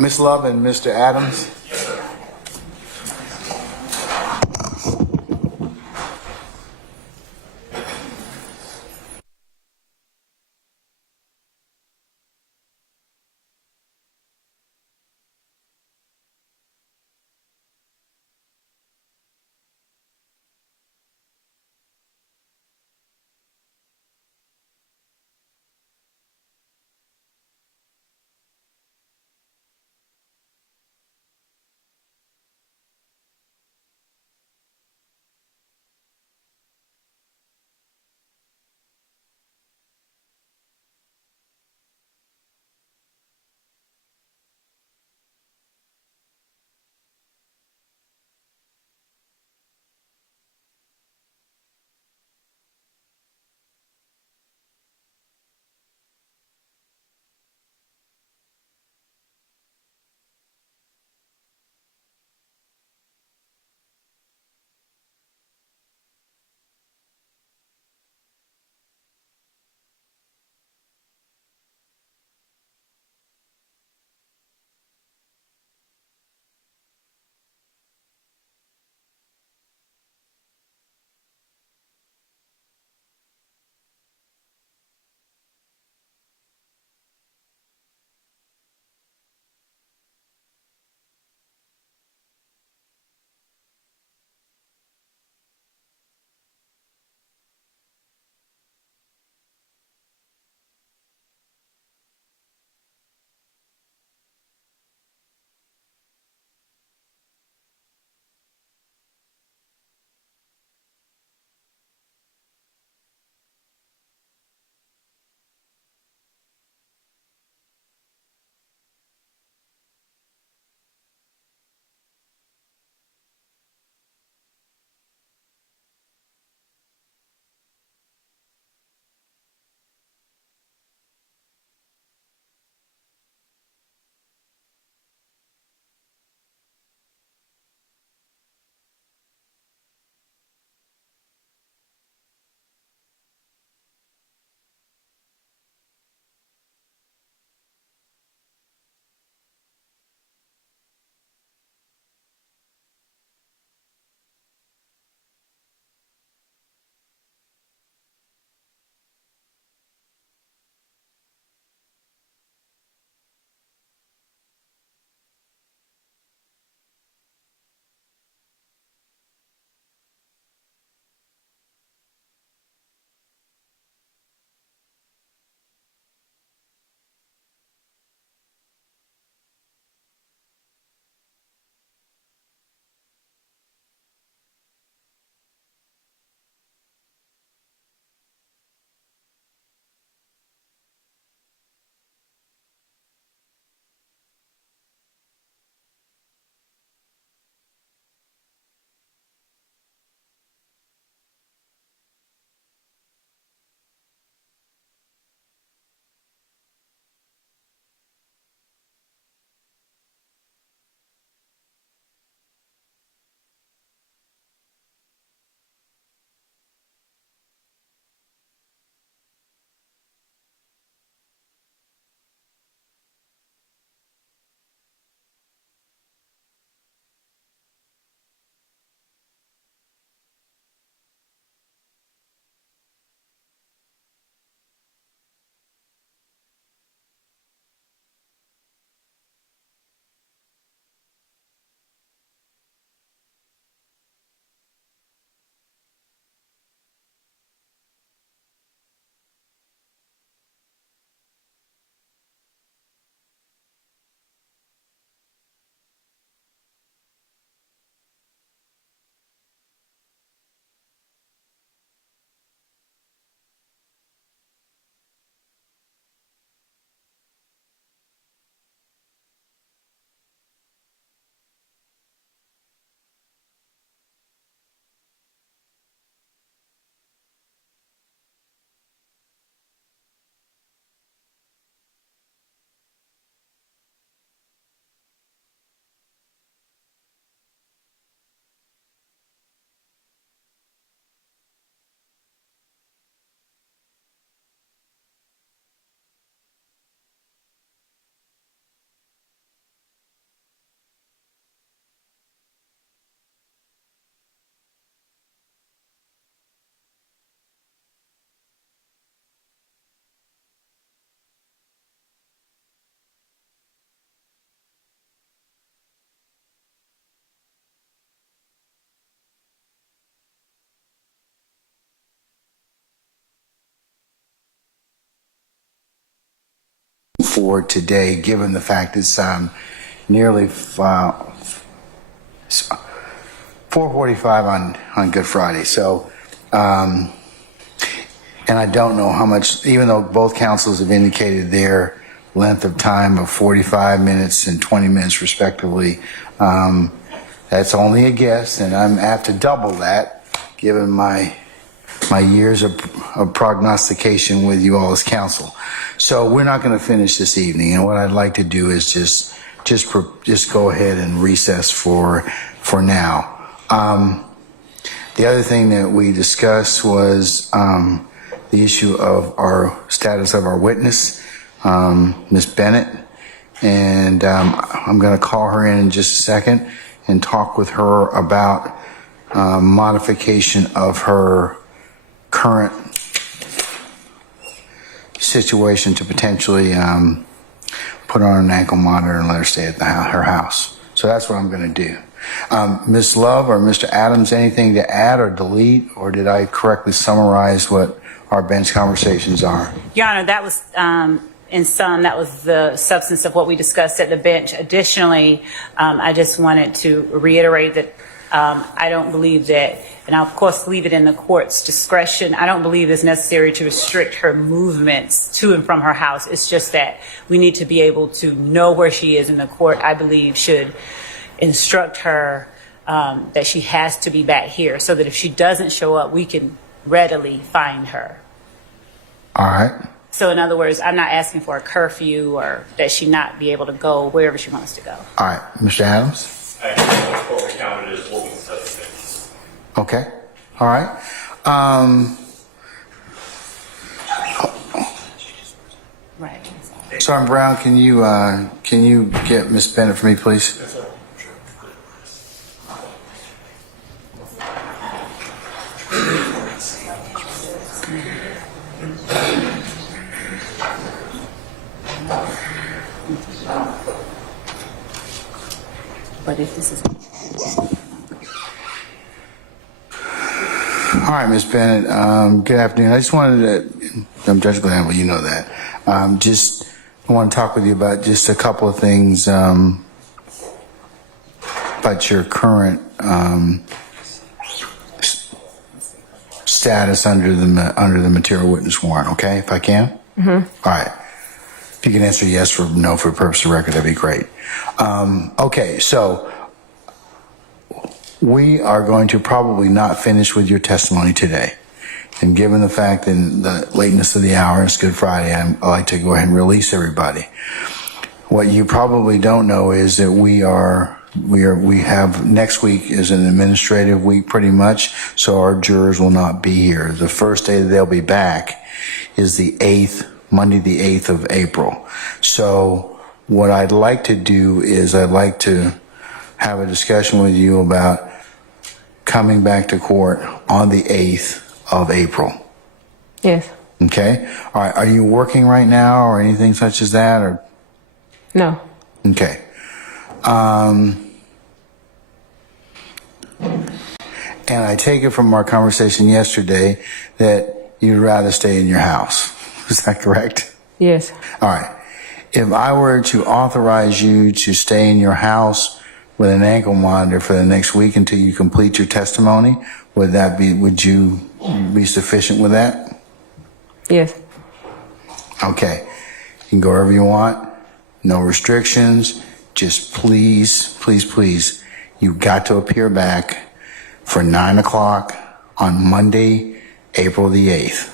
Ms. Love and Mr. Adams? forward today, given the fact it's nearly 4:45 on Good Friday. So, and I don't know how much, even though both councils have indicated their length of time of 45 minutes and 20 minutes respectively, that's only a guess, and I'm apt to double that given my years of prognostication with you all as council. So we're not going to finish this evening, and what I'd like to do is just go ahead and recess for now. The other thing that we discussed was the issue of our status of our witness, Ms. Bennett, and I'm going to call her in just a second and talk with her about modification of her current situation to potentially put her on an ankle monitor and let her stay at her house. So that's what I'm going to do. Ms. Love or Mr. Adams, anything to add or delete, or did I correctly summarize what our bench conversations are? Your Honor, that was, in sum, that was the substance of what we discussed at the bench. Additionally, I just wanted to reiterate that I don't believe that, and I'll of course leave it in the court's discretion, I don't believe it's necessary to restrict her movements to and from her house. It's just that we need to be able to know where she is, in the court, I believe, should instruct her that she has to be back here, so that if she doesn't show up, we can readily find her. All right. So in other words, I'm not asking for a curfew or that she not be able to go wherever she wants to go. All right. Mr. Adams? Okay. All right. Right. Sergeant Brown, can you get Miss Bennett for me, please? Yes, sir. But if this is... All right, Ms. Bennett, good afternoon. I just wanted to, I'm Judge Glenn, well, you know that. I want to talk with you about just a couple of things about your current status under the material witness warrant, okay, if I can? Mm-hmm. All right. If you can answer yes or no for the purpose of the record, that'd be great. Okay, so we are going to probably not finish with your testimony today. And given the fact and the lateness of the hour, it's Good Friday, I'd like to go ahead and release everybody. What you probably don't know is that we have next week is an administrative week pretty much, so our jurors will not be here. The first day that they'll be back is the 8th, Monday the 8th of April. So what I'd like to do is I'd like to have a discussion with you about coming back to court on the 8th of April. Yes. Okay? All right. Are you working right now or anything such as that? Or No. okay. And I take it from our conversation yesterday that you'd rather stay in your house. Is that correct? Yes. All right. If I were to authorize you to stay in your house with an ankle monitor for the next week until you complete your testimony, would you be sufficient with that? Yes. Okay. You can go wherever you want. No restrictions. Just please, please, please, you got to appear back for 9 o'clock on Monday, April the 8th.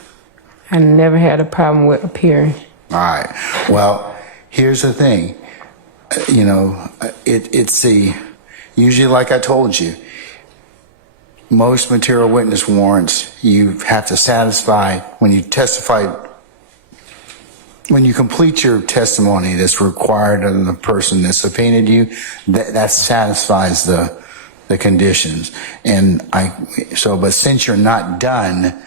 I never had a problem with appearing. All right. Well, here's the thing. You know, usually like I told you, most material witness warrants, you have to satisfy when you testify, when you complete your testimony that's required of the person that subpoenaed you, that satisfies the conditions. And but since you're not done,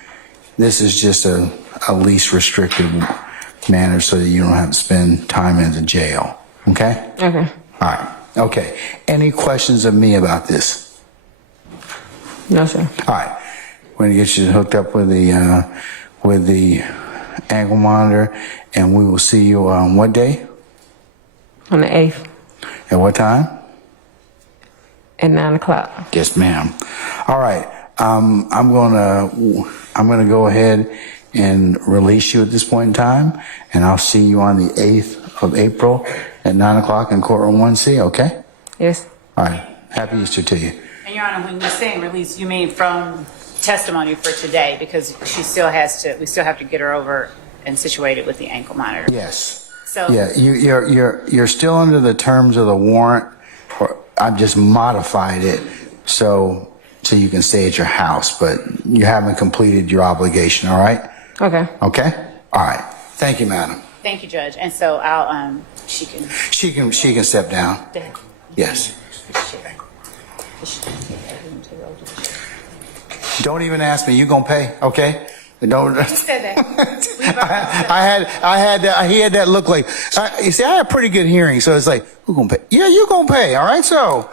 this is just a least restrictive manner so that you don't have to spend time in the jail. Okay? Okay. All right. Okay. Any questions of me about this? No, sir. All right. We're going to get you hooked up with the ankle monitor, And we will see you on what day? On the 8th At what time? at 9 o'clock. Yes, ma'am. All right. I'm gonna go ahead and release you at this point in time, and I'll see you on the 8th of April at 9 o'clock in courtroom 1C. Okay? Yes. All right. Happy Easter to you. And Your Honor, when you're saying release, you mean from testimony for today, because we still have to get her over and situated with the ankle monitor. Yes. So Yeah. You're still under the terms of the warrant, or I've just modified it so you can stay at your house, but you haven't completed your obligation. All right? Okay. Okay. All right. Thank you, madam. thank you, Judge. And so I'll she can. She can step down. Yes. Don't even ask me. You gonna pay? Okay. Don't. Who said that? I had that. He had that look like. You see, I have pretty good hearing, so it's like, who gonna pay? Yeah, you gonna pay. All right. So,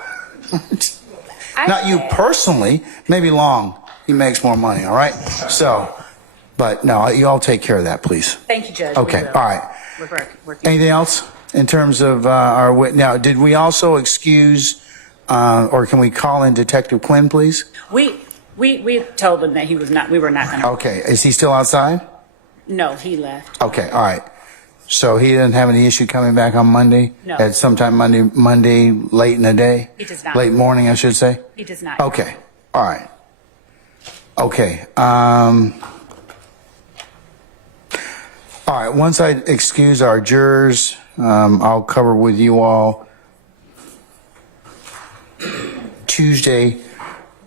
not you personally. Maybe Long. He makes more money. All right. So, but no, you all take care of that, please. Thank you, Judge. Okay. We will. All right. We're working. Anything else in terms of our witness? Now, did we also excuse, or can we call in Detective Quinn, please? We told him that he was not. We were not going to. Okay. Is he still outside? No, he left. Okay. All right. So he doesn't have any issue coming back on Monday? No. At sometime Monday late in the day? He does not. Late morning, I should say? He does not. Okay. All right. Okay. All right. Once I excuse our jurors, I'll cover with you all Tuesday,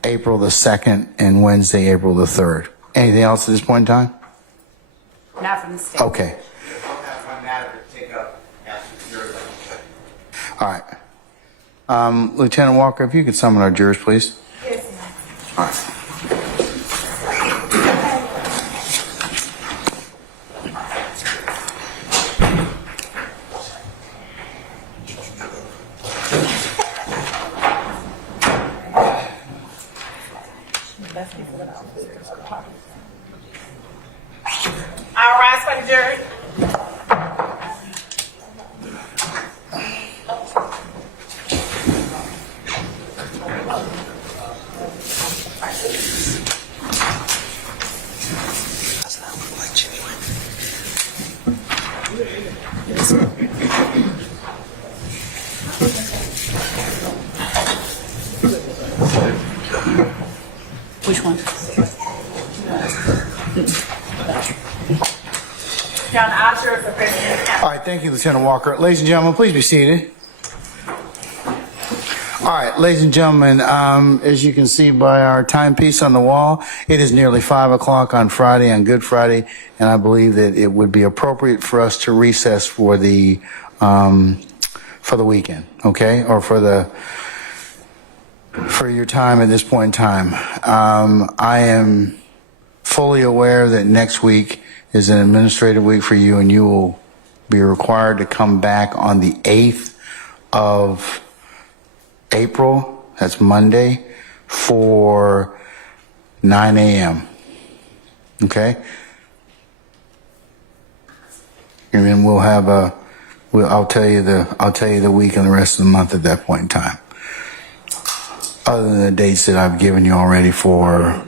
April the 2nd, and Wednesday, April the 3rd. Anything else at this point in time? Not from the state. Okay. All right. Lieutenant Walker, if you could summon our jurors, please. Yes, All right. All rise for the jury. Which one? John Osher for President. All right, thank you, Lieutenant Walker. Ladies and gentlemen, please be seated. All right, ladies and gentlemen, as you can see by our timepiece on the wall, it is nearly 5 o'clock on Friday, on Good Friday, and I believe that it would be appropriate for us to recess for the weekend, okay, or for your time at this point in time. I am fully aware that next week is an administrative week for you, and you will be required to come back on the 8th of April, that's Monday, for 9 a.m. Okay? And then I'll tell you the week and the rest of the month at that point in time. Other than the dates that I've given you already for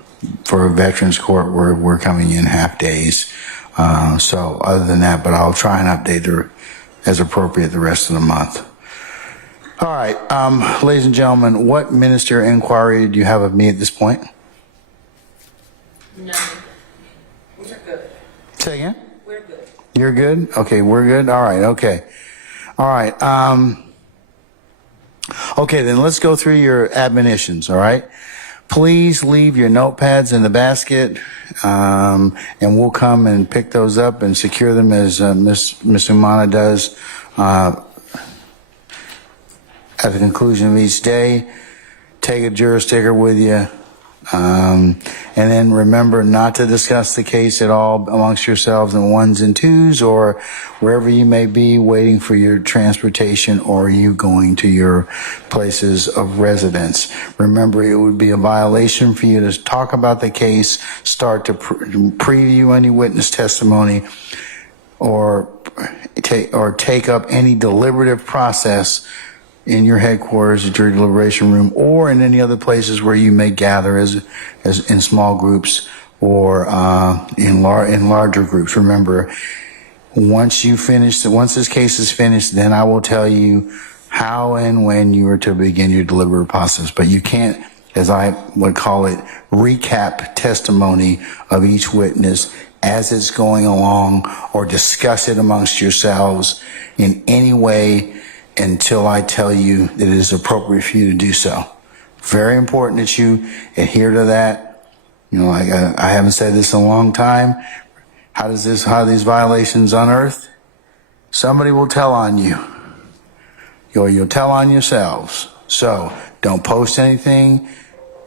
Veterans Court, we're coming in half days. So other than that, but I'll try and update as appropriate the rest of the month. All right, ladies and gentlemen, what ministerial inquiry do you have of me at this point? No. We're good. Say again? We're good. You're good? Okay, we're good? All right, okay. All right, okay, then let's go through your admonitions, all right? Please leave your notepads in the basket, and we'll come and pick those up and secure them as Ms. Umana does at the conclusion of each day. Take a juror sticker with you, and then remember not to discuss the case at all amongst yourselves in ones and twos or wherever you may be waiting for your transportation or you going to your places of residence. Remember, it would be a violation for you to talk about the case, start to preview any witness testimony or take up any deliberative process in your headquarters, at your deliberation room, or in any other places where you may gather as in small groups or in larger groups. Remember, once this case is finished, then I will tell you how and when you are to begin your deliberative process. But you can't, as I would call it, recap testimony of each witness as it's going along, or discuss it amongst yourselves in any way until I tell you that it is appropriate for you to do so. Very important that you adhere to that. You know, I haven't said this in a long time. How are these violations unearthed? Somebody will tell on you. You'll tell on yourselves. So don't post anything.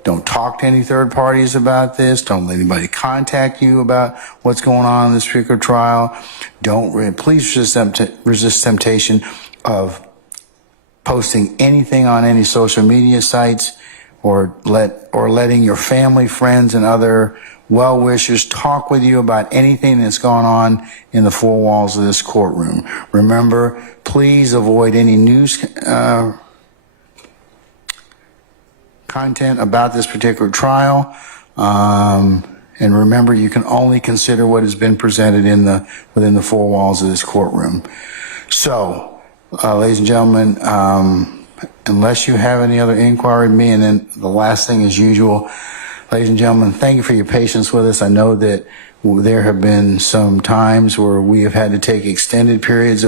Don't talk to any third parties about this. Don't let anybody contact you about what's going on in this particular trial. Please resist temptation of posting anything on any social media sites, or letting your family, friends, and other well-wishers talk with you about anything that's gone on in the four walls of this courtroom. Remember, please avoid any news content about this particular trial. And remember, you can only consider what has been presented within the four walls of this courtroom. So, ladies and gentlemen, unless you have any other inquiry of me, and then the last thing as usual, ladies and gentlemen, thank you for your patience with us. I know that there have been some times where we have had to take extended periods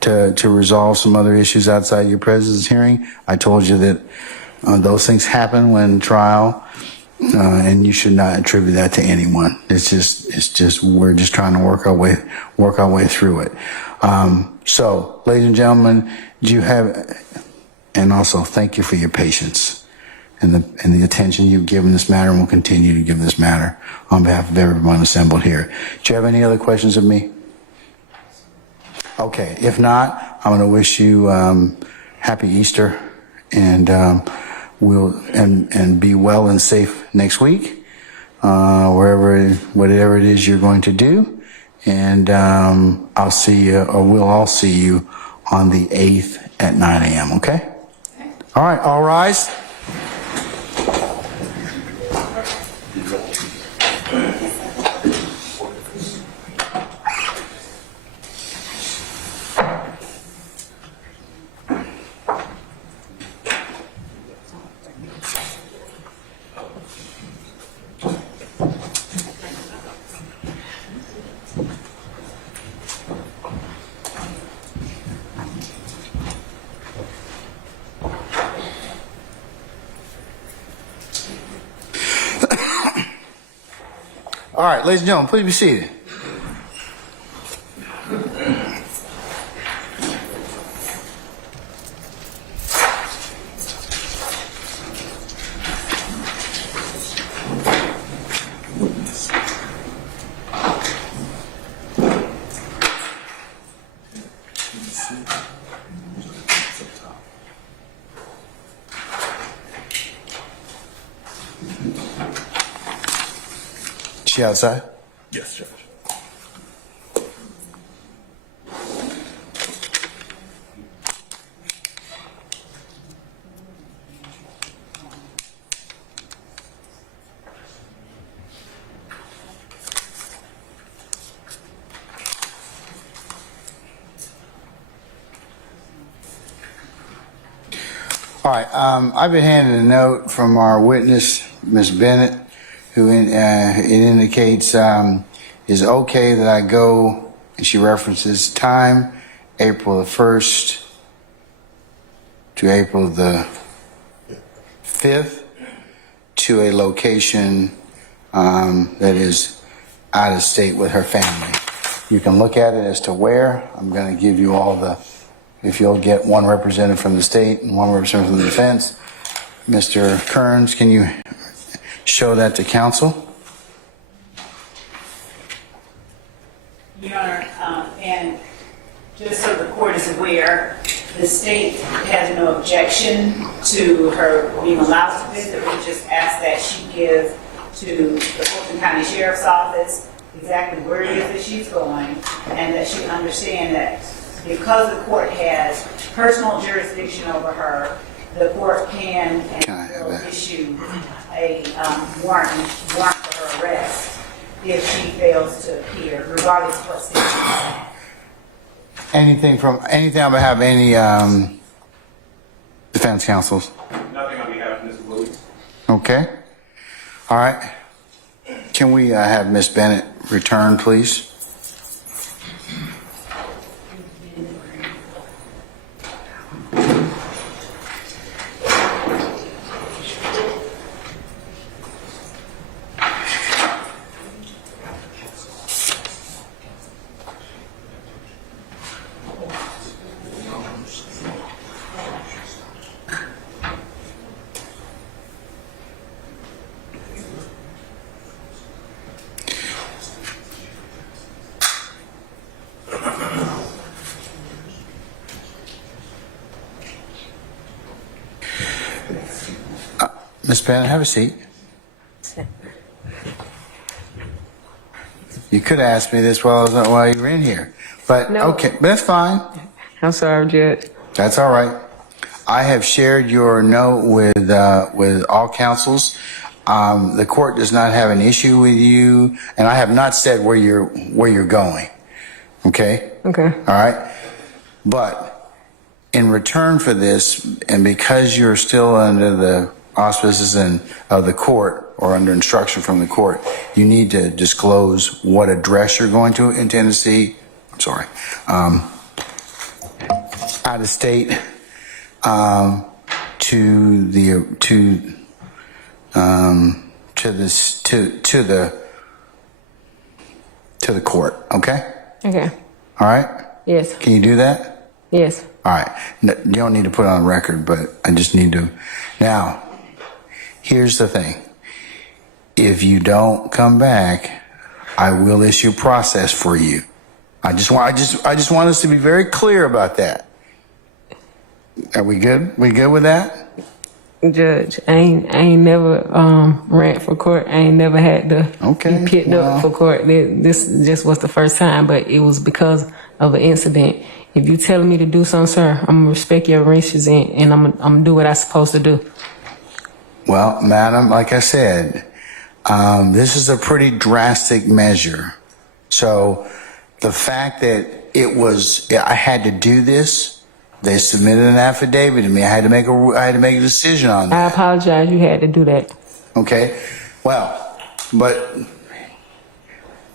to resolve some other issues outside your presence hearing. I told you that those things happen when trial, and you should not attribute that to anyone. It's just we're just trying to work our way through it. So, ladies and gentlemen, and also thank you for your patience and the attention you've given this matter, and will continue to give this matter on behalf of everyone assembled here. Do you have any other questions of me? Okay, if not, I'm going to wish you happy Easter, and and be well and safe next week, whatever it is you're going to do. And I'll see you, or we'll all see you on the 8th at 9 a.m., okay? All right, all rise. All right, ladies and gentlemen, please be seated. She outside? Yes, Judge. All right, I've been handed a note from our witness, Ms. Bennett, who it indicates is okay that I go, and she references time, April the 1st to April the 5th, to a location that is out of state with her family. You can look at it as to where. I'm going to give you all if you'll get one representative from the state and one representative from the defense. Mr. Kearns, can you show that to council? Your Honor, and just so the court is aware, the state has no objection to her being allowed to visit. We just ask that she give to the Fulton County Sheriff's Office exactly where it is that she's going, and that she understand that because the court has personal jurisdiction over her, the court can and Can I have will that? issue a warrant for her arrest if she fails to appear, regardless of what state. Anything on behalf of any defense counsels? Nothing on behalf of Mr. Williams. Okay. All right. Can we have Ms. Bennett return, please? Ms. Bennett, have a seat. You could ask me this while you were in here, but No. okay, that's fine. I'm sorry, Judge. That's all right. I have shared your note with all counsels. The court does not have an issue with you, and I have not said where you're going. Okay. Okay. All right. But in return for this, and because you're still under the auspices of the court or under instruction from the court, you need to disclose what address you're going to in Tennessee. I'm sorry. Out of state, to the court. Okay. Okay. All right. Yes. Can you do that? Yes. All right. You don't need to put it on record, but I just need to. Now, here's the thing. If you don't come back, I will issue process for you. I just want us to be very clear about that. Are we good? We good with that? Judge, I ain't never ran for court. I ain't never had to Okay, be picked well. up for court. This just was the first time, but it was because of an incident. If you telling me to do something, sir, I'm gonna respect your wishes and I'm gonna do what I'm supposed to do. Well, madam, like I said, this is a pretty drastic measure. So the fact that I had to do this, they submitted an affidavit to me. I had to make a decision on that. I apologize. You had to do that. Okay. Well, but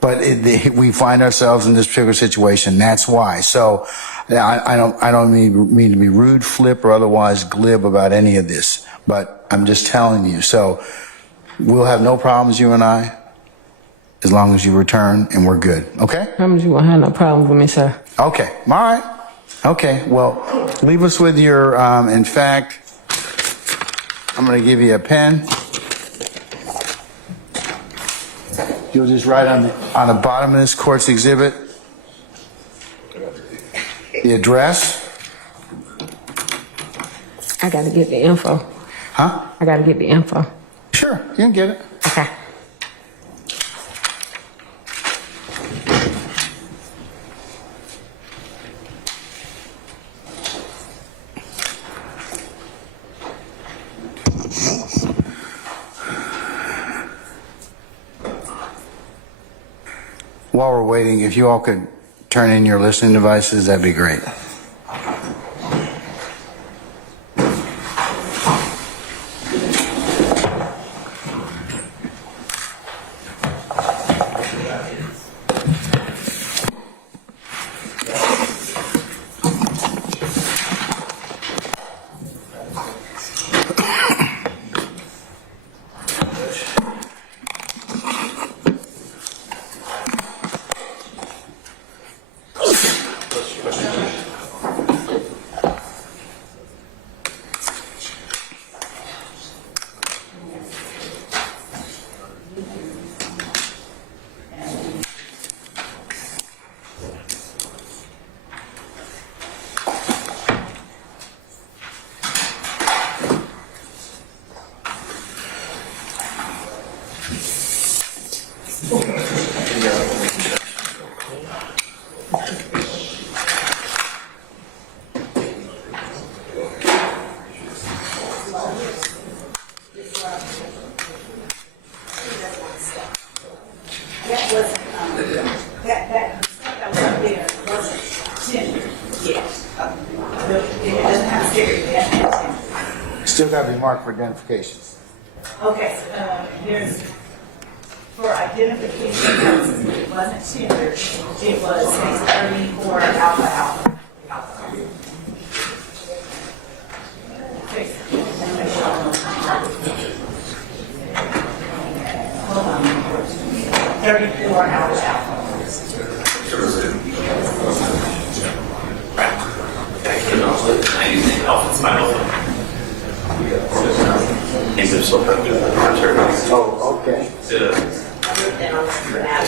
we find ourselves in this particular situation. That's why. So I don't mean to be rude, flip, or otherwise glib about any of this, but I'm just telling you. So we'll have no problems, you and I, as long as you return and we're good. Okay? How much you won't have no problems with me, sir? Okay. All right. Okay. Well, leave us with your, in fact, I'm going to give you a pen. You'll just write on the bottom of this court's exhibit the address. I gotta get the info. Huh? I gotta get the info. Sure, you can get it. Okay. While we're waiting, if you all could turn in your listening devices, that'd be great. figured we had to. Still got to be marked for identifications. Okay, here's, for identification purposes, it wasn't tendered, it was a 34 alpha alpha. Hold on. 34 alpha alpha. Oh, okay. I wrote that on for that,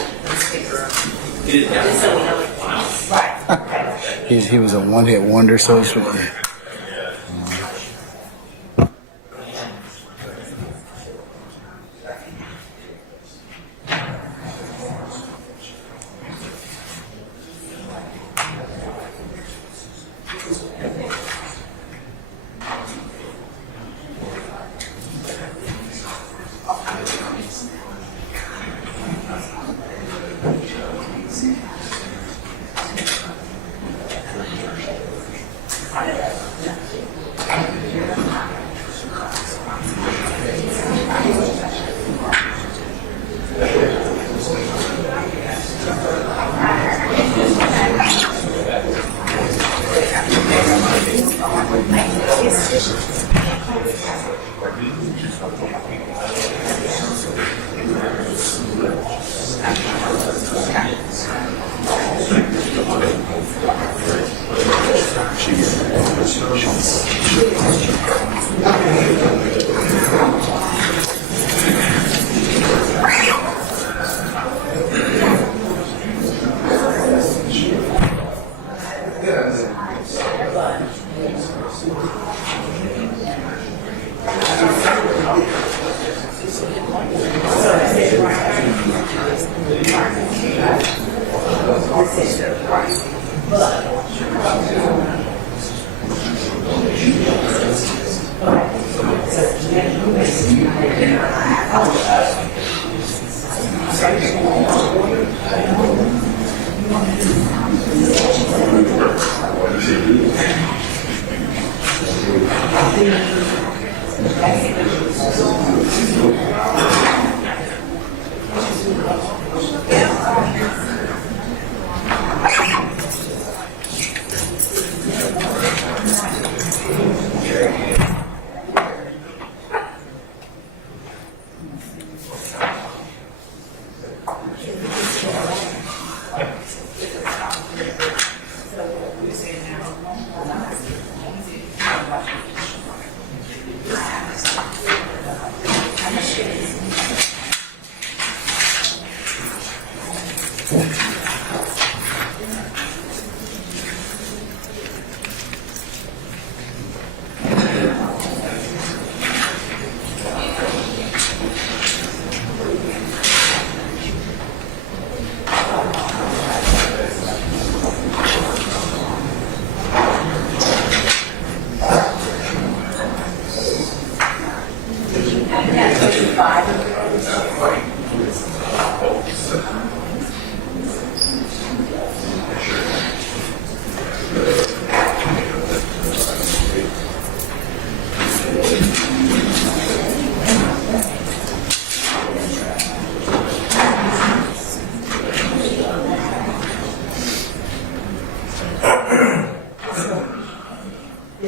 just so we know it's Right, okay. He was a one-hit wonder, so to speak.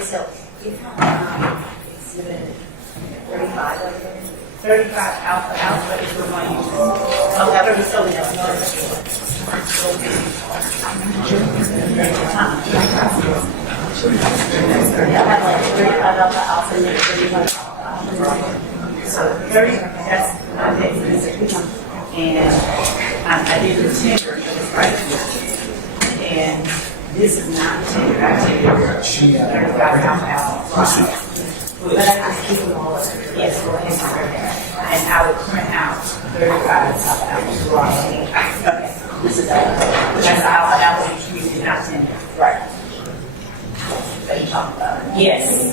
So, exhibit 35 of it. 35 alpha alpha is the one you, Oh, that would be so we don't know. Yeah, I have like 35 alpha alpha and then 35 alpha alpha. so 30, that's my definition. And I did the tender for this right. And this is not tender, I tendered 35 alpha alpha. But I just keep them all up. Yes, go ahead and print that. And I would print out 35 alpha alpha. Okay. This is That's alpha alpha, you did not tender. right. That you talked about. Yes.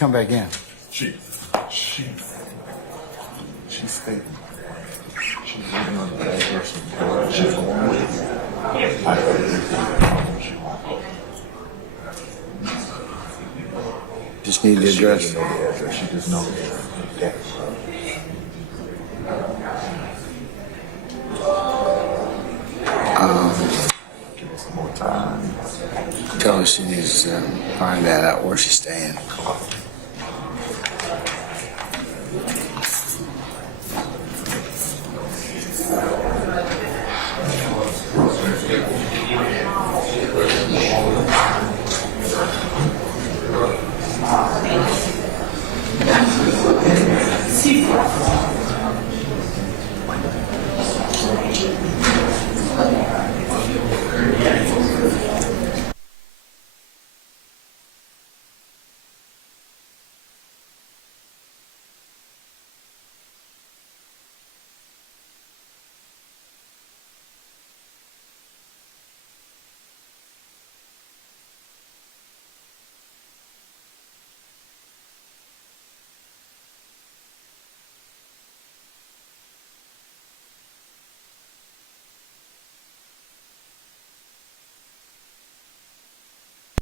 come back in. She stayed. She's living on the bad person. She's going with it. I heard everything. She walked over. Just need the She address. doesn't know the address. She just knows the address. Give me some more time. Tell her she needs to find that out where she's staying.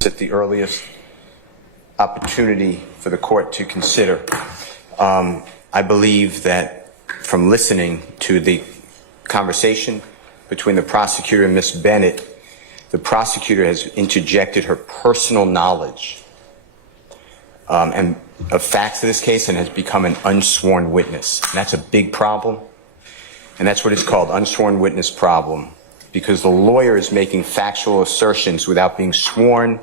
At the earliest opportunity for the court to consider. I believe that from listening to the conversation between the prosecutor and Ms. Bennett, the prosecutor has interjected her personal knowledge and of facts of this case and has become an unsworn witness. And that's a big problem. And that's what it's called, unsworn witness problem, because the lawyer is making factual assertions without being sworn.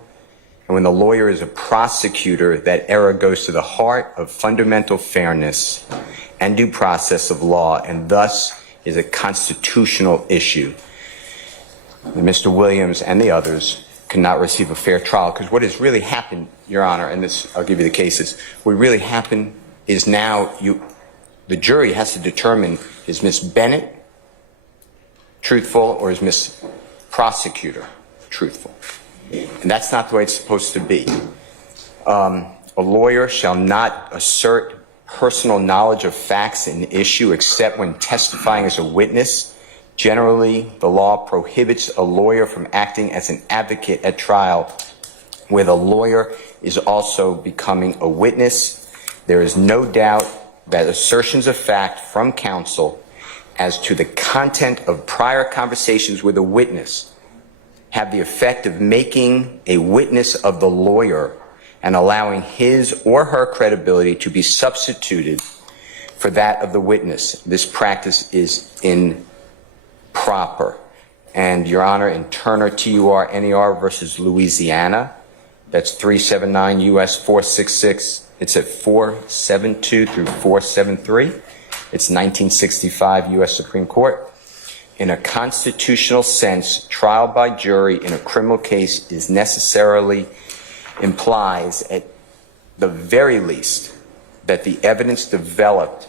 And when the lawyer is a prosecutor, that error goes to the heart of fundamental fairness and due process of law, and thus is a constitutional issue. Mr. Williams and the others cannot receive a fair trial, because what has really happened, Your Honor, and this, I'll give you the cases, what really happened is now the jury has to determine, is Ms. Bennett truthful or is Ms. Prosecutor truthful? And that's not the way it's supposed to be. A lawyer shall not assert personal knowledge of facts in issue except when testifying as a witness. Generally, the law prohibits a lawyer from acting as an advocate at trial where the lawyer is also becoming a witness. There is no doubt that assertions of fact from counsel as to the content of prior conversations with a witness have the effect of making a witness of the lawyer and allowing his or her credibility to be substituted for that of the witness. This practice is improper. And, Your Honor, in Turner, T-U-R-N-E-R versus Louisiana, that's 379 U.S. 466. It's at 472 through 473. It's 1965 U.S. Supreme Court. In a constitutional sense, trial by jury in a criminal case is necessarily implies, at the very least, that the evidence developed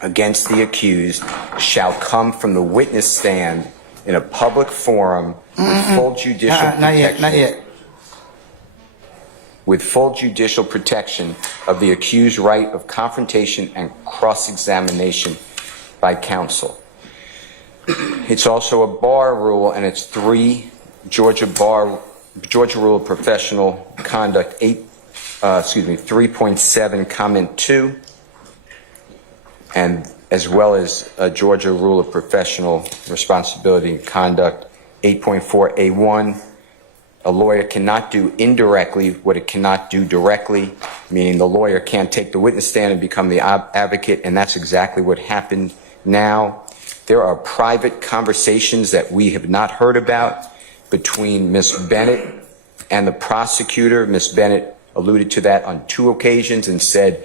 against the accused shall come from the witness stand in a public forum with full judicial protection. Not yet. With full judicial protection of the accused's right of confrontation and cross-examination by counsel. It's also a bar rule, and it's 3 Georgia Rule of Professional Conduct 3.7 comment 2, and as well as a Georgia Rule of Professional Responsibility and Conduct 8.4A1. A lawyer cannot do indirectly what it cannot do directly, meaning the lawyer can't take the witness stand and become the advocate, and that's exactly what happened now. There are private conversations that we have not heard about between Ms. Bennett and the prosecutor. Ms. Bennett alluded to that on 2 occasions and said,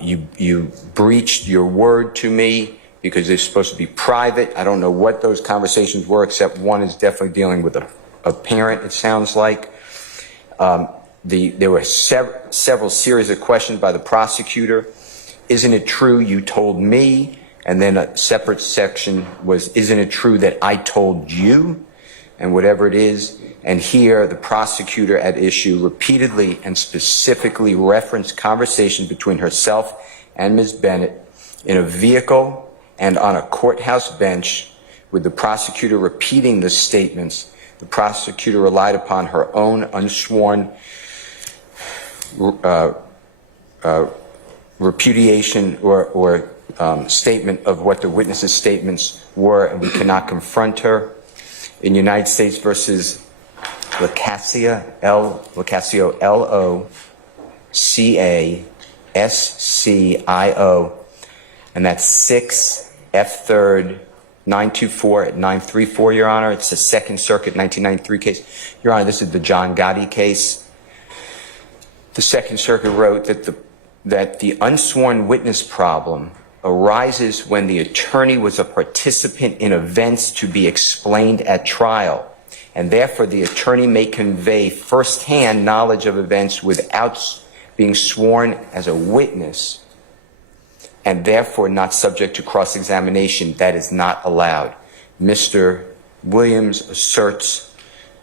you breached your word to me because it's supposed to be private. I don't know what those conversations were, except one is definitely dealing with a parent, it sounds like. There were several series of questions by the prosecutor. Isn't it true you told me? And then a separate section was, isn't it true that I told you? and whatever it is. And here, the prosecutor at issue repeatedly and specifically referenced conversation between herself and Ms. Bennett in a vehicle and on a courthouse bench, with the prosecutor repeating the statements. The prosecutor relied upon her own unsworn repudiation or statement of what the witness's statements were, and we cannot confront her. In United States versus Locascio, L-O-C-A-S-C-I-O, and that's 6 F 3rd 924 at 934, Your Honor. It's a Second Circuit 1993 case. Your Honor, this is the John Gotti case. The Second Circuit wrote that the unsworn witness problem arises when the attorney was a participant in events to be explained at trial, and therefore the attorney may convey firsthand knowledge of events without being sworn as a witness, and therefore not subject to cross-examination. That is not allowed. Mr. Williams asserts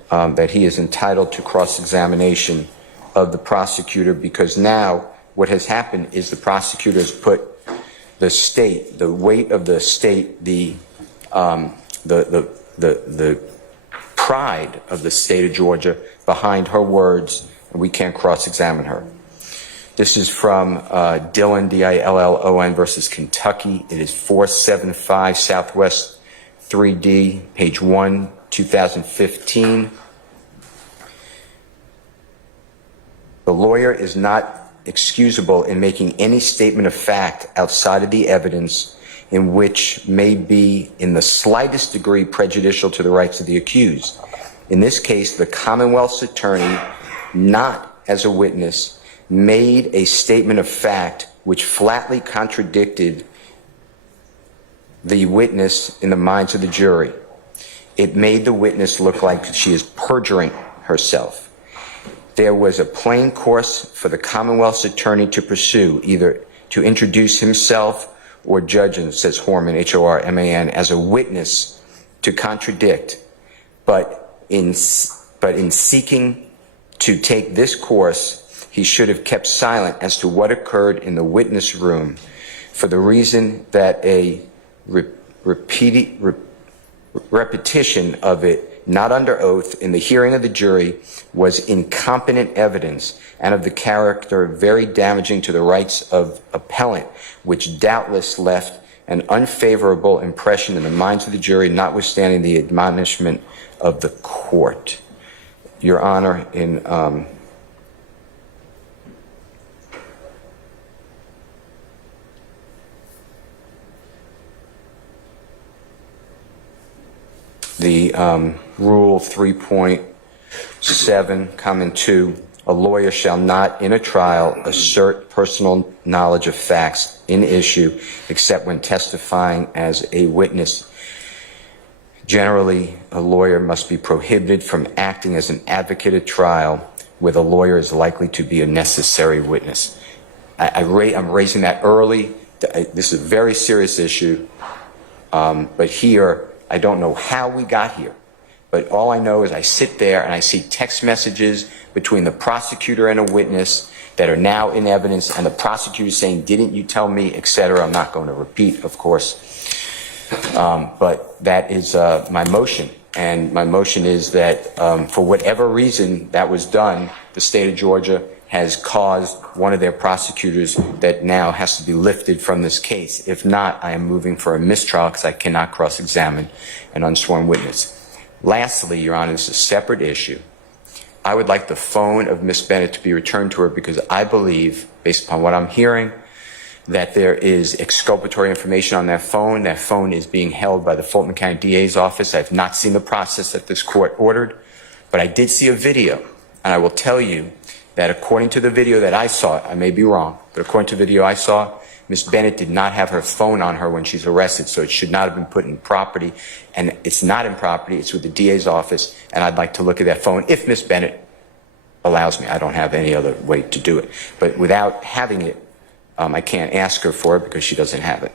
that he is entitled to cross-examination of the prosecutor, because now what has happened is the prosecutor has put the state, the weight of the state, the pride of the state of Georgia behind her words, and we can't cross-examine her. This is from Dillon, D-I-L-L-O-N versus Kentucky. It is 475 Southwest 3D, page 1, 2015. The lawyer is not excusable in making any statement of fact outside of the evidence in which may be in the slightest degree prejudicial to the rights of the accused. In this case, the Commonwealth's attorney, not as a witness, made a statement of fact which flatly contradicted the witness in the minds of the jury. It made the witness look like she is perjuring herself. There was a plain course for the Commonwealth's attorney to pursue, either to introduce himself or Judgen, says Horman, H-O-R-M-A-N, as a witness to contradict. But in seeking to take this course, he should have kept silent as to what occurred in the witness room, for the reason that a repetition of it, not under oath, in the hearing of the jury was incompetent evidence, and of the character very damaging to the rights of appellant, which doubtless left an unfavorable impression in the minds of the jury, notwithstanding the admonishment of the court. Your Honor, in the Rule 3.7, Comment 2, a lawyer shall not in a trial assert personal knowledge of facts in issue except when testifying as a witness. Generally, a lawyer must be prohibited from acting as an advocate at trial where the lawyer is likely to be a necessary witness. I'm raising that early. This is a very serious issue, but here, I don't know how we got here, but all I know is I sit there and I see text messages between the prosecutor and a witness that are now in evidence, and the prosecutor saying, "Didn't you tell me," etc. I'm not going to repeat, of course, but that is my motion. And my motion is that for whatever reason that was done, the state of Georgia has caused one of their prosecutors that now has to be lifted from this case. If not, I am moving for a mistrial because I cannot cross-examine an unsworn witness. Lastly, Your Honor, this is a separate issue. I would like the phone of Ms. Bennett to be returned to her, because I believe, based upon what I'm hearing, that there is exculpatory information on that phone. That phone is being held by the Fulton County DA's office. I've not seen the process that this court ordered, but I did see a video, and I will tell you that according to the video that I saw, I may be wrong, but according to the video I saw, Ms. Bennett did not have her phone on her when she's arrested, so it should not have been put in property, and it's not in property, it's with the DA's office, and I'd like to look at that phone if Ms. Bennett allows me. I don't have any other way to do it, but without having it, I can't ask her for it because she doesn't have it.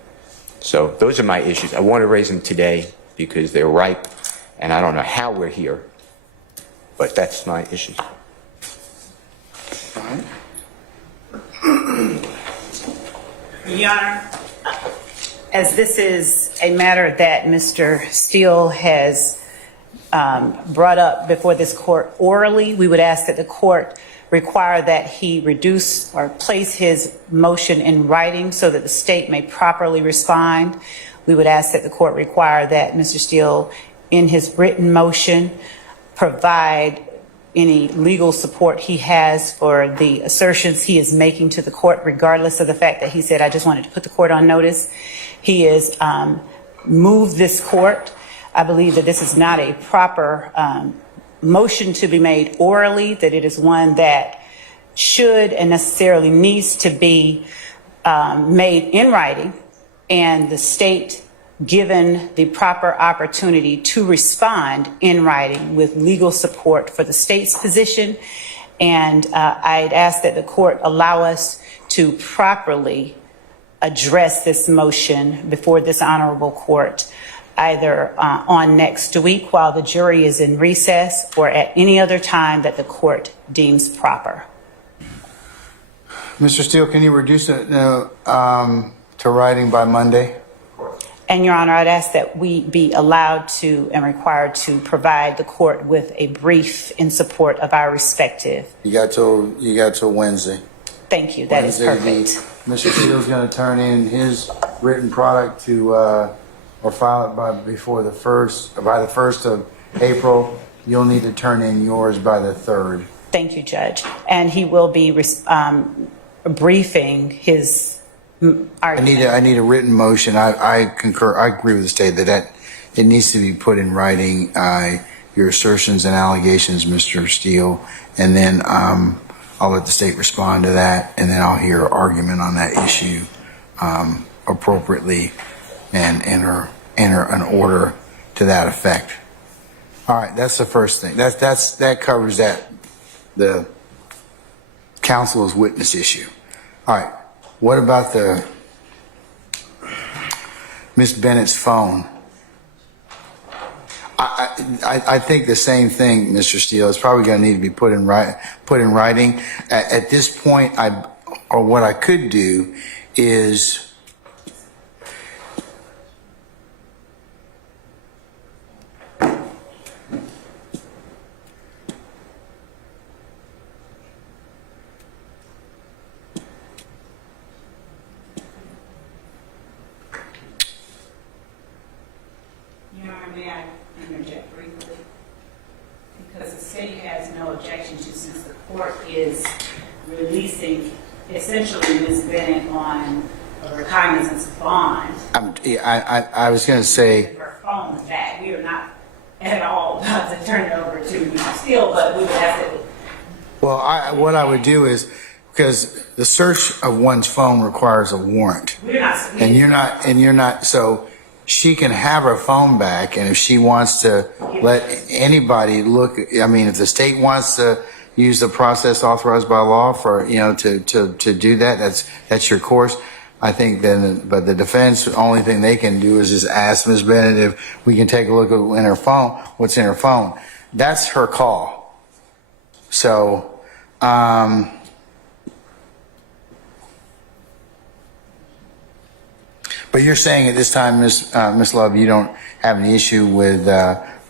So those are my issues. I want to raise them today because they're ripe, and I don't know how we're here, but that's my issue. Your Honor, as this is a matter that Mr. Steele has brought up before this court orally, we would ask that the court require that he reduce or place his motion in writing so that the state may properly respond. We would ask that the court require that Mr. Steele, in his written motion, provide any legal support he has for the assertions he is making to the court, regardless of the fact that he said, I just wanted to put the court on notice. He has moved this court. I believe that this is not a proper motion to be made orally, that it is one that should and necessarily needs to be made in writing, and the state given the proper opportunity to respond in writing with legal support for the state's position. And I'd ask that the court allow us to properly address this motion before this honorable court, either on next week while the jury is in recess or at any other time that the court deems proper. Mr. Steele, can you reduce it to writing by Monday? And Your Honor, I'd ask that we be allowed to and required to provide the court with a brief in support of our respective. You got till Wednesday. Thank you. That is perfect. Mr. Steele's going to turn in his written product to or file it by the 1st of April. You'll need to turn in yours by the 3rd. Thank you, Judge. And he will be briefing his argument. I need a written motion. I concur. I agree with the state that it needs to be put in writing. Your assertions and allegations, Mr. Steele, and then I'll let the state respond to that, and then I'll hear argument on that issue appropriately, and enter an order to that effect. All right, that's the first thing. That covers that, the counsel's witness issue. All right. What about Miss Bennett's phone? I think the same thing, Mr. Steele. It's probably going to need to be put in writing. At this point, what I could do is May I interject briefly? Because the city has no objection to, since the court is releasing essentially Ms. Bennett on a recognizance of bond. I was going to say, her phone back. We are not at all about to turn it over to Mr. Steele, but we would have to. well, what I would do is, because the search of one's phone requires a warrant, We're not. and you're not, so she can have her phone back, and if she wants to let anybody look, I mean, if the state wants to use the process authorized by law for, to do that, that's your course. I think then, but the defense, the only thing they can do is just ask Ms. Bennett if we can take a look at what's in her phone. That's her call. So, but you're saying at this time, Miss Love, you don't have any issue with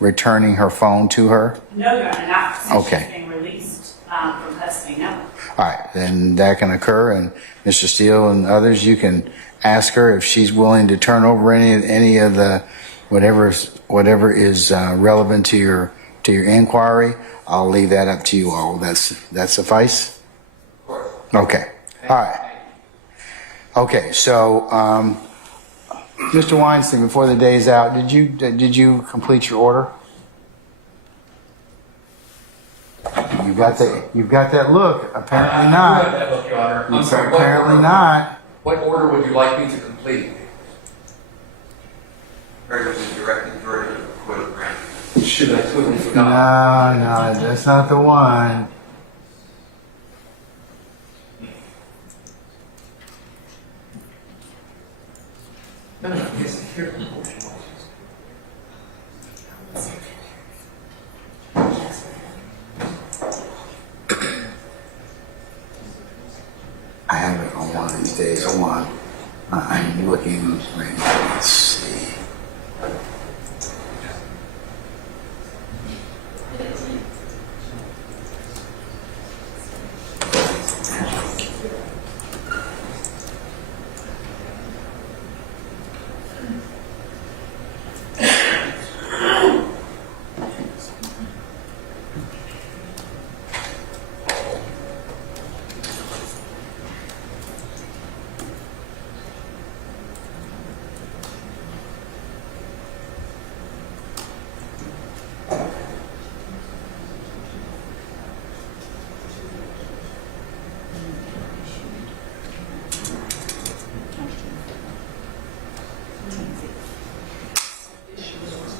returning her phone to her? No, Your Honor, not since Okay. she's being released from custody, no. All right, then that can occur, and Mr. Steele and others, you can ask her if she's willing to turn over any of the whatever is relevant to your inquiry. I'll leave that up to you all. That suffice? Okay. All right. Okay. So, Mr. Weinstein, before the day's out, did you complete your order? You've got that look. Apparently not. I that look, Your Honor. I'm sorry. Apparently not. What order would you like me to complete? Directed verdict of acquittal granted. Should I totally forgot? No, that's not the one. No, yes, here. I have it on one of these days. Hold on. I'm looking right now. Let's see.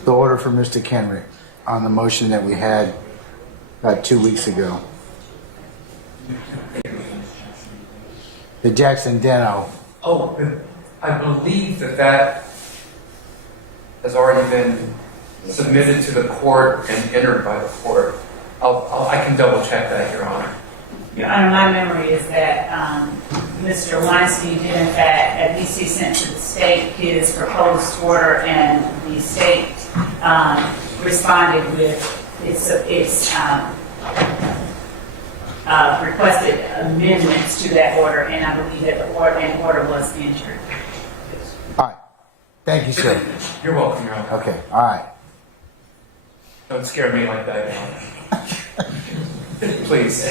The order for Mr. Kenrick on the motion that we had about 2 weeks ago. The Jackson Deno. Oh, I believe that has already been submitted to the court and entered by the court. I can double check that, Your Honor. Your Honor, my memory is that Mr. Weinstein did in fact, at least he sent to the state his proposed order, and the state responded with its requested amendments to that order, and I believe that the order was entered. All right. Thank you, sir. You're welcome, Your Honor. Okay. All right. Don't scare me like that, Your Honor. Please.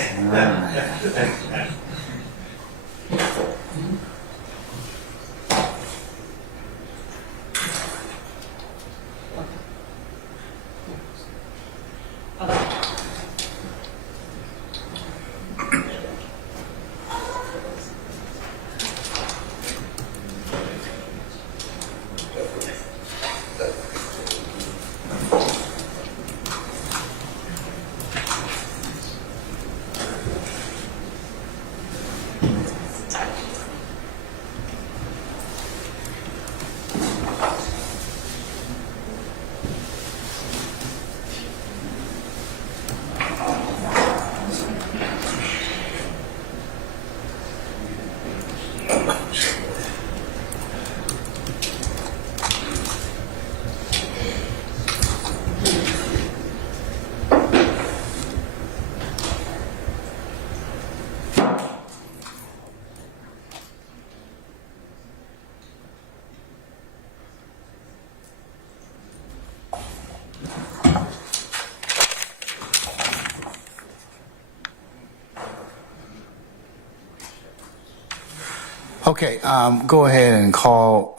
Okay, go ahead and call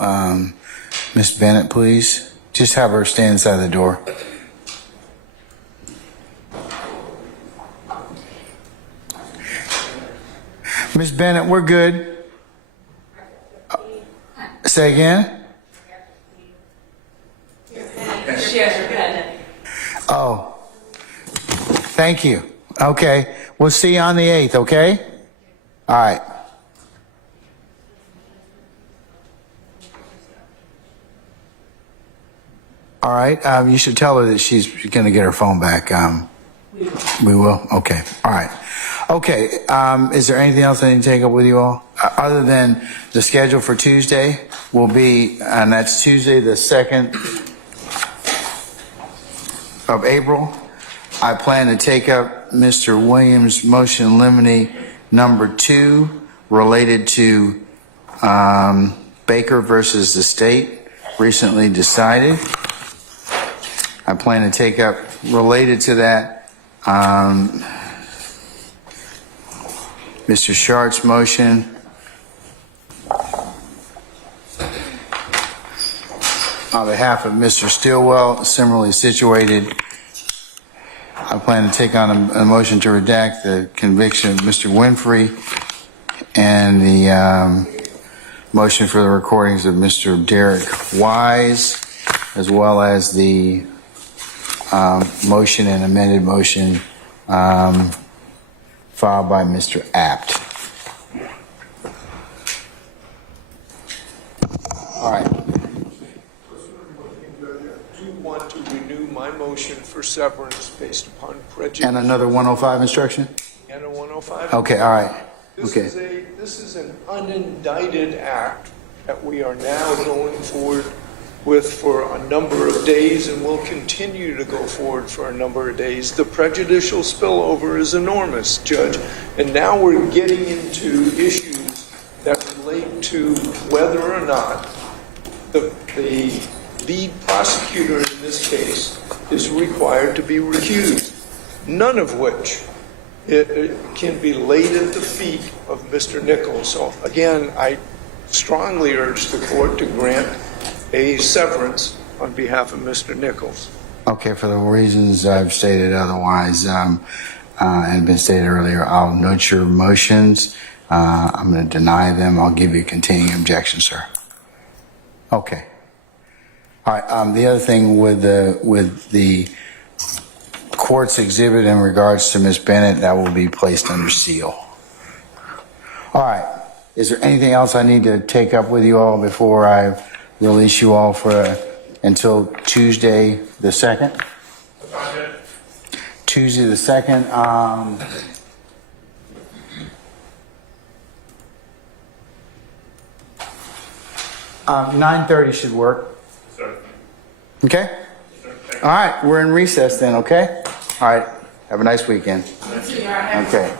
Miss Bennett, please. Just have her stand inside the door. Miss Bennett, we're good. Say again? Oh, thank you. Okay, we'll see you on the 8th, okay? All right. All right, you should tell her that she's going to get her phone back. We will? Okay, all right. Okay, is there anything else I need to take up with you all? Other than the schedule for Tuesday will be, and that's Tuesday the 2nd of April. I plan to take up Mr. Williams' motion limine number 2 related to Baker versus the state, recently decided. I plan to take up, related to that, Mr. Shart's motion on behalf of Mr. Stilwell, similarly situated. I plan to take on a motion to redact the conviction of Mr. Winfrey and the motion for the recordings of Mr. Derek Wise, as well as the motion and amended motion filed by Mr. Apt. All right. Do you want to renew my motion for severance based upon prejudice And another 105 instruction? and a 105? Okay, all right. Okay. This is an unindicted act that we are now going forward with for a number of days and will continue to go forward for a number of days. The prejudicial spillover is enormous, Judge. And now we're getting into issues that relate to whether or not the lead prosecutor in this case is required to be recused, none of which it can be laid at the feet of Mr. Nichols. So again, I strongly urge the court to grant a severance on behalf of Mr. Nichols. Okay, for the reasons I've stated otherwise and been stated earlier, I'll note your motions. I'm going to deny them. I'll give you a continuing objection, sir. Okay. All right. The other thing with the court's exhibit in regards to Ms. Bennett, that will be placed under seal. All right. Is there anything else I need to take up with you all before I release you all for until Tuesday the 2nd? Tuesday the 2nd. 9:30 should work. Okay? All right, we're in recess then, okay? All right, have a nice weekend. Okay.